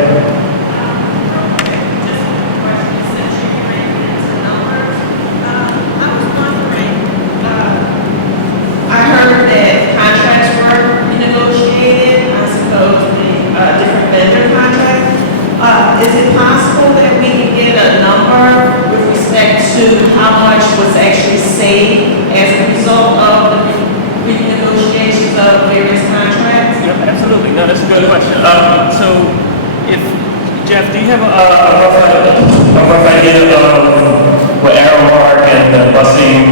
I heard that contracts were renegotiated, I suppose different vendor contracts. Is it possible that we can get a number with respect to how much was actually saved as a result of the renegotiations of various contracts? Yep, absolutely. No, that's a good question. So, Jeff, do you have a rough idea of what Aramark and the busing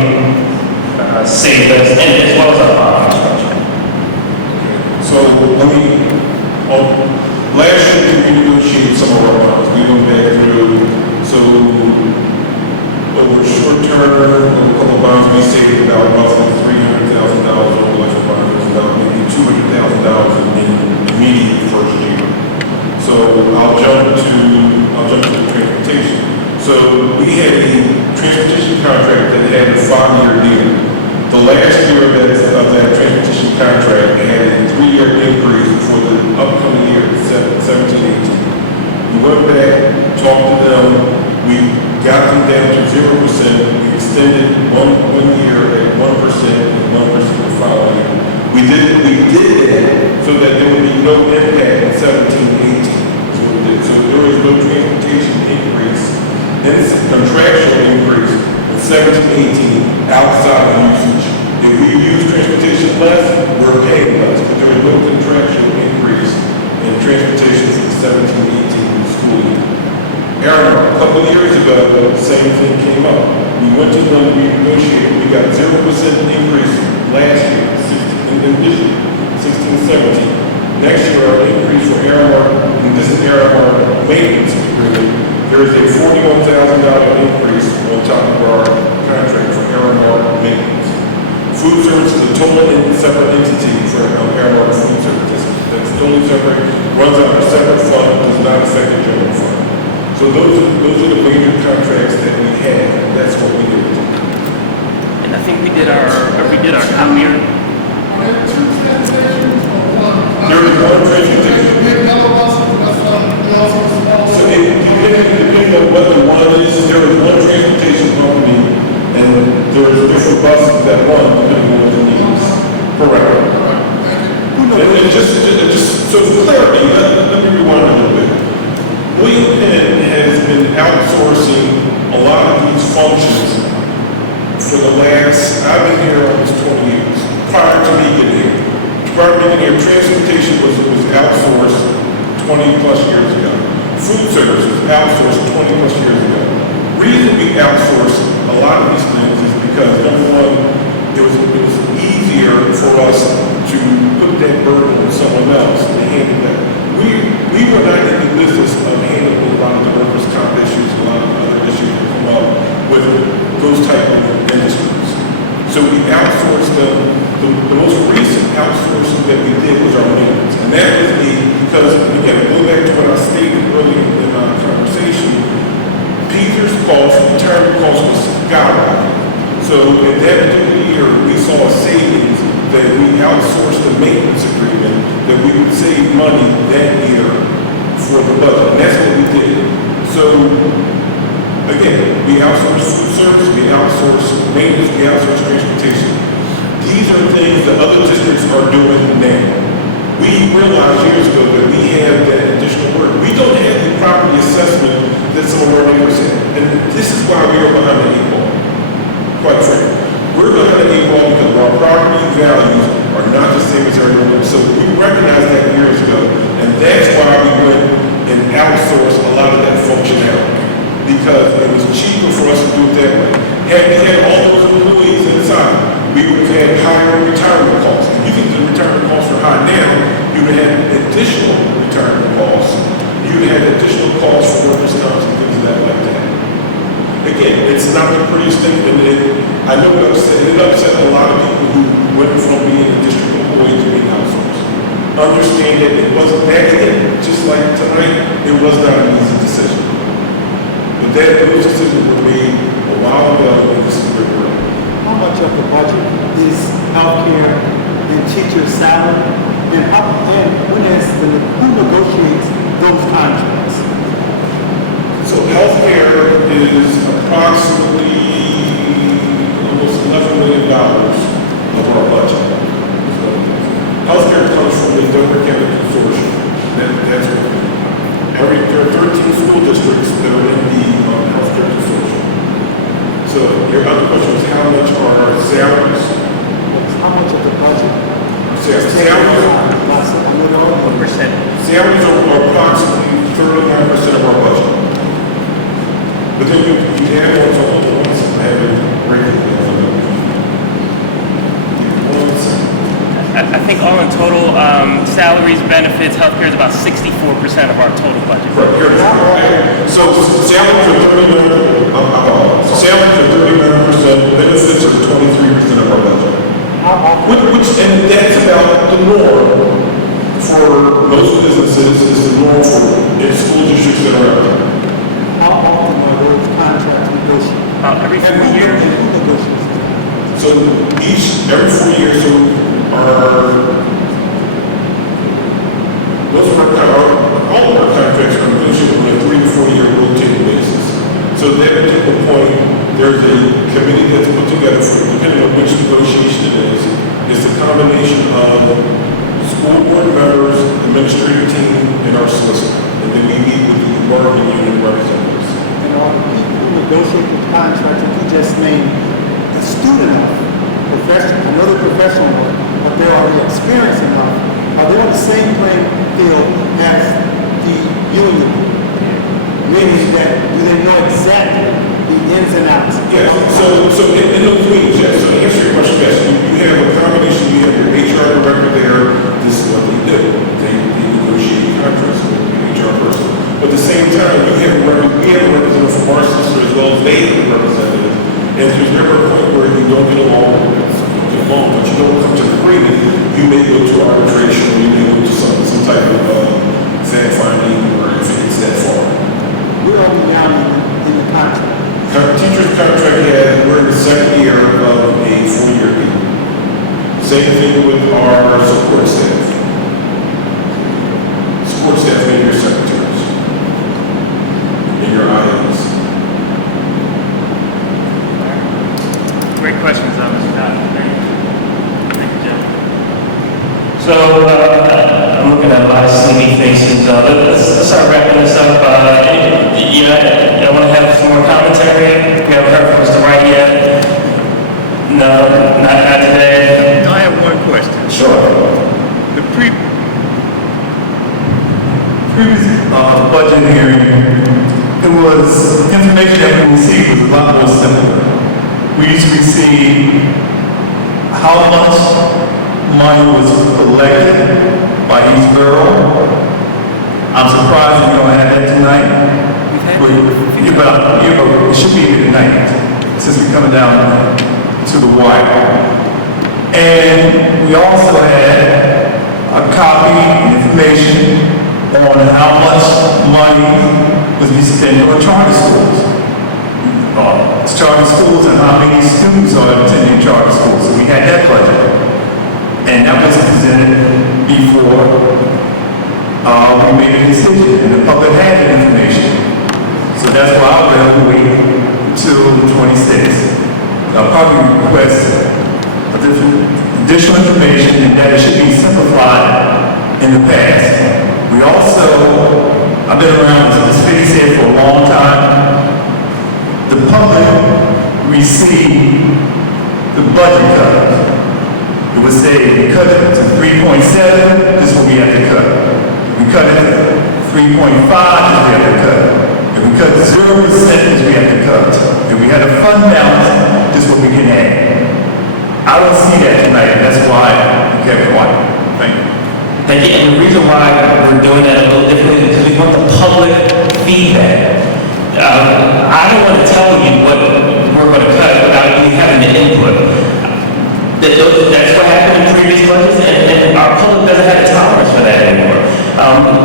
saved us, and as well as our infrastructure? So last year we renegotiated some of our bonds. We went back through, so over short term, a couple of bonds, we saved about roughly $300,000 over the life of bonds. It was about maybe $200,000 in immediate first year. So I'll jump to the transportation. So we had a transportation contract that had a 5-year deal. The last year of that transportation contract had a 3-year increase for the upcoming year, 17-18. We went back, talked to them, we got them down to 0%, we extended one year at 1% and 1% the following year. We did that so that there would be no impact in 17-18. So there was no transportation increase, and it's a contractual increase in 17-18 outside of usage. If we use transportation less, we're paying less, but there was no contractual increase in transportation for the 17-18 school year. Aaron, a couple of years ago, the same thing came up. We went to them, we negotiated, we got 0% increase last year, and this year, 16-17. Next year, our increase for Aramark, and this is Aramark maintenance agreement, there is a $41,000 increase on top of our contract for Aramark maintenance. Food service is a totally separate entity for Aramark food service. That's totally separate, runs out of a separate fund, does not affect the general fund. So those are the major contracts that we have, and that's what we did. And I think we did our copier. Are there two translations or one? There is one transportation 20 plus years ago. Food service was outsourced 20 plus years ago. Reason we outsource a lot of these things is because, number one, it was easier for us to put that burden on someone else to handle that. We were not in the business of handling a lot of the workers' comp issues, a lot of other issues that come up with those type of industries. So we outsourced them. The most recent outsourcing that we did was our maintenance. And that was because, again, go back to what I stated earlier in our conversation, Peter's cost, retirement cost was skyrocketing. So in that particular year, we saw a savings that we outsourced the maintenance agreement, that we would save money that year for the budget. And that's what we did. So again, we outsource food service, we outsource maintenance, we outsource transportation. These are things that other districts are doing now. We realized years ago that we have that additional work. We don't have the property assessment that some of our neighbors have. And this is why we are behind the eight ball, quite frankly. We're behind the eight ball because our property values are not the same as everyone else. So we recognized that years ago, and that's why we went and outsourced a lot of that functionality. Because it was cheaper for us to do it that way. Had we had all those employees inside, we would have had higher retirement costs. If you think the retirement costs are high now, you would have had additional retirement costs. You would have had additional costs for workers' comp and things like that. Again, it's not the prettiest thing, and I know it upset a lot of people who went from being a district employee to being outsourced. Understand that it wasn't that easy, just like tonight, it was not an easy decision. But those decisions were made a while ago, and this is where we're at. How much of the budget is healthcare and teacher salary? And who negotiates those contracts? So healthcare is approximately almost $11 million of our budget. So healthcare comes from the Dover County Consortium. That's what there are 13 school districts that are in the healthcare consortium. So your other question is how much are our salaries? How much of the budget? Salaries are approximately 39% of our budget. But then you add on to all the ones that have it regularly. I think all in total, salaries, benefits, healthcare is about 64% of our total budget. So salaries are 39%, benefits are 23% of our budget. And that's about the norm for most businesses, is the norm for school districts that are out there. How often are those contracts negotiated? Every 4 years. Who negotiates? So every 4 years, so most of all of our contracts are negotiated on a 3 to 4 year rotating basis. So at that particular point, there's a committee that's put together for, depending on which negotiation it is. It's a combination of school board members, administrative team, and our solicitor. And then we meet with the bargaining union representatives. And are the people who negotiate the contracts that you just named astute enough, professional, I know they're professional, but they're already experienced enough? Are they on the same playing field as the union? Meaning that, do they know exactly the ins and outs? Yes, so in those meetings, yes, so to answer your question, yes, you have a combination, you have your HR director there, this is what they do. They negotiate contracts with the HR person. But at the same time, we have a representative from our sister as well as they have a representative. And if there's never a point where you don't get along, but you don't come to an agreement, you may go to arbitration, or you may go to some type of fact finding, or if it's that far. We're only now in the contract. Teacher's contract we're in the second year of a 4-year deal. Same thing with our support staff. Support staff and your secretaries. And your IAs. Great questions, Mr. Dodson. Thank you, Jim. So, I'm looking at a lot of sleepy faces. Let's start wrapping this up. I want to have some more commentary. We haven't heard from Mr. Wright yet. No, not today. I have one question. Sure. previous budget hearing, it was, information that we received was a lot more simple. We used to receive how much money was collected by each borough. I'm surprised we don't have that tonight. But it should be here tonight, since we're coming down to the wire. And we also had a copy, information on how much money was being spent on charter schools. Charter schools and how many students are attending charter schools. So we had that budget. And that was presented before we made a decision, and the public had the information. So that's why I'll rather wait until the 26th. I'll probably request additional information, and that it should be simplified in the past. We also, I've been around this city said for a long time, the public received the budget cut. It would say, we cut it to 3.7, this is what we have to cut. If we cut it to 3.5, this is what we have to cut. If we cut 0%, this is what we have to cut. If we had a fund balance, this is what we can add. I don't see that tonight, and that's why I kept quiet. Thank you. Thank you. And the reason why we're doing that a little differently is because we want the public feedback. I don't want to tell you what we're going to cut without you having the input. That's what happened in previous budgets, and our public doesn't have the tolerance for that anymore.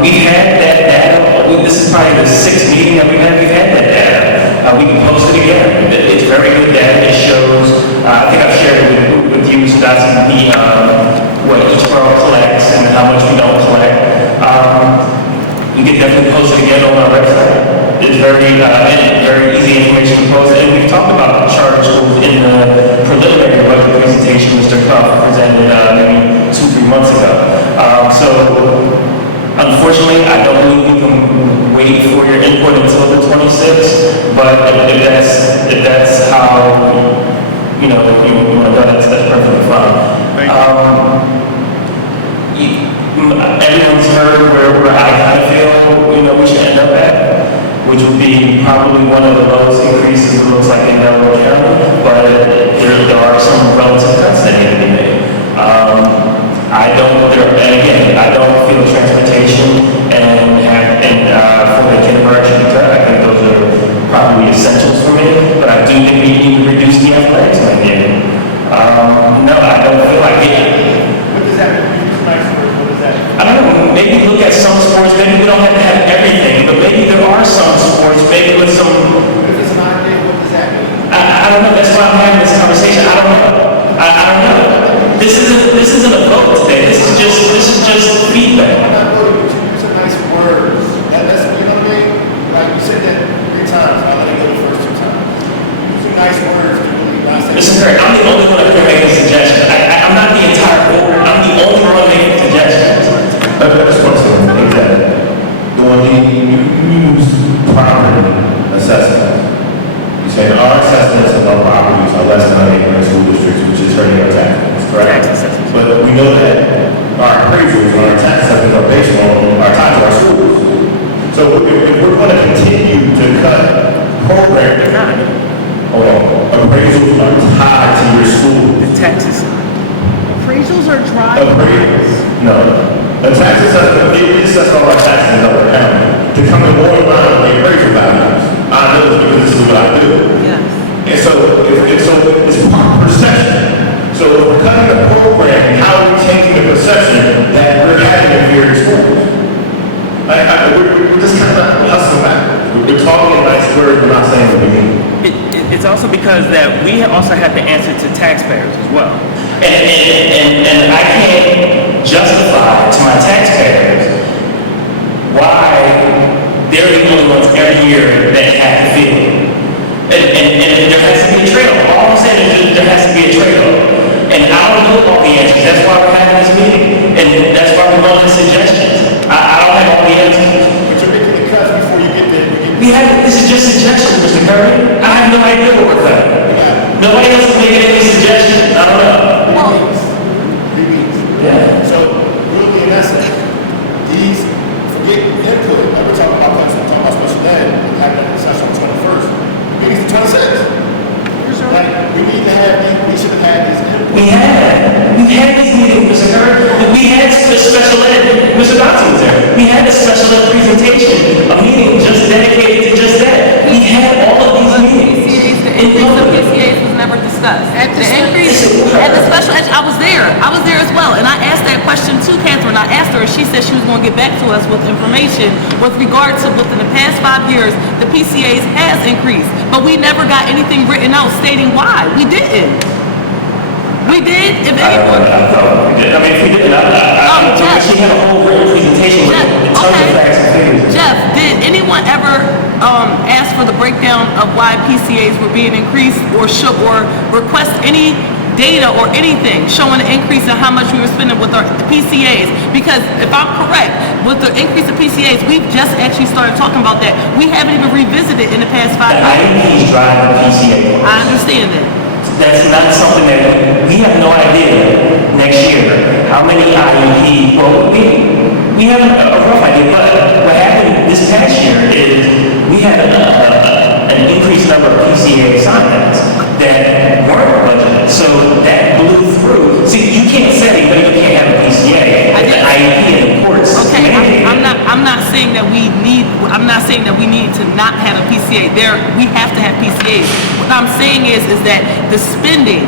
We've had that data. This is probably the 6th meeting that we've had that data. We can post it again. It's very good data. It shows, I think I've shared it with you, so that's what each borough collects and how much we don't collect. We can definitely post it again on our website. It's very easy information to post. And we've talked about charter schools in the preliminary budget presentation Mr. Cuff presented maybe 2-3 months ago. So unfortunately, I don't believe we can wait for your input until the 26th, but if that's how, you want to go, that's perfectly fine. Everyone's heard where I kind of feel, we should end up at, which would be probably one of the lowest increases it looks like in Delaware County, but there are some relative cuts that need to be made. I don't feel transportation and for the kindergarten cut. I think those are probably essentials for me, but I do think we need to reduce the athletics maybe. No, I don't feel like it. What does that mean? What does that mean? I don't know, maybe look at some sports, maybe we don't have to have everything, but maybe there are some sports, maybe with some... If it's an idea, what does that mean? I don't know, that's why I'm having this conversation, I don't know. I don't know. This isn't a vote today, this is just feedback. I'm not voting, but you use some nice words. That's, you know what I mean? Like, you said that 3 times, I'll let it go the first 2 times. Use some nice words to really not say... Mr. Perry, I'm the only one that can make a suggestion. I'm not the entire board, I'm the only one making suggestions. I just want to say one thing that when you use property assessments, you say our assessments of our properties are less than our neighboring school districts, which is hurting our taxes, correct? But we know that our appraisals and our tax assessments are based on our time to our schools. So if we're going to continue to cut programming, appraisals are tied to your school. The taxes. Appraisals are driving. No. The tax assessment, we assess all our taxes in Delaware County to come in more in line with the appraisal values. I know this because this is what I do. Yes. And so it's part perception. So if we're cutting the program, how are we changing the perception that we're having in various schools? We're just kind of hustling back. We're talking in nice words, we're not saying what we mean. It's also because that we also have to answer to taxpayers as well. And I can't justify to my taxpayers why they're the only ones every year that have to feel it. And there has to be a trade-off. All I'm saying is there has to be a trade-off. And I don't know all the answers. That's why we're having this meeting. And that's why we're going to suggestions. I don't have all the answers. But you're making the cuts before you get there. This is just suggestions, Mr. Curry. I have no idea what we're cutting. Nobody else is making any suggestions. I don't know. Yeah. So, really, in essence, forget input, like we're talking about class, we're talking about special ed, we're having a session on the 21st. Meeting's the 26th. Like, we need to have, we should have had this input. We had these meetings, Mr. Kerr. We had special ed, Mr. Dotson was there. We had a special ed presentation, a meeting just dedicated to just that. We had all of these meetings. The increase of PCAs was never discussed. The increase at the special ed, I was there as well, and I asked that question to Catherine. I asked her, and she said she was going to get back to us with information with regard to within the past 5 years, the PCAs has increased, but we never got anything written out stating why. We didn't. We did, if anyone. I mean, if we didn't, Jeff. she had a whole written presentation with tons of facts and figures. Jeff, did anyone ever ask for the breakdown of why PCAs were being increased or request any data or anything showing an increase in how much we were spending with our PCAs? Because if I'm correct, with the increase of PCAs, we've just actually started talking about that. We haven't even revisited in the past 5 years. IEPs drive the PCA. I understand that. That's not something that we have no idea next year how many IEP. Well, we have a rough idea, but what happened this past year is we had an increased number of PCA assignments that weren't budgeted, so that blew through. See, you can't say that you can't have a PCA. The IEP and the courts. Okay, I'm not saying that we need. I'm not saying that we need to not have a PCA. We have to have PCAs. What I'm saying is that the spending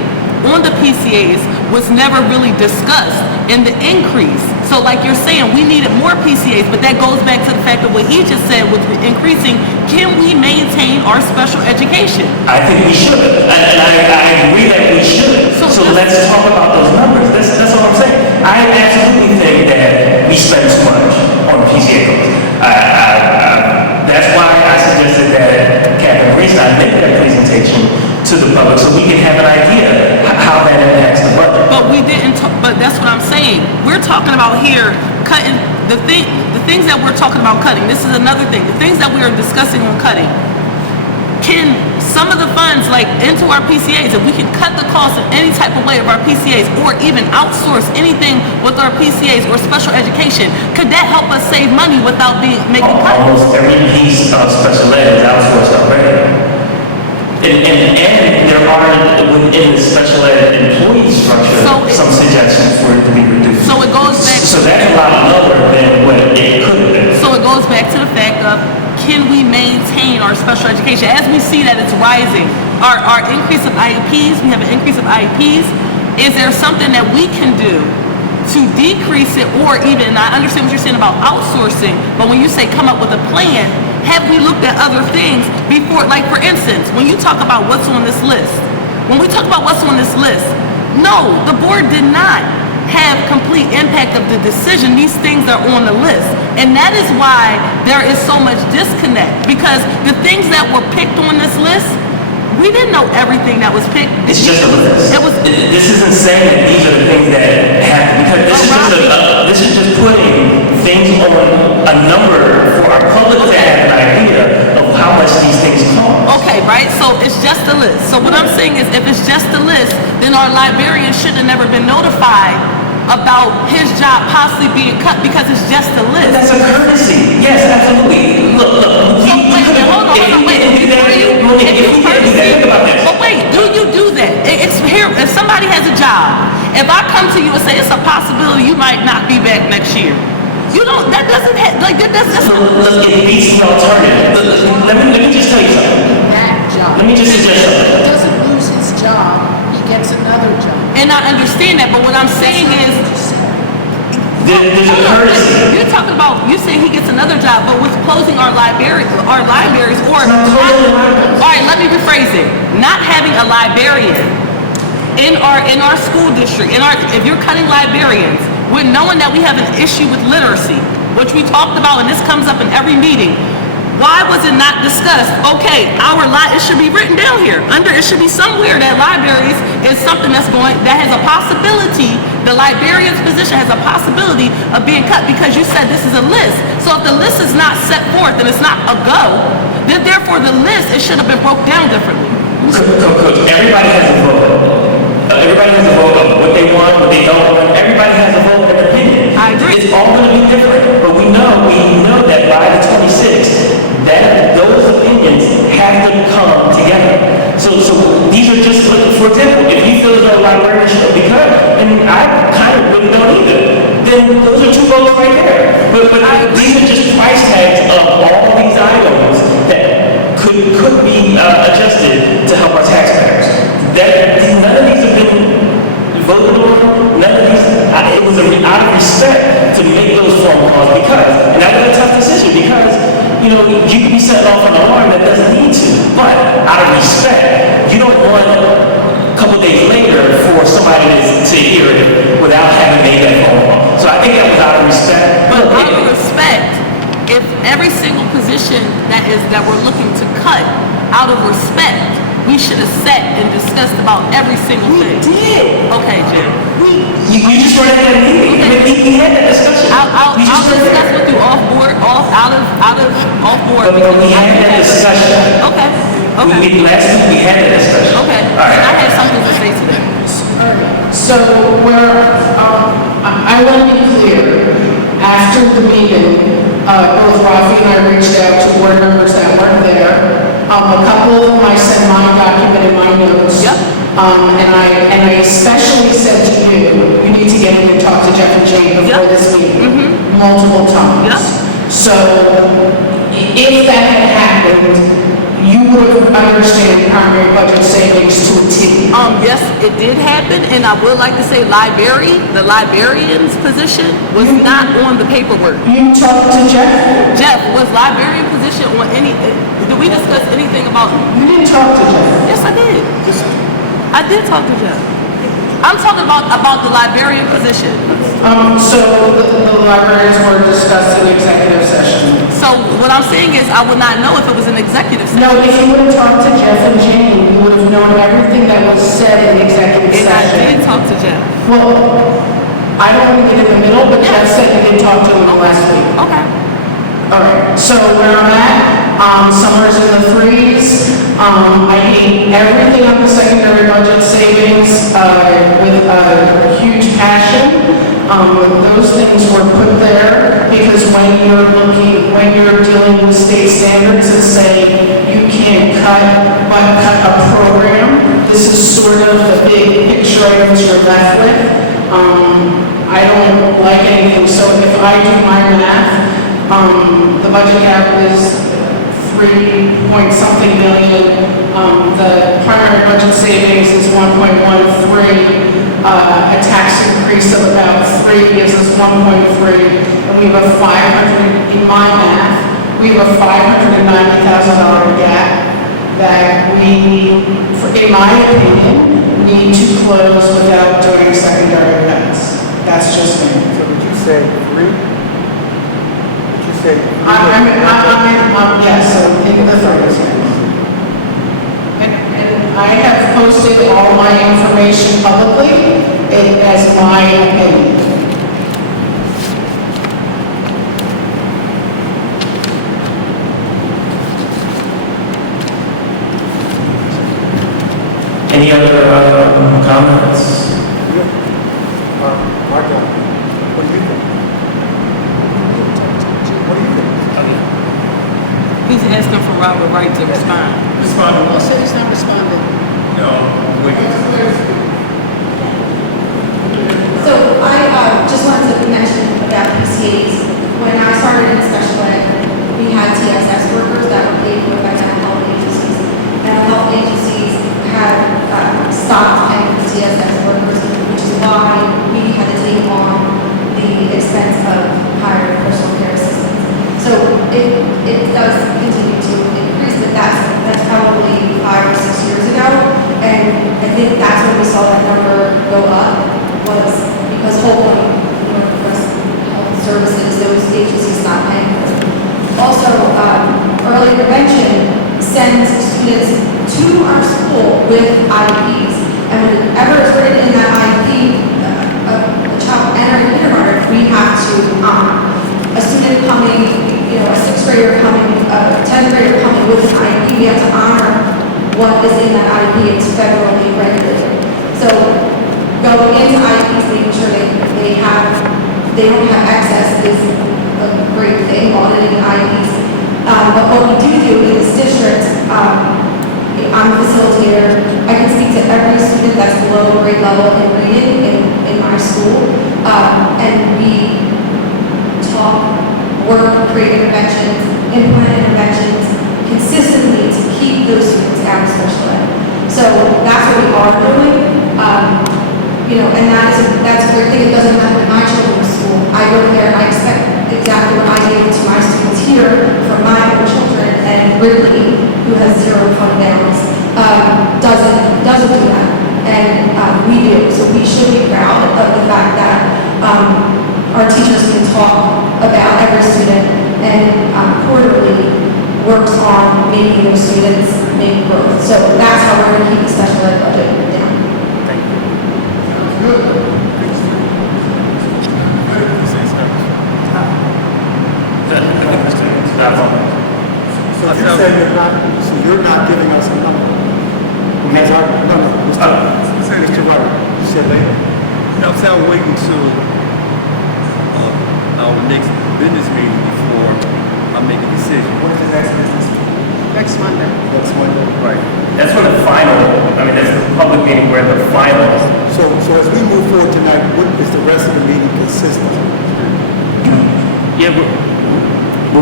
on the PCAs was never really discussed in the increase. So like you're saying, we needed more PCAs, but that goes back to the fact of what he just said with increasing, can we maintain our special education? I think we should, and I agree that we should. So let's talk about those numbers. That's all I'm saying. I absolutely think that we spend too much on PCA costs. That's why I suggested that Catherine Reese and I make that presentation to the public so we can have an idea how that impacts the budget. But we didn't. But that's what I'm saying. We're talking about here cutting the things that we're talking about cutting. This is another thing. The things that we are discussing on cutting. Can some of the funds, like into our PCAs, if we can cut the cost in any type of way of our PCAs, or even outsource anything with our PCAs or special education, could that help us save money without making cuts? Almost every piece of special ed is outsourced already. And there are within the special ed employee structure some suggestions for it to be reduced. So it goes back. So that's a lot lower than what it could have been. So it goes back to the fact of, can we maintain our special education? As we see that it's rising, our increase of IEPs, we have an increase of IEPs. Is there something that we can do to decrease it, or even, I understand what you're saying about outsourcing, but when you say come up with a plan, have we looked at other things before? Like for instance, when you talk about what's on this list, no, the board did not have complete impact of the decision. These things are on the list. And that is why there is so much disconnect, because the things that were picked on this list, we didn't know everything that was picked. It's just a list. This isn't saying that these are the things that happen, because this is just putting things on a number for our public to have an idea of how much these things cost. Okay, right? So it's just a list. So what I'm saying is, if it's just a list, then our librarian should have never been notified about his job possibly being cut, because it's just a list. But that's a courtesy. Yes, absolutely. Look. Hold on. But wait, do you do that? It's here. If somebody has a job, if I come to you and say it's a possibility you might not be back next year, you don't. That doesn't like that doesn't. Look, it beats the alternative. Let me just tell you something. That job. Let me just suggest something. He doesn't lose his job. He gets another job. And I understand that, but what I'm saying is, there's a courtesy. You're talking about, you say he gets another job, but with closing our libraries, or all right, let me rephrase it. Not having a librarian in our school district, if you're cutting librarians, with knowing that we have an issue with literacy, which we talked about, and this comes up in every meeting. Why was it not discussed? Okay, it should be written down here. It should be somewhere that libraries is something that has a possibility, the librarian's position has a possibility of being cut, because you said this is a list. So if the list is not set forth and it's not a go, then therefore the list, it should have been broke down differently. Coach, everybody has a vote. Everybody has a vote of what they want, what they don't want. Everybody has a vote and opinion. I agree. It's all going to be different, but we know that by you could be setting off an alarm that doesn't need to, but out of respect, you don't want a couple days later for somebody to hear it without having made that phone call. So I think that was out of respect. But out of respect, if every single position that we're looking to cut, out of respect, we should have sat and discussed about every single thing. We did. Okay, Jim. You just weren't at that meeting. We had that discussion. I'll discuss with you off board. But we had that discussion. Okay. Last week we had that discussion. Okay. All right. I have something to say to that. So I want to be clear, after the meeting, both Rafi and I reached out to board members that weren't there. A couple of them I sent my document in my notes. Yep. And I especially said to you, you need to get in and talk to Jeff and Jane before this meeting, multiple times. Yep. So if that had happened, you would have understood primary budget savings to a T. Yes, it did happen, and I would like to say the librarian's position was not on the paperwork. You talked to Jeff? Jeff, was librarian position on any, did we discuss anything about? You didn't talk to Jeff? Yes, I did. I did talk to Jeff. I'm talking about the librarian position. So the librarians were discussed in executive session. So what I'm saying is I would not know if it was an executive session. No, if you would have talked to Jeff and Jane, you would have known everything that was said in executive And I session. did talk to Jeff. Well, I don't want to get in the middle, but Jeff said you did talk to him last week. Okay. All right, so where I'm at, summer's in the threes. I hate everything on the secondary budget savings with a huge passion. Those things were put there because when you're dealing with state standards that say you can't cut a program, this is sort of the big picture items you're left with. I don't like anything, so if I do my math, the budget gap is 3-point-something million. The primary budget savings is 1.13. A tax increase of about 3 gives us 1.3. And we have a 500, in my math, we have a $590,000 gap that we, in my opinion, need to close without doing secondary cuts. That's just me. So would you say 3? Yes, so in the 30s. And I have posted all my information publicly as my opinion. Any other comments? Mark, what do you think? He's asking for Robert Wright to respond. He said he's not responding. So I just wanted to mention about PCAs. When I started in special ed, we had TSS workers that were paid for by mental health agencies. Mental health agencies had stopped paying for TSS workers, which is why we had to take on the expense of hiring personal care assistants. So it does continue to increase, but that's probably 5 or 6 years ago. And I think that's when we saw that number go up, was because hopefully, Northwest Health Services, those agencies stopped paying for it. Also, early intervention sends students to our school with IEPs. And whenever it's written in that IEP, a child entering kindergarten, we have to a student coming, a 6th grader coming, a 10th grader coming with an IEP, we have to honor what is in that IEP. It's federally regulated. So going into IEPs, making sure they don't have excess is a great thing, auditing IEPs. But what we do in this district, I'm a facilitator. I can speak to every student that's below grade level in reading in my school, and we work, create interventions, implement interventions consistently to keep those students out of special ed. So that's what we are doing. And that's a great thing. It doesn't happen in my children's school. I go there and I expect exactly what I gave to my students here for my own children Ridley, who has zero fund balance, doesn't do that. And we do. So we should be proud of the fact that our teachers can talk about every student and quarterly works on making those students make growth. So that's how we're going to keep the special ed budget down. Thank you. So you're saying you're not giving us a number? Mr. Wright, you said later. I'm saying I'm waiting till our next business meeting before I make a decision. What is the next business meeting? Next Monday. Next Monday. Right. That's when the final, that's the public meeting where the final. So as we move forward tonight, what is the rest of the meeting consist of? Yeah, we're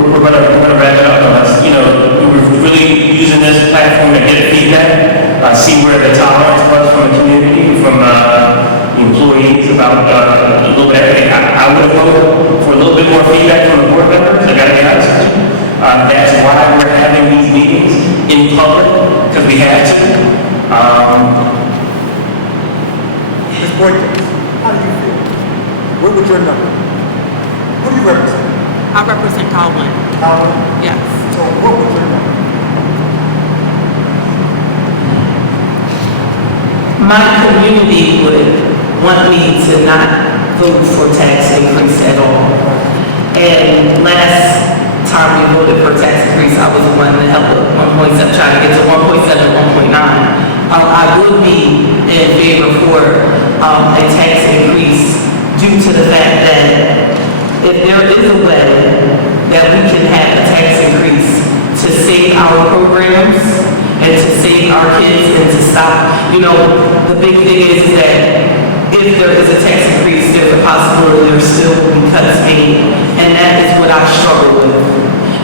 gonna wrap it up. We're really using this platform to get feedback, see where the tolerance was from the community, from the employees about a little bit of everything. I would have hoped for a little bit more feedback from the board members. I gotta be honest with you. That's why we're having these meetings in public, because we have to. Ms. Boykins, how do you feel? What would your number? Who do you represent? I represent Colwyn. Colwyn? Yes. So what would your number? My community would want me to not vote for tax increase at all. And last time we voted for tax increase, I was the one that helped with 1.7, trying to get to 1.7, 1.9. I would be in favor for a tax increase due to the fact that if there is a way that we can have a tax increase to save our programs and to save our kids and to stop, the big thing is that if there is a tax increase, there's a possibility there still will be cuts made. And that is what I struggle with.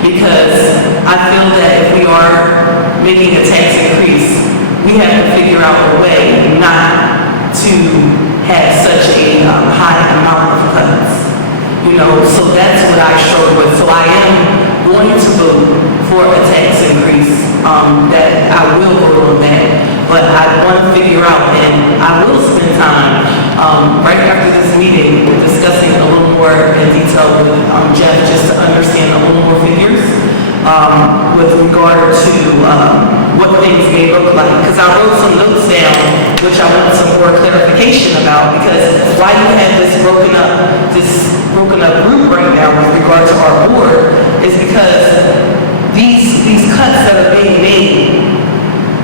Because I feel that if we are making a tax increase, we have to figure out a way not to have such a high amount of cuts. So that's what I struggle with. So I am going to vote for a tax increase, that I will vote on that. But I want to figure out, and I will spend time right after this meeting discussing a little more in detail with Jeff, just to understand a little more figures with regard to what things may look like. Because I wrote some notes down, which I want some more clarification about, because why you have this broken up group right now with regard to our board is because these cuts that are being made,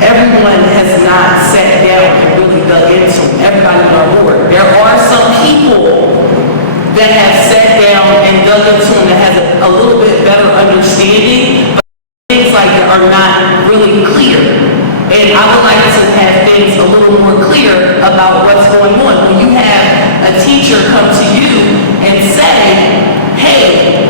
everyone has not sat down and really dug into them. Everybody on our board. There are some people that have sat down and dug into them that have a little bit better understanding, but things like that are not really clear. And I would like to have things a little more clear about what's going on. When you have a teacher come to you and say, hey,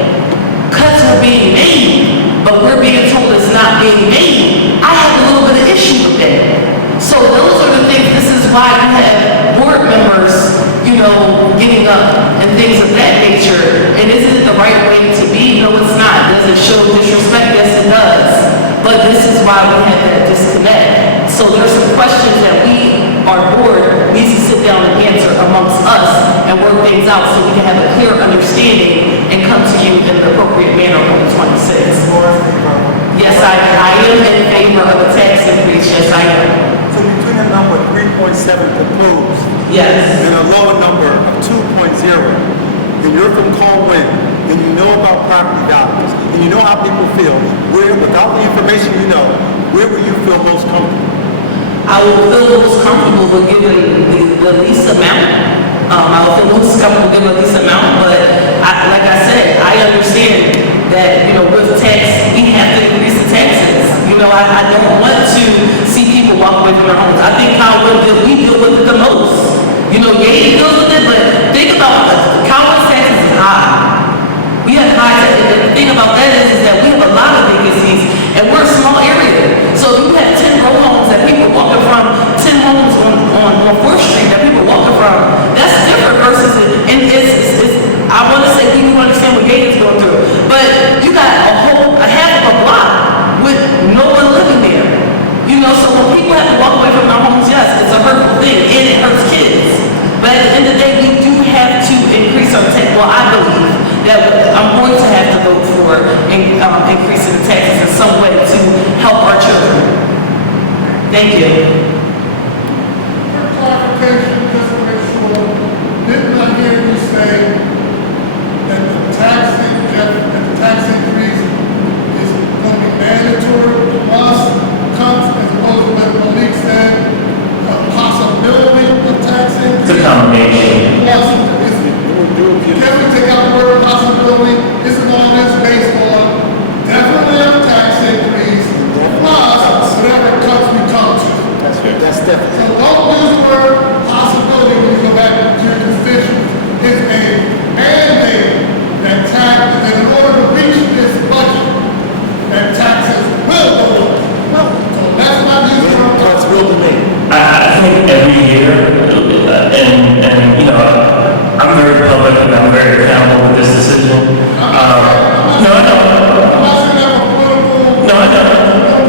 cuts are being made, but we're being told it's not being made, I have a little bit of issue with that. So those are the things, this is why you have board members, getting up and things of that nature. And isn't it the right way to be? No, it's not. Does it show disrespect? Yes, it does. But this is why we have that disconnect. So there's some questions that our board needs to sit down and answer amongst us and work things out so we can have a clear understanding and come to you in an appropriate manner on the 26th. Yes, I am in favor of a tax increase. Yes, I am. So between a number 3.7 proposed yes, and a lower number of 2.0, and you're from Colwyn, and you know about property values, and you know how people feel, without the information where will you feel most comfortable? I will feel most comfortable with giving the least amount. I will feel most comfortable giving the least amount, but like I said, I understand that, with tax, we have to increase the taxes. I don't want to see people walk away from their homes. I think we deal with it the most. Yay deals with it, but think about it. Calvin's taxes is high. We have high taxes. And the thing about that is that we have a lot of vacancies, and we're a small area. So if you have 10 row homes that people are walking from, 10 homes on 4th Street that people are walking from, that's different versus, and I want to say we do understand what Yay is going through, but you got a half of a block with increasing the taxes in some way to help our children. Thank you. For clarification, just to make sure, didn't I hear you say that the tax increase is going to be mandatory plus comes as opposed to what Malik said, a possibility of tax increase? It's a combination. Plus, can we take out the word possibility? Isn't all this based on definitely a tax increase plus whatever cuts we come to? That's definitely. So don't use the word possibility when you go back to your constituents. It's a mandate that in order to reach this budget, that taxes will go up. So that's not using the word Cuts will be made. I think every year, and you know, I'm very public and I'm very accountable with this decision. No, I know. No, I know.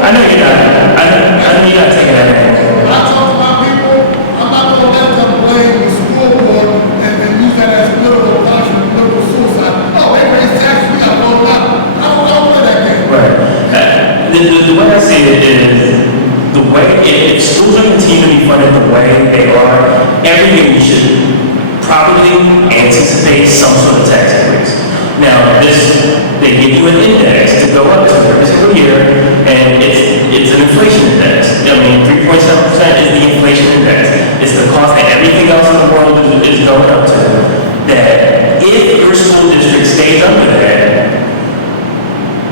I know you're not. I know you're not taking that in. When I talk about people, I'm not going to let them blame the school board and use that as political doctrine, political suicide. Oh, they raised taxes, we got to vote out. I don't play that game. Right. The way I see it is, the way, if schools are continuing to be funded the way they are, every year you should probably anticipate some sort of tax increase. Now, they give you an index to go up to every single year, and it's an inflation index. I mean, 3.7% is the inflation index. It's the cost that everything else in the world is going up to. That if your school district stays under that,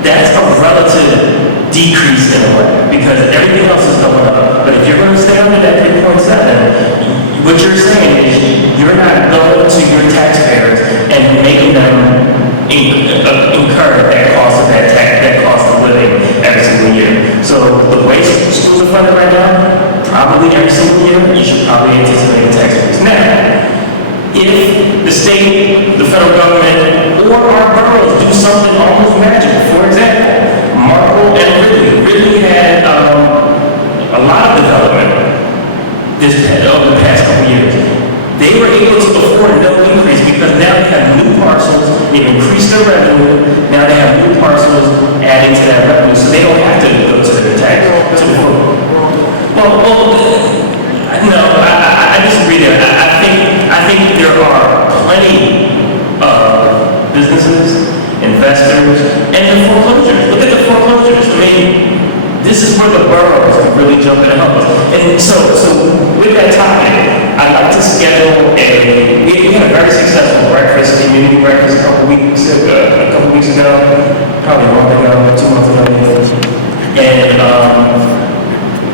that's a relative decrease in a way, because everything else is going up. But if you're going to stay under that 3.7, what you're saying is you're not going to your taxpayers and making them incur that cost of living every single year. So the way schools are funded right now, probably every single year, you should probably anticipate a tax increase. Now, if the state, the federal government, or our boroughs do something almost magical, for example, Marple and Ridley had a lot of development over the past couple years. They were able to afford no increase because now they have new parcels, they've increased their revenue, now they have new parcels adding to that revenue, so they don't have to go to the tax. No, I disagree there. I think there are plenty of businesses, investors, and the foreclosures. Look at the foreclosures. I mean, this is where the boroughs can really jump in and help us. And so with that topic, I'd like to schedule we had a very successful breakfast, community breakfast a couple weeks ago, probably a month ago, 2 months ago, and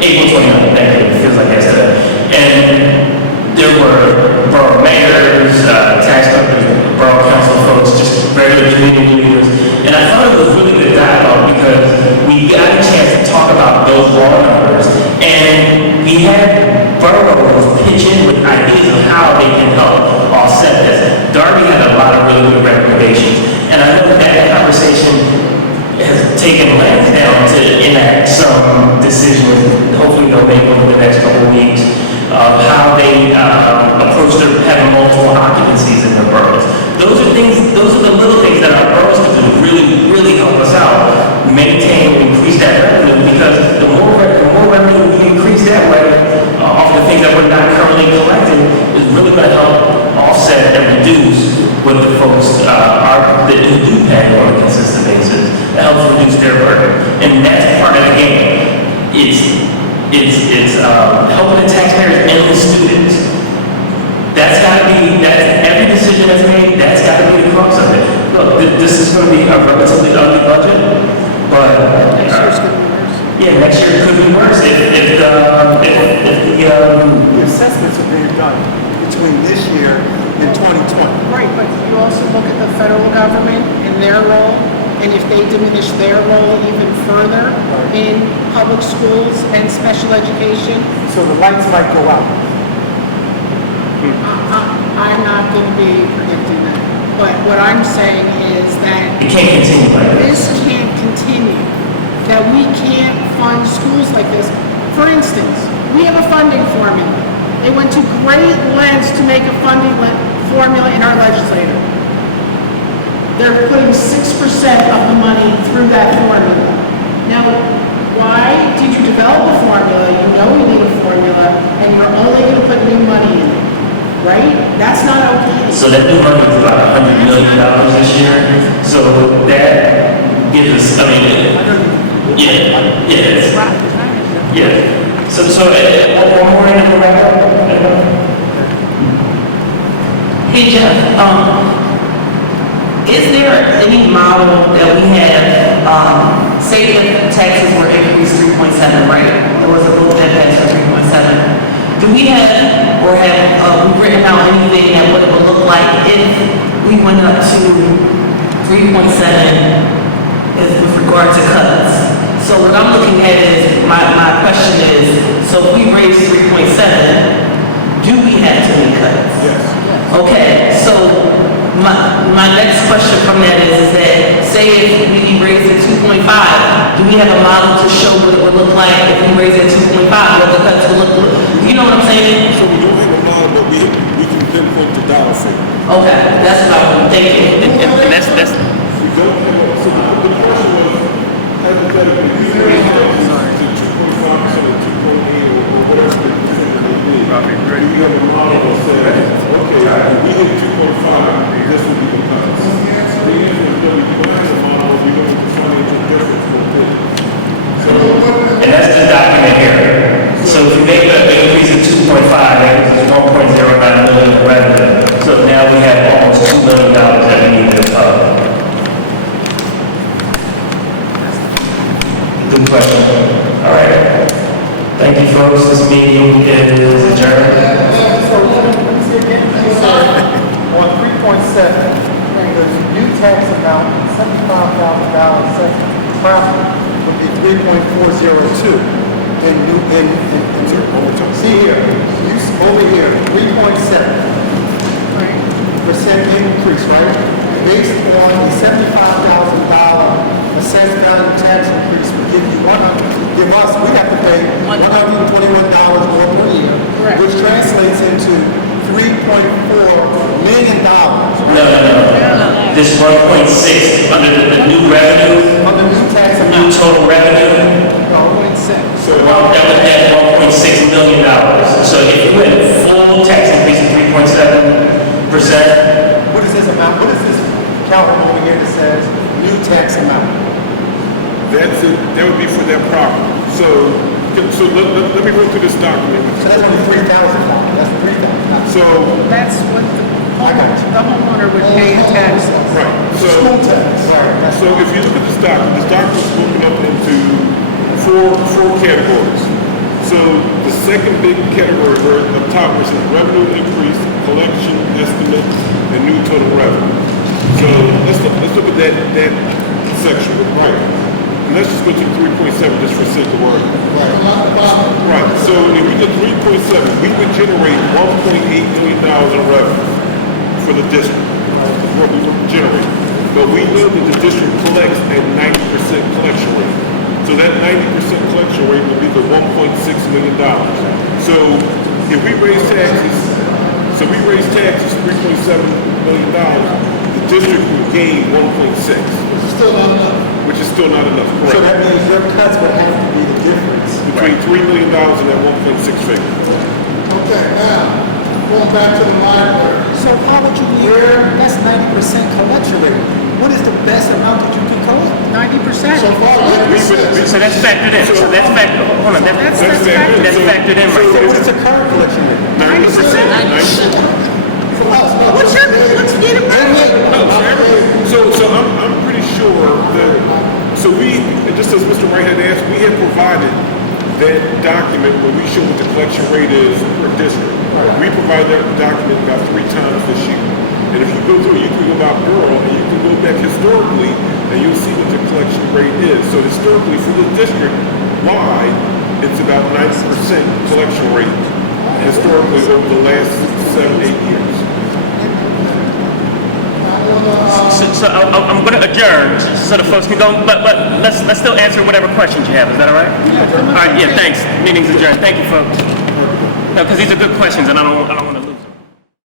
April 29th, it feels like yesterday. And there were borough mayors, tax collectors, borough council folks, just regular community leaders. And I thought it was really good dialogue because we got a chance to talk about those law numbers. And we had boroughs pitch in with ideas of how they can help offset this. Darby had a lot of really good recommendations. And I know that conversation has taken legs down to enact some decisions, hopefully they'll make over the next couple of weeks, of how they approach having multiple occupancies in their boroughs. Those are the little things that our boroughs can do to really, really help us out, maintain, increase that revenue, because the more revenue we increase that way, off the things that we're not currently collecting, is really going to help offset and reduce what the folks who do pay on a consistent basis. It helps reduce their burden, and that's part of the game. It's helping the taxpayers and the students. That's every decision that's made. That's got to be the crux of it. Look, this is going to be a relatively ugly budget, but Next year's going to be worse. yeah, next year could be worse if the assessments are being done between this year and 2020. Right, but you also look at the federal government and their role, and if they diminish their role even further in public schools and special education. So the lights might go out. I'm not going to be predicting that. But what I'm saying is that it can't continue like this can't continue. That we can't fund schools like this. For instance, we have a funding formula. They went to great lengths to make a funding formula in our legislature. they're putting 6% of the money through that formula. Now, why did you develop a formula, you know you need a formula, and you're only gonna put new money in it, right? That's not okay. So that new money is about $100 million this year. So that gives us, I mean, So one more in the wrap up. Hey Jeff, is there any model that we have, say if taxes were increased 3.7, right? There was a vote that passed for 3.7. Do we have, or have we written out anything that what it would look like if we went up to 3.7 as with regard to cuts? So what I'm looking at is, my question is, so if we raise 3.7, do we have to make cuts? Yes. Okay, so my next question from that is that, say if we raise it 2.5, do we have a model to show what it would look like if we raise it 2.5, what the cuts would look like? You know what I'm saying? So we don't have a model, but we can pinpoint the dollar figure. Okay, that's what I want, thank you. And that's, We don't have, so the question was, hypothetically, if you raise taxes to 2.5% or 2.8 or whatever the percentage may be, you have a model that says, okay, if we hit 2.5, this would be the cuts. The answer is no, we don't have a model, we don't have the financial difference for it. and that's the document here. So if you make an increase of 2.5, that is 1.09 million in revenue. So now we have almost $2 million that we need to cover. Good question. All right. Thank you, folks. This meeting is adjourned. So, let me see again. So, on 3.7, the new tax amount, $75,000 says profit would be 3.402. See here, over here, 3.7% increase, right? Based on the $75,000 assessed value tax increase, we give you we have to pay $121 more per year, which translates into $3.4 million. No. This 1.6 under the new revenue, Under new tax new total revenue, $1.6. that would add $1.6 million. So if you had a full tax increase of 3.7%, What is this amount? What is this calculation over here that says new tax amount? That's it, that would be for their property. So let me go through this document. So that's only $3,000. That's $3,000. So, That's what the homeowner would pay in taxes. right, so, School tax. Right. so if you look at this document's broken up into four categories. So the second big category, where up top is revenue increase, collection estimate, and new total revenue. So let's look at that section, right? And let's just go to 3.7 just for sake of word. Right. So if we did 3.7, we would generate $1.8 million in revenue for the district. What we would generate. But we know that the district collects at 90% collection rate. So that 90% collection rate would be the $1.6 million. So if we raise taxes, $3.7 million, the district would gain 1.6. Which is still not enough, correct? So that means your cuts would have to be the difference. Between $3 million and that 1.6 figure. Okay, now, going back to the library. So how would you that's 90% collection rate. What is the best amount that you can collect? 90%. So far, so that's factored in. So that's factored. Hold on, that's factored in right there. What is the current collection rate? 90%. What's needed? So I'm pretty sure that, so just as Mr. Wright had asked, we have provided that document where we show what the collection rate is per district. We provide that document about 3 times this year. And if you go through, you can go about borough and you can go back historically and you'll see what the collection rate is. So historically for the district wide, it's about 90% collection rate historically over the last 7-8 years. So I'm going to adjourn so the folks can go, but let's still answer whatever questions you have. Is that all right? All right. Yeah. Thanks. Meeting's adjourned. Thank you, folks. No, because these are good questions, and I don't want